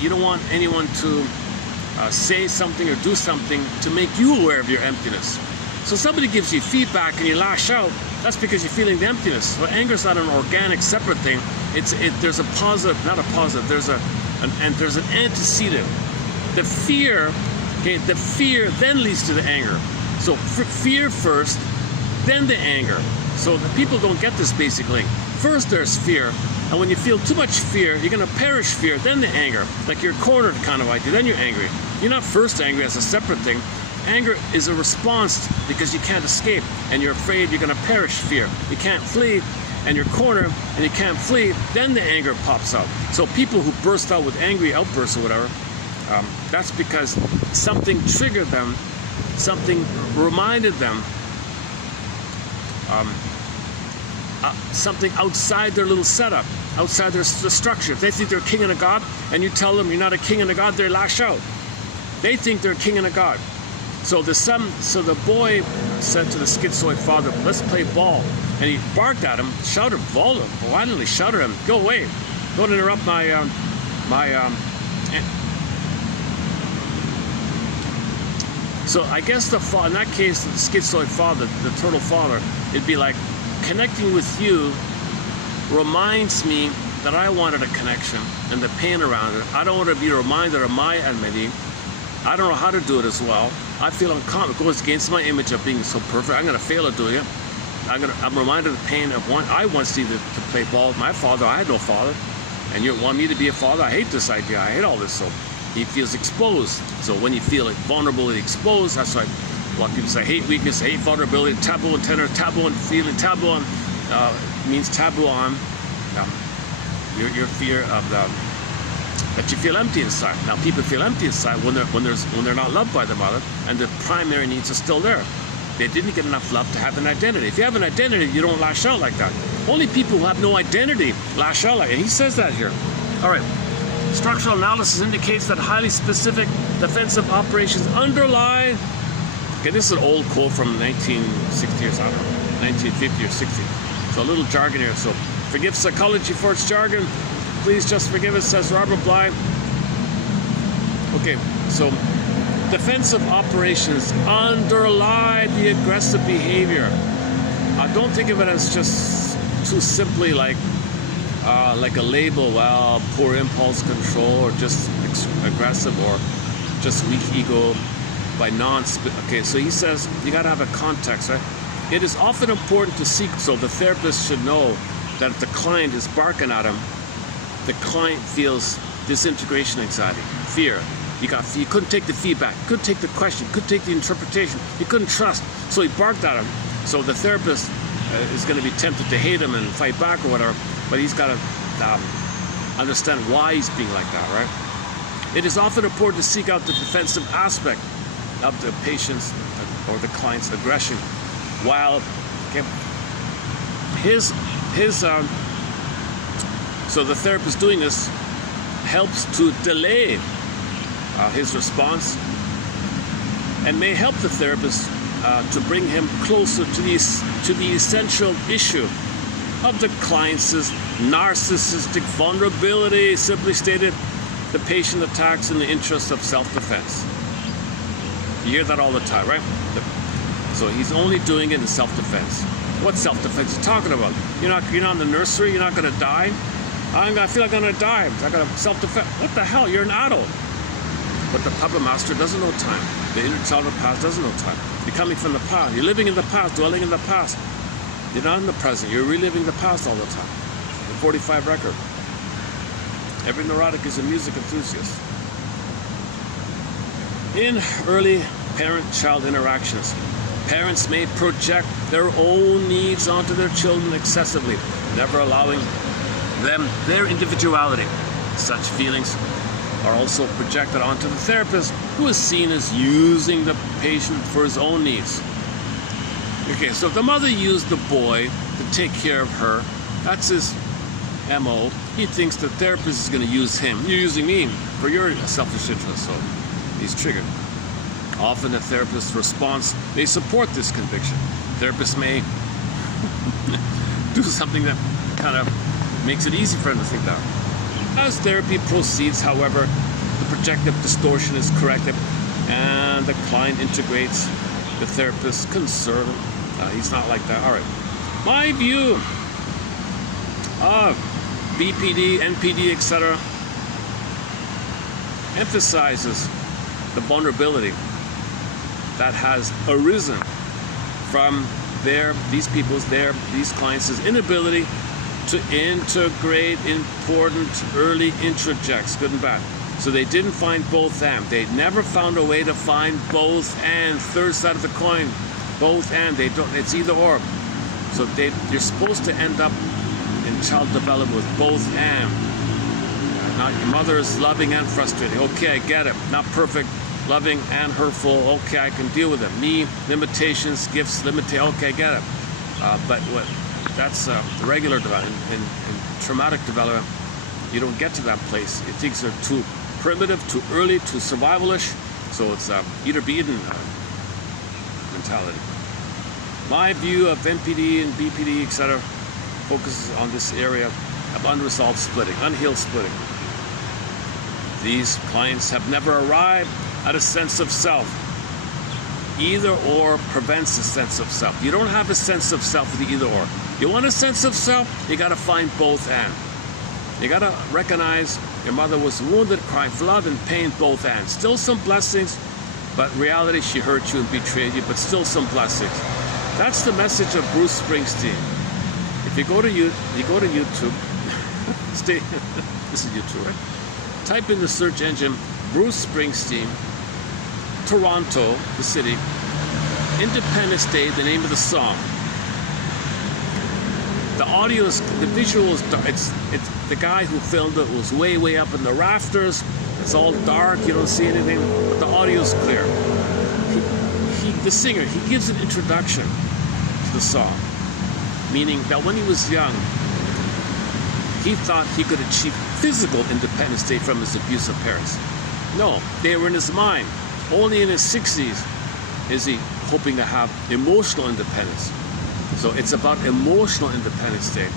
you don't want anyone to say something or do something to make you aware of your emptiness. So somebody gives you feedback and you lash out, that's because you're feeling the emptiness. So anger is not an organic, separate thing. There's a positive, not a positive, there's an antecedent. The fear then leads to the anger. So fear first, then the anger. So the people don't get this basic link. First there's fear, and when you feel too much fear, you're gonna perish fear, then the anger. Like you're cornered kind of idea, then you're angry. You're not first angry as a separate thing. Anger is a response because you can't escape, and you're afraid you're gonna perish fear. You can't flee, and you're cornered, and you can't flee, then the anger pops out. So people who burst out with angry outbursts or whatever, that's because something triggered them, something reminded them, something outside their little setup, outside the structure. If they think they're a king and a god, and you tell them you're not a king and a god, they lash out. They think they're a king and a god. So the boy said to the schizoid father, let's play ball. And he barked at him, shouted violently, shouted at him, go away. Don't interrupt my So I guess in that case, the schizoid father, the turtle father, it'd be like, connecting with you reminds me that I wanted a connection and the pain around it. I don't want to be reminded of my enmity. I don't know how to do it as well. I feel uncomfortable. It goes against my image of being so perfect. I'm going to fail at doing it. I'm reminded of the pain of one. I once needed to play ball with my father. I had no father. And you want me to be a father? I hate this idea. I hate all this. So he feels exposed. So when you feel like vulnerability exposed, that's why a lot of people say hate weakness, hate vulnerability, taboo and tender, taboo and feeling, taboo on means taboo on your fear of that you feel empty inside. Now people feel empty inside when they're not loved by their mother, and the primary needs are still there. They didn't get enough love to have an identity. If you have an identity, you don't lash out like that. Only people who have no identity lash out like that. And he says that here. All right. Structural analysis indicates that highly specific defensive operations underlie. Okay, this is an old quote from 1960 or something, 1950 or 60. So a little jargon here. So forgive psychology for its jargon. Please just forgive it, says Robert Bly. Okay, so defensive operations underlie the aggressive behavior. Don't think of it as just too simply like a label, well, poor impulse control, or just aggressive, or just weak ego by okay, so he says you got to have a context, right? It is often important to seek, so the therapist should know that if the client is barking at him, the client feels disintegration anxiety, fear. You couldn't take the feedback, couldn't take the question, couldn't take the interpretation, you couldn't trust, so he barked at him. So the therapist is going to be tempted to hate him and fight back or whatever, but he's got to understand why he's being like that, right? It is often important to seek out the defensive aspect of the patient's or the client's aggression, while so the therapist doing this helps to delay his response, and may help the therapist to bring him closer to the essential issue of the client's narcissistic vulnerability. Simply stated, the patient attacks in the interest of self-defense. You hear that all the time, right? So he's only doing it in self-defense. What self-defense are you talking about? You're not in the nursery. You're not going to die. I feel like I'm going to die. I got to self-defense. What the hell? You're an adult. But the puppet master doesn't know time. The inner child of the past doesn't know time. You're coming from the past. You're living in the past, dwelling in the past. You're not in the present. You're reliving the past all the time. The 45 record. Every neurotic is a music enthusiast. In early parent-child interactions, parents may project their own needs onto their children excessively, never allowing them their individuality. Such feelings are also projected onto the therapist, who is seen as using the patient for his own needs. Okay, so if the mother used the boy to take care of her, that's his MO. He thinks the therapist is going to use him. You're using me for your selfish interest, so he's triggered. Often the therapist's response may support this conviction. Therapist may do something that kind of makes it easy for him to think that. As therapy proceeds, however, the projective distortion is corrected and the client integrates the therapist's concern. He's not like that. All right. My view of BPD, NPD, etc. emphasizes the vulnerability that has arisen from these clients' inability to integrate important early introjects, good and bad. So they didn't find both and. They never found a way to find both and. Third side of the coin, both and. They don't. It's either or. So you're supposed to end up in child development with both and. Now your mother is loving and frustrating. Okay, I get it. Not perfect. Loving and hurtful. Okay, I can deal with it. Me, limitations, gifts, okay, I get it. But what? That's regular development. In traumatic development, you don't get to that place. Things are too primitive, too early, too survivalish. So it's eat or be eaten mentality. My view of NPD and BPD, etc., focuses on this area of unresolved splitting, unhealed splitting. These clients have never arrived at a sense of self. Either or prevents a sense of self. You don't have a sense of self with the either or. You want a sense of self, you got to find both and. You got to recognize your mother was wounded, crying for love and pain, both and. Still some blessings, but in reality she hurt you and betrayed you, but still some blessings. That's the message of Bruce Springsteen. If you go to YouTube, stay. This is YouTube, right? Type in the search engine Bruce Springsteen, Toronto, the city, Independence Day, the name of the song. The audio is, the visual is dark. It's the guy who filmed it was way up in the rafters. It's all dark. You don't see anything, but the audio is clear. The singer, he gives an introduction to the song, meaning that when he was young, he thought he could achieve physical independence day from his abusive parents. No, they were in his mind. Only in his 60s is he hoping to have emotional independence. So it's about emotional independence day.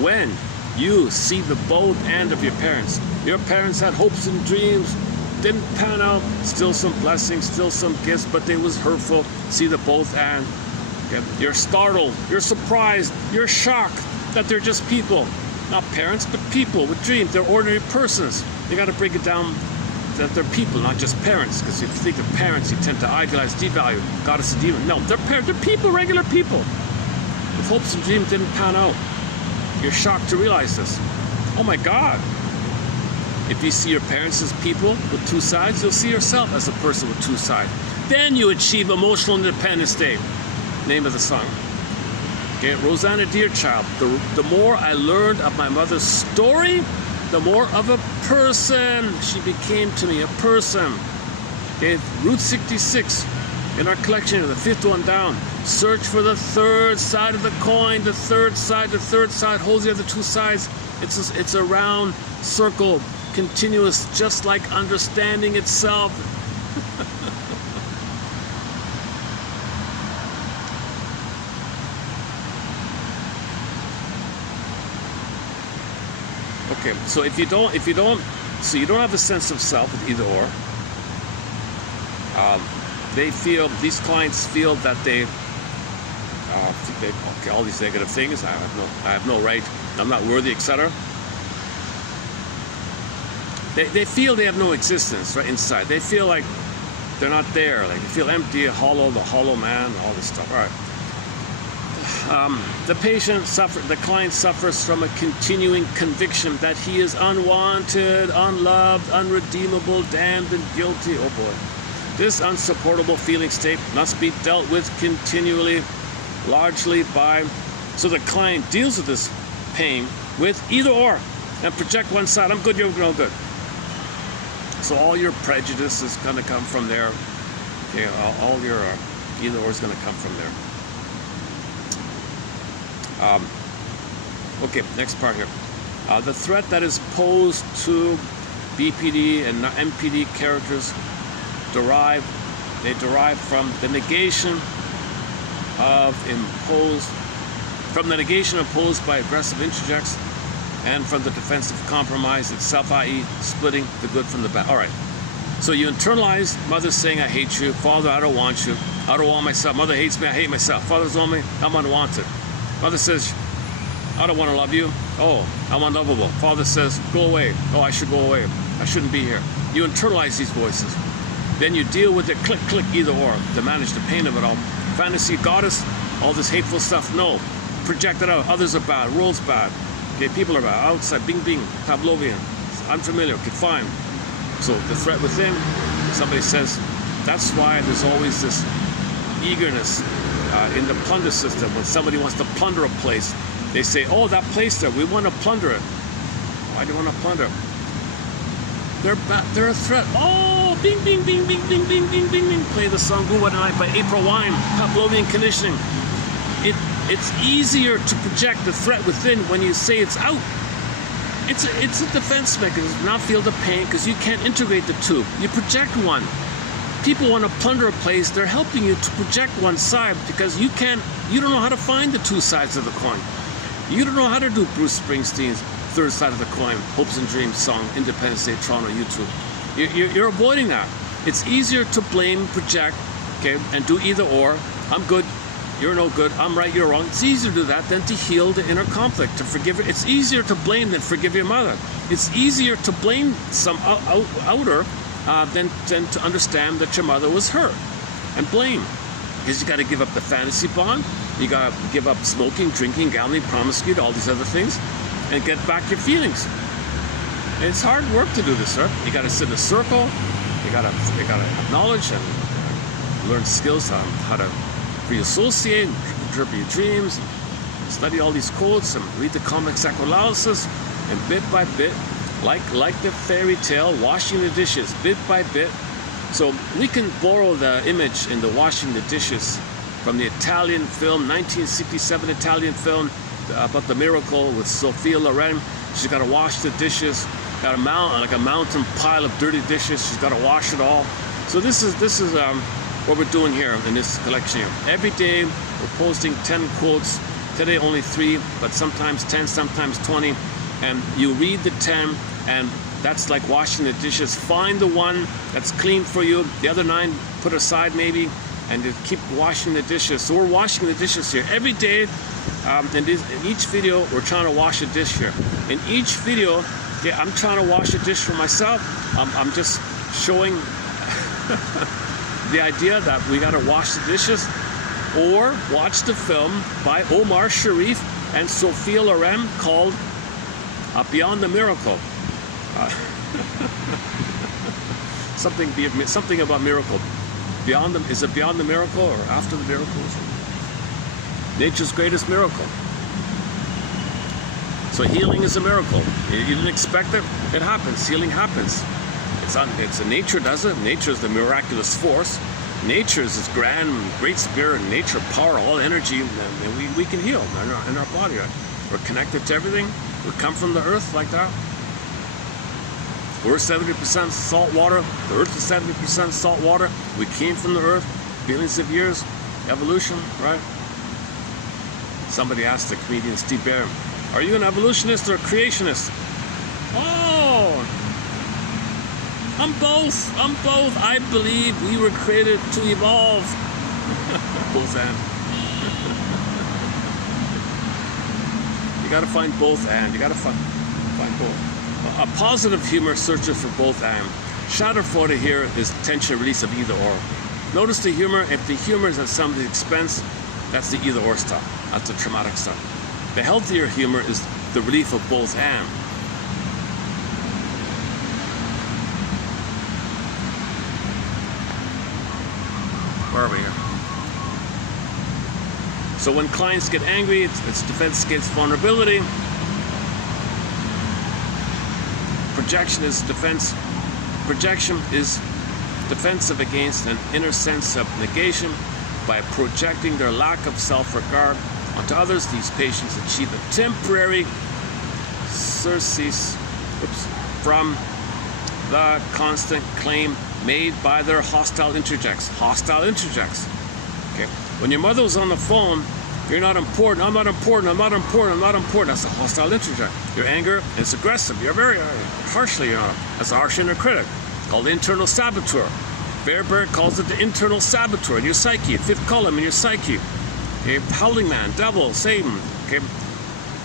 When you see the both end of your parents. Your parents had hopes and dreams, didn't pan out, still some blessings, still some gifts, but they was hurtful. See the both end. Okay? You're startled, you're surprised, you're shocked that they're just people. Not parents, but people with dreams. They're ordinary persons. You got to break it down that they're people, not just parents. Because if you think of parents, you tend to idolize, devalue, goddess and demon. No, they're people, regular people. If hopes and dreams didn't pan out, you're shocked to realize this. Oh my God. If you see your parents as people with two sides, you'll see yourself as a person with two sides. Then you achieve emotional independence day. Name of the song. Okay, Rosanna Deerchild. The more I learned of my mother's story, the more of a person she became to me, a person. Okay, Route 66 in our collection, the fifth one down. Search for the third side of the coin. The third side holds the other two sides. It's a round circle, continuous, just like understanding itself. Okay, so if you don't have a sense of self with either or. These clients feel that okay, all these negative things. I have no right. I'm not worthy, etc. They feel they have no existence right inside. They feel like they're not there. Like they feel empty, hollow, the hollow man, all this stuff. All right. The client suffers from a continuing conviction that he is unwanted, unloved, unredeemable, damned, and guilty. Oh boy. This unsupportable feeling state must be dealt with continually, largely by, so the client deals with this pain with either or, and project one side. I'm good, you're no good. So all your prejudice is going to come from there. Okay, all your either or is going to come from there. Okay, next part here. The threat that is posed to BPD and MPD characters derive from the negation imposed by aggressive interjects and from the defensive compromise itself, i.e. splitting the good from the bad. All right. So you internalize mother saying, I hate you. Father, I don't want you. I don't want myself. Mother hates me. I hate myself. Father's on me. I'm unwanted. Mother says, I don't want to love you. Oh, I'm unlovable. Father says, go away. Oh, I should go away. I shouldn't be here. You internalize these voices. Then you deal with it, click, either or, to manage the pain of it all. Fantasy, goddess, all this hateful stuff, no. Project it out. Others are bad. World's bad. Okay, people are bad. Outside, bing, Pavlovian. Unfamiliar. Okay, fine. So the threat within, somebody says, that's why there's always this eagerness in the plunder system. When somebody wants to plunder a place, they say, oh, that place there, we want to plunder it. Why do you want to plunder? They're a threat. Oh, bing. Play the song Who What Night by April Wine, Pavlovian conditioning. It's easier to project the threat within when you say it's out. It's a defense mechanism, not feel the pain, because you can't integrate the two. You project one. People want to plunder a place, they're helping you to project one side because you don't know how to find the two sides of the coin. You don't know how to do Bruce Springsteen's third side of the coin, Hopes and Dreams song, Independence Day, Toronto, YouTube. You're avoiding that. It's easier to blame, project, okay, and do either or. I'm good, you're no good, I'm right, you're wrong. It's easier to do that than to heal the inner conflict, to forgive it. It's easier to blame than forgive your mother. It's easier to blame some outer than to understand that your mother was hurt and blame. Because you got to give up the fantasy bond, you got to give up smoking, drinking, gambling, promiscuity, all these other things, and get back your feelings. And it's hard work to do this, sir. You got to sit in a circle, you got to have knowledge and learn skills on how to free-associate, interpret your dreams, study all these quotes, and read the comic psychoanalysis, and bit by bit, like the fairy tale, washing the dishes, bit by bit. So we can borrow the image in the washing the dishes from the Italian film, 1967 Italian film about the miracle with Sophia Loren. She's got to wash the dishes, got a mountain pile of dirty dishes. She's got to wash it all. So this is what we're doing here in this collection here. Every day we're posting 10 quotes. Today only 3, but sometimes 10, sometimes 20. And you read the 10, and that's like washing the dishes. Find the one that's clean for you. The other 9 put aside maybe, and you keep washing the dishes. So we're washing the dishes here every day. In each video, we're trying to wash a dish here. In each video, yeah, I'm trying to wash a dish for myself. I'm just showing the idea that we got to wash the dishes, or watch the film by Omar Sharif and Sophia Loren called Beyond the Miracle. Something about miracle. Is it beyond the miracle or after the miracle? Nature's greatest miracle. So healing is a miracle. You didn't expect it, it happens. Healing happens. Nature does it. Nature is the miraculous force. Nature is this grand, great spirit, nature, power, all energy, and we can heal in our body. Right? We're connected to everything. We come from the earth like that. We're 70% salt water. The earth is 70% salt water. We came from the earth, billions of years, evolution, right? Somebody asked the comedian Steve Barron, "Are you an evolutionist or a creationist?" Oh, I'm both. I believe we were created to evolve. Both and. You got to find both and. You got to find both. A positive humor searches for both and. Schadenfreude here is tension release of either or. Notice the humor. If the humor is at somebody's expense, that's the either or stuff. That's the traumatic stuff. The healthier humor is the relief of both and. Where are we here? So when clients get angry, it's defense against vulnerability. Projection is defensive against an inner sense of negation. By projecting their lack of self-regard onto others, these patients achieve a temporary surcease from the constant claim made by their hostile interjects. Okay. When your mother was on the phone, you're not important, I'm not important. That's a hostile interject. Your anger is aggressive. You're very harshly, that's a harsh inner critic called the internal saboteur. Bear calls it the internal saboteur in your psyche, 5th column in your psyche. Okay. Howling man, devil, Satan. Okay.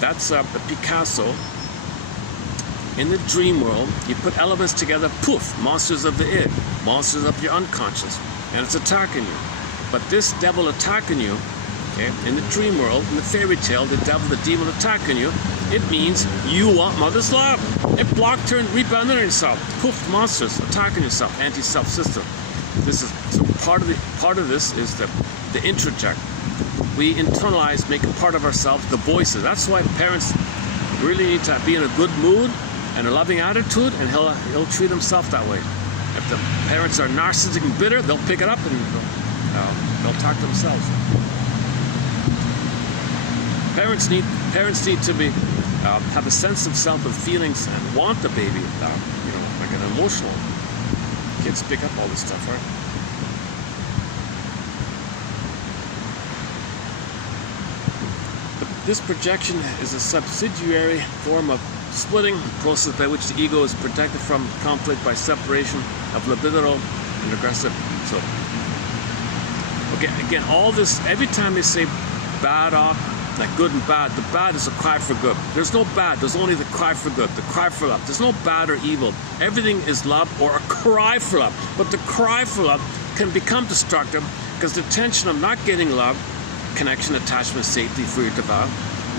That's the Picasso. In the dream world, you put elements together, poof, monsters of the id, monsters of your unconscious, and it's attacking you. But this devil attacking you, okay, in the dream world, in the fairy tale, the demon attacking you, it means you want mother's love. It blocked her and rebounded on yourself. Poof, monsters attacking yourself, anti-self system. This is so part of this is the introject. We internalize, make a part of ourselves the voices. That's why parents really need to be in a good mood and a loving attitude, and he'll treat himself that way. If the parents are narcissistic and bitter, they'll pick it up and they'll talk to themselves. Parents need to be have a sense of self and feelings and want the baby, like an emotional. Kids pick up all this stuff, right? This projection is a subsidiary form of splitting, a process by which the ego is protected from conflict by separation of libidinal and aggressive. So, again, all this, every time they say bad off, like good and bad. The bad is a cry for good. There's no bad, there's only the cry for good, the cry for love. There's no bad or evil. Everything is love or a cry for love. But the cry for love can become destructive because the tension of not getting love, connection, attachment, safety, fear, devour,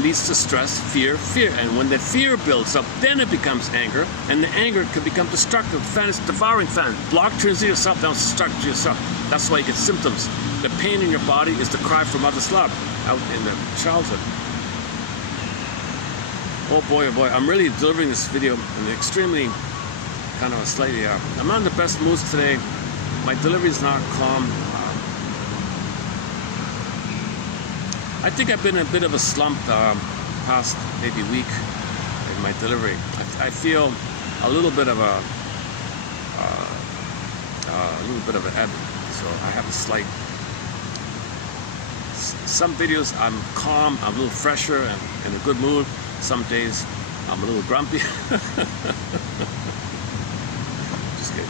leads to stress, fear. And when the fear builds up, then it becomes anger, and the anger can become destructive. Fantasy, devouring fantasy. Block turns to yourself, down destructive to yourself. That's why you get symptoms. The pain in your body is the cry for mother's love out in the childhood. Oh boy, I'm really delivering this video in an extremely kind of a slightly, I'm not in the best mood today. My delivery is not calm. I think I've been in a bit of a slump past maybe week in my delivery. I feel a little bit of an ebb, so I have a slight. Some videos I'm calm, I'm a little fresher and in a good mood. Some days I'm a little grumpy. Just kidding.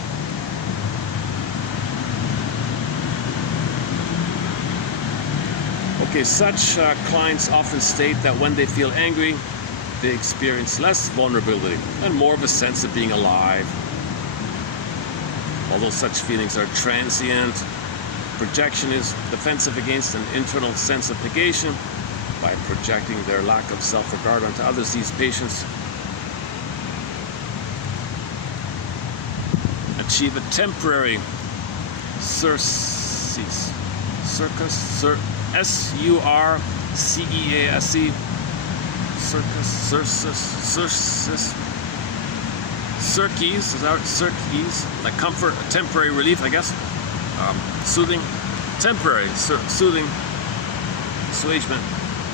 Okay, such clients often state that when they feel angry, they experience less vulnerability and more of a sense of being alive. Although such feelings are transient, projection is defensive against an internal sense of negation. By projecting their lack of self-regard onto others, these patients achieve a temporary surcease. S-U-R-C-E-A-S-E, surcease, like comfort, temporary relief, I guess, soothing, temporary, soothing, assuagement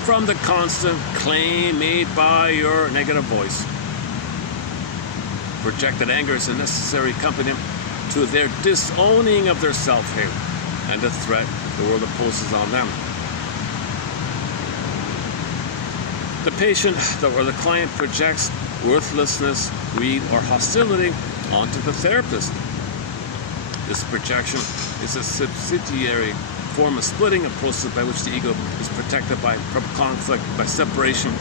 from the constant claim made by your negative voice. Projected anger is a necessary accompaniment to their disowning of their self-hate and the threat the world imposes on them. The patient or the client projects worthlessness, greed, or hostility onto the therapist. This projection is a subsidiary form of splitting, a process by which the ego is protected by conflict, by separation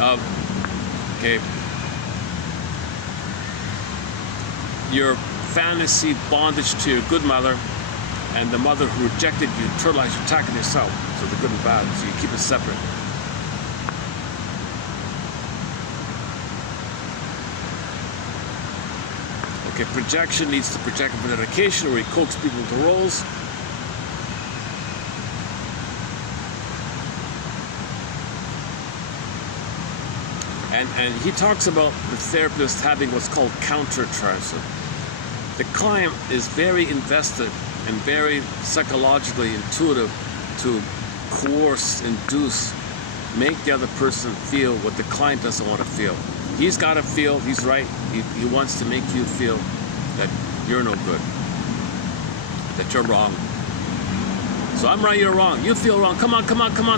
of, your fantasy bondage to your good mother and the mother who rejected you, internalized, you're attacking yourself. So the good and bad, so you keep it separate. Okay, projection leads to projective identification, where he coaxes people into roles. And he talks about the therapist having what's called counter-transfer. The client is very invested and very psychologically intuitive to coerce, induce, make the other person feel what the client doesn't want to feel. He's got to feel he's right. He wants to make you feel that you're no good, that you're wrong. So I'm right, you're wrong. You feel wrong. Come on,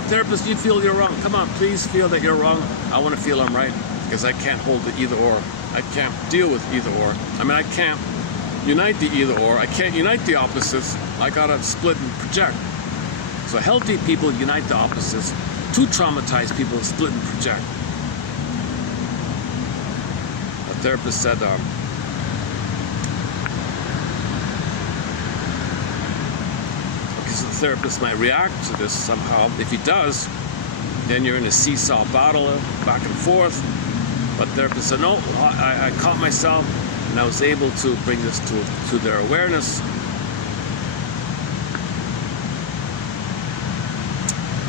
therapist, you feel you're wrong. Come on, please feel that you're wrong. I want to feel I'm right, because I can't hold the either or. I can't deal with either or. I mean, I can't unite the either or. I can't unite the opposites. I gotta split and project. So healthy people unite the opposites. Too traumatized people split and project. A therapist said, the therapist might react to this somehow. If he does, then you're in a seesaw battle, back and forth. But the therapist said, no, I caught myself, and I was able to bring this to their awareness.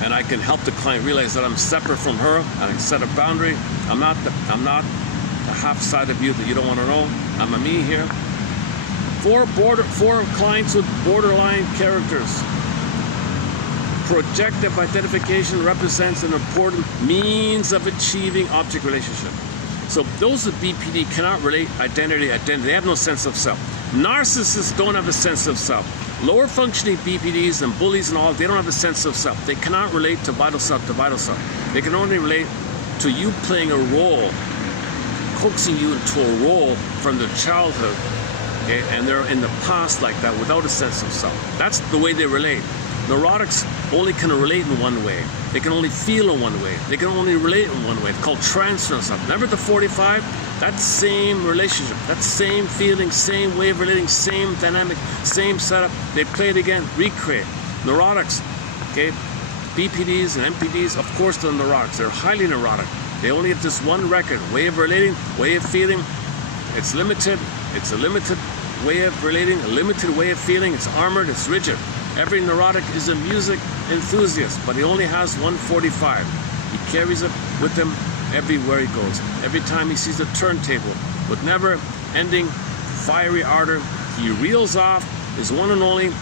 And I can help the client realize that I'm separate from her, and I can set a boundary. I'm not the half side of you that you don't want to know. I'm a me here. For clients with borderline characters, projective identification represents an important means of achieving object relationship. So those with BPD cannot relate identity. They have no sense of self. Narcissists don't have a sense of self. Lower functioning BPDs and bullies and all, they don't have a sense of self. They cannot relate to vital self to vital self. They can only relate to you playing a role, coaxing you into a role from their childhood. Okay, and they're in the past like that without a sense of self. That's the way they relate. Neurotics only can relate in one way. They can only feel in one way. They can only relate in one way. It's called transference. Remember the 45? That same relationship, that same feeling, same way of relating, same dynamic, same setup. They play it again, recreate. Neurotics, okay? BPDs and MPDs, of course they're neurotics. They're highly neurotic. They only have this one record, way of relating, way of feeling. It's limited. It's a limited way of relating, a limited way of feeling. It's armored, it's rigid. Every neurotic is a music enthusiast, but he only has 145. He carries it with him everywhere he goes. Every time he sees a turntable with never-ending fiery ardor, he reels off his one and only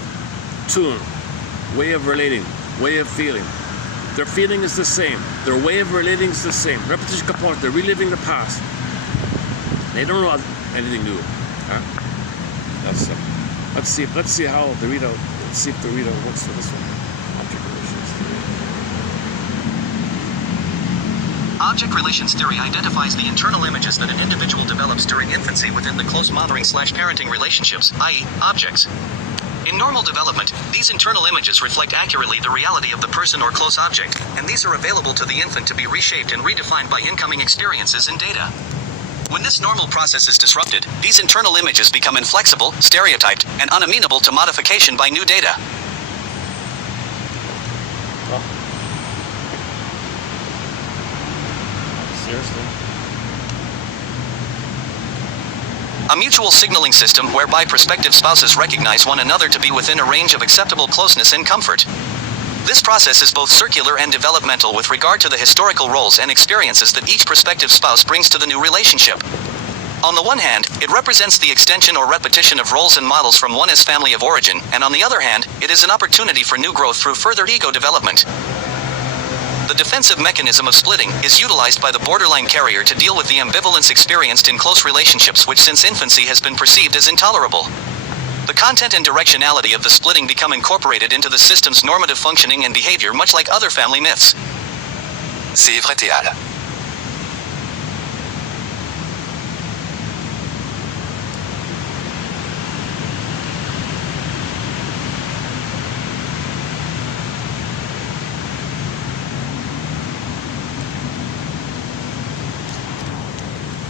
tune, way of relating, way of feeling. Their feeling is the same. Their way of relating is the same. Repetition component, they're reliving the past. They don't know anything new. Huh? Let's see how the Ribot. Let's see if the Ribot works for this one. Object relations theory identifies the internal images that an individual develops during infancy within the close mothering/parenting relationships, i.e., objects. In normal development, these internal images reflect accurately the reality of the person or close object, and these are available to the infant to be reshaped and redefined by incoming experiences and data. When this normal process is disrupted, these internal images become inflexible, stereotyped, and unamenable to modification by new data. Seriously? A mutual signaling system whereby prospective spouses recognize one another to be within a range of acceptable closeness and comfort. This process is both circular and developmental with regard to the historical roles and experiences that each prospective spouse brings to the new relationship. On the one hand, it represents the extension or repetition of roles and models from one's family of origin, and on the other hand, it is an opportunity for new growth through further ego development. The defensive mechanism of splitting is utilized by the borderline carrier to deal with the ambivalence experienced in close relationships which since infancy has been perceived as intolerable. The content and directionality of the splitting become incorporated into the system's normative functioning and behavior, much like other family myths. C'est vrai Théal.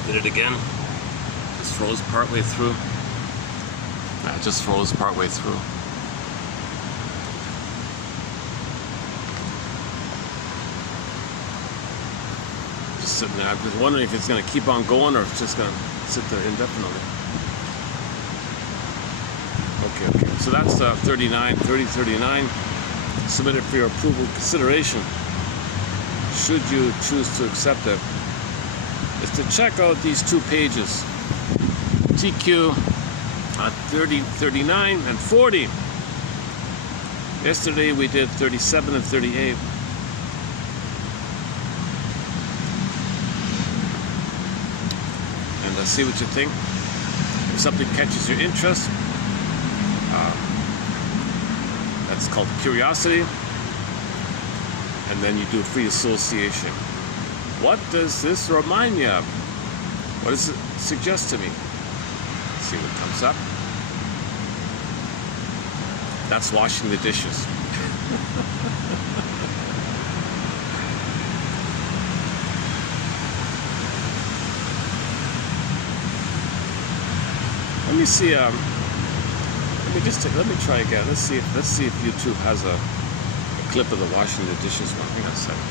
Did it again. Just froze partway through. Just froze partway through. Just sitting there. I'm just wondering if it's going to keep on going or if it's just going to sit there indefinitely. Okay. So that's 3039. Submitted for your approval consideration. Should you choose to accept it, is to check out these two pages. TQ 30, 39, and 40. Yesterday we did 37 and 38. And see what you think. If something catches your interest, that's called curiosity. And then you do free association. What does this remind me of? What does it suggest to me? Let's see what comes up. That's washing the dishes. Let me see. Let me try again. Let's see if YouTube has a clip of the washing the dishes one. Hang on a second.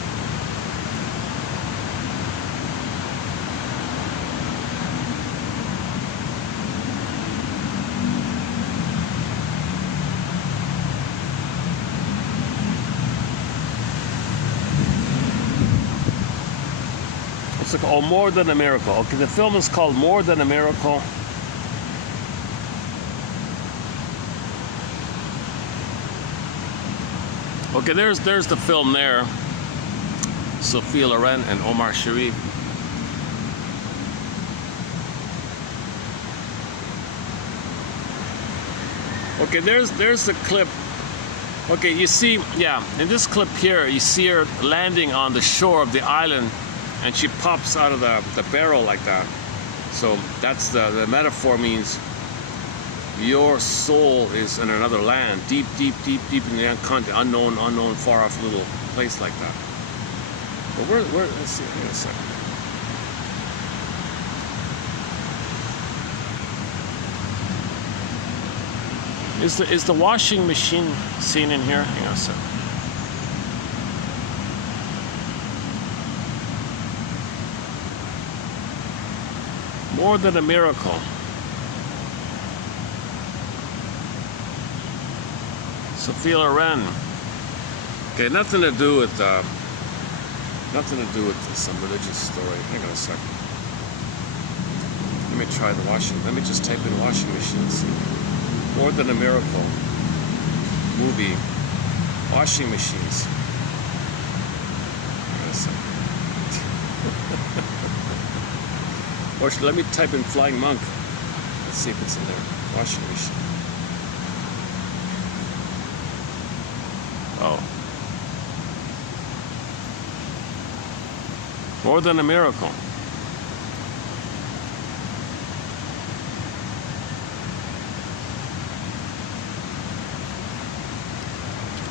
It's like, oh, More Than a Miracle. Okay, the film is called More Than a Miracle. Okay, there's the film there. Sophia Loren and Omar Sharif. Okay, there's the clip. Okay, you see, yeah, in this clip here, you see her landing on the shore of the island, and she pops out of the barrel like that. So that's the metaphor means your soul is in another land, deep, deep, deep, deep in the unknown, far off little place like that. But where? Let's see. Hang on a second. Is the washing machine scene in here? Hang on a second. More than a miracle. Sophia Loren. Okay, nothing to do with some religious story. Hang on a second. Let me try the washing. Let me just type in washing machine and see. More than a miracle. Movie. Washing machines. Hang on a second. Or let me type in flying monk. Let's see if it's in there. Washing machine. Oh. More than a miracle.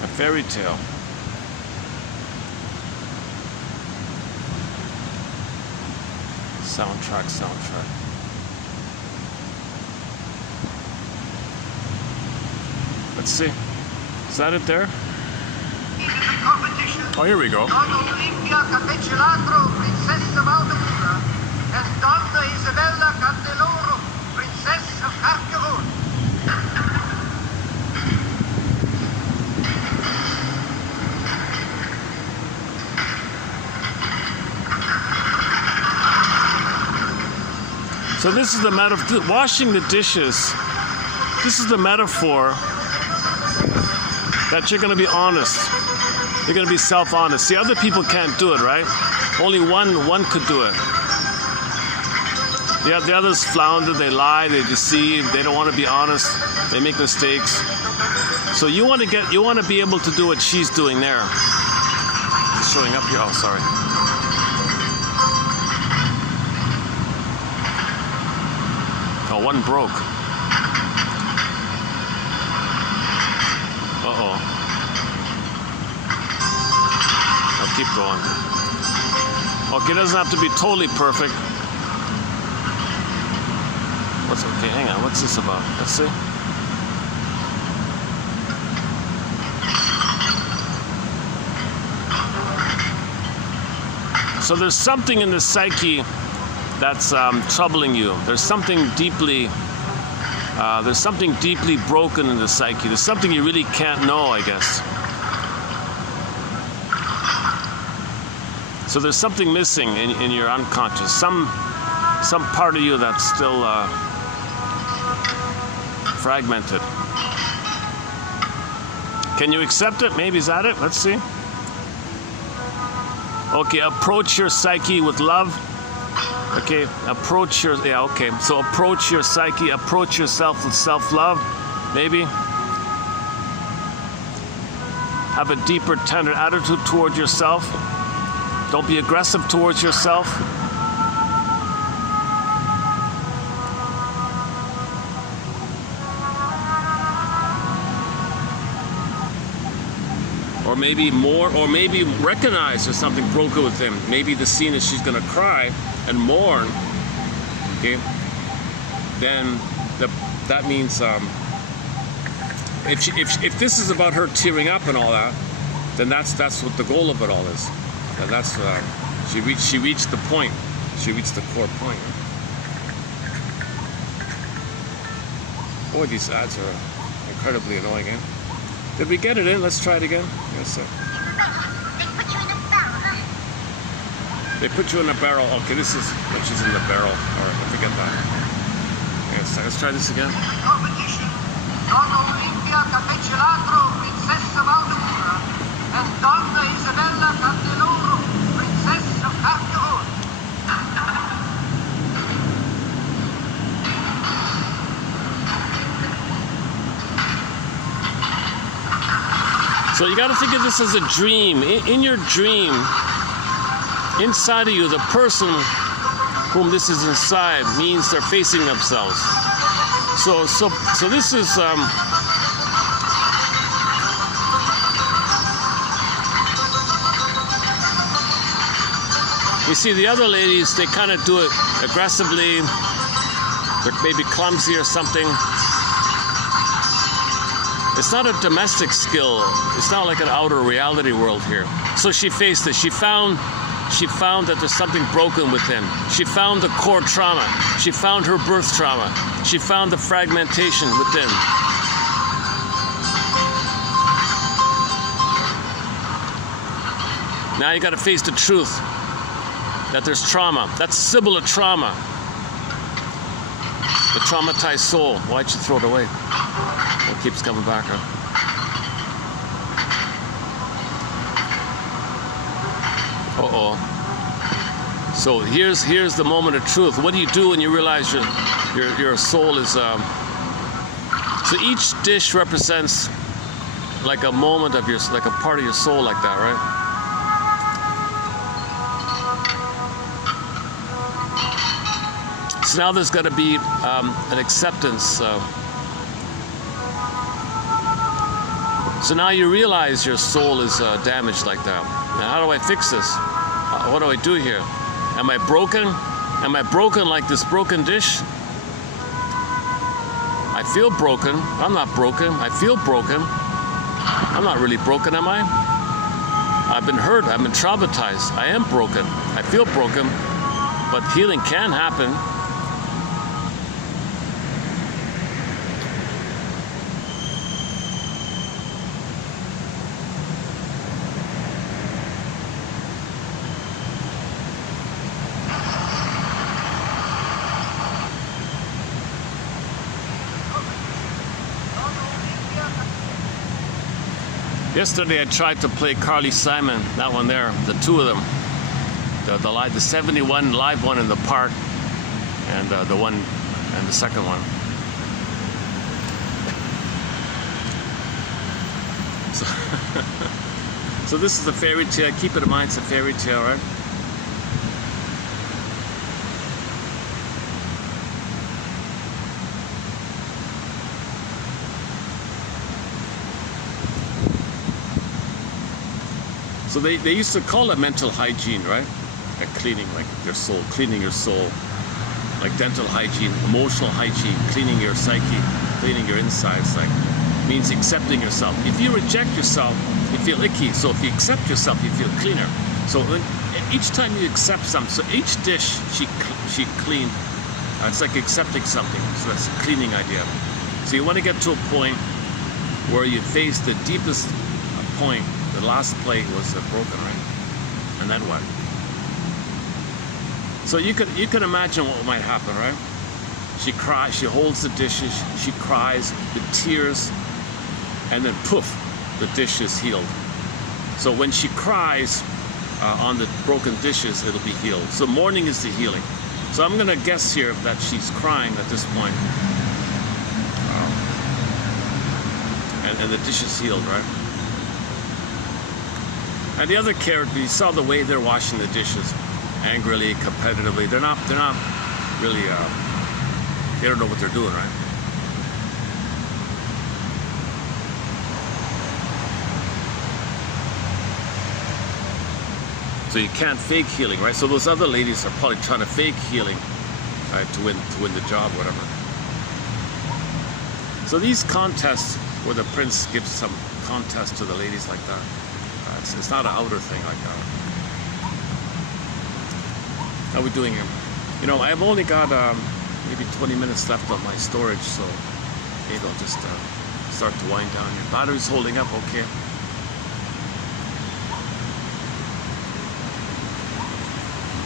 A fairy tale. Soundtrack. Let's see. Is that it there? Oh, here we go. So this is the metaphor, washing the dishes. This is the metaphor that you're going to be honest. You're going to be self-honest. See, other people can't do it, right? Only one could do it. The others flounder, they lie, they deceive, they don't want to be honest, they make mistakes. So you want to be able to do what she's doing there. It's showing up here. Oh, sorry. Oh, one broke. Uh-oh. I'll keep going. Okay, it doesn't have to be totally perfect. Okay, hang on. What's this about? Let's see. So there's something in the psyche that's troubling you. There's something deeply broken in the psyche. There's something you really can't know, I guess. So there's something missing in your unconscious. Some part of you that's still fragmented. Can you accept it? Maybe is that it? Let's see. Okay, approach your psyche with love. Okay, okay. So approach your psyche, approach yourself with self-love, maybe. Have a deeper, tender attitude toward yourself. Don't be aggressive towards yourself. Or maybe recognize there's something broken with him. Maybe the scene is she's gonna cry and mourn. Okay, then that means if this is about her tearing up and all that, then that's what the goal of it all is. And that's she reached the point. She reached the core point. Boy, these ads are incredibly annoying, eh? Did we get it in? Let's try it again. Yes, sir. They put you in a barrel. Okay, this is when she's in the barrel. All right, I forget that. Yes, let's try this again. So you got to think of this as a dream. In your dream, inside of you, the person whom this is inside means they're facing themselves. So this is you see the other ladies, they kind of do it aggressively. They're maybe clumsy or something. It's not a domestic skill. It's not like an outer reality world here. So she faced it. She found that there's something broken within. She found the core trauma. She found her birth trauma. She found the fragmentation within. Now you got to face the truth that there's trauma. That's a symbol of trauma. The traumatized soul. Why'd you throw it away? It keeps coming back, huh? Uh-oh. So here's the moment of truth. What do you do when you realize your soul is so each dish represents like a moment of like a part of your soul, like that, right? So now there's got to be an acceptance. So now you realize your soul is damaged like that. Now how do I fix this? What do I do here? Am I broken? Am I broken like this broken dish? I feel broken. I'm not broken. I feel broken. I'm not really broken, am I? I've been hurt. I've been traumatized. I am broken. I feel broken. But healing can happen. Yesterday I tried to play Carly Simon, that one there, the two of them. The 71 live one in the park and the one and the second one. So this is a fairy tale. Keep it in mind, it's a fairy tale, right? So they used to call it mental hygiene, right? Like cleaning, like your soul, cleaning your soul. Like dental hygiene, emotional hygiene, cleaning your psyche, cleaning your insides, like means accepting yourself. If you reject yourself, you feel icky. So if you accept yourself, you feel cleaner. So each time you accept something, so each dish she cleaned, it's like accepting something. So that's a cleaning idea. So you want to get to a point where you face the deepest point. The last plate was broken, right? And then what? So you can imagine what might happen, right? She cries, she holds the dishes, she cries, the tears, and then poof, the dish is healed. So when she cries on the broken dishes, it'll be healed. So mourning is the healing. So I'm gonna guess here that she's crying at this point. And the dish is healed, right? And the other character, you saw the way they're washing the dishes, angrily, competitively. They're not really, they don't know what they're doing, right? So you can't fake healing, right? So those other ladies are probably trying to fake healing, right, to win the job, whatever. So these contests where the prince gives some contest to the ladies like that, it's not an outer thing like that. How are we doing here? You know, I've only got maybe 20 minutes left on my storage, so maybe I'll just start to wind down here. Battery's holding up, okay.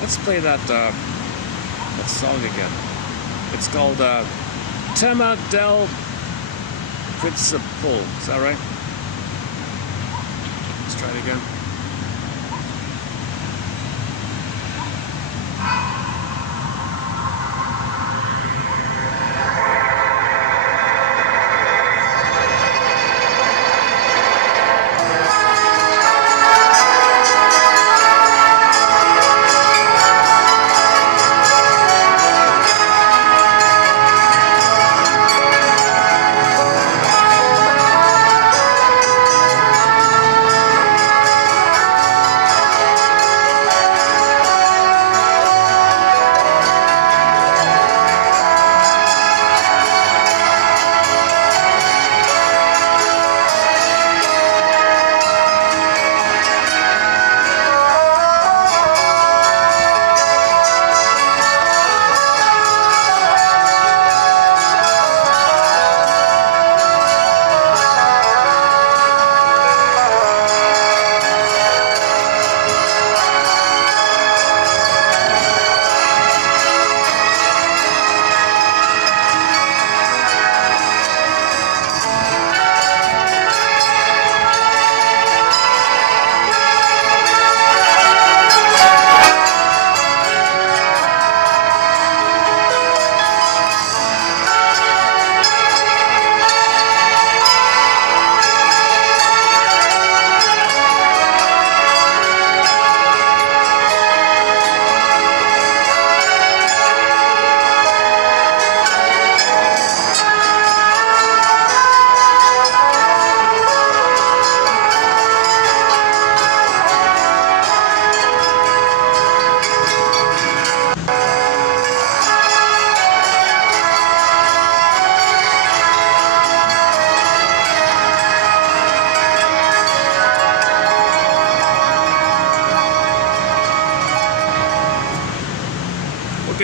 Let's play that song again. It's called Tema del Principal. Is that right? Let's try it again.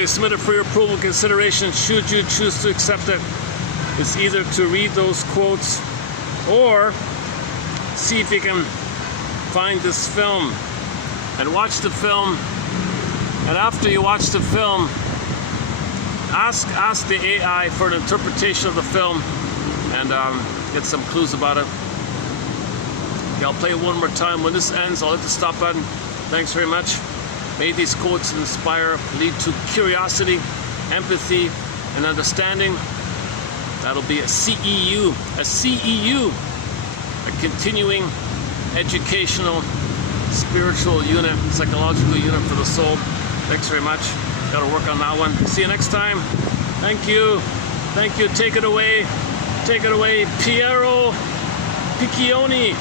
Okay, submit it for your approval consideration. Should you choose to accept it, it's either to read those quotes or see if you can find this film and watch the film. And after you watch the film, ask the AI for an interpretation of the film and get some clues about it. Okay, I'll play it one more time. When this ends, I'll hit the stop button. Thanks very much. May these quotes inspire, lead to curiosity, empathy, and understanding. That'll be a CEU, a continuing educational, spiritual unit, psychological unit for the soul. Thanks very much. Got to work on that one. See you next time. Thank you. Thank you. Take it away. Take it away, Piero Piccioni.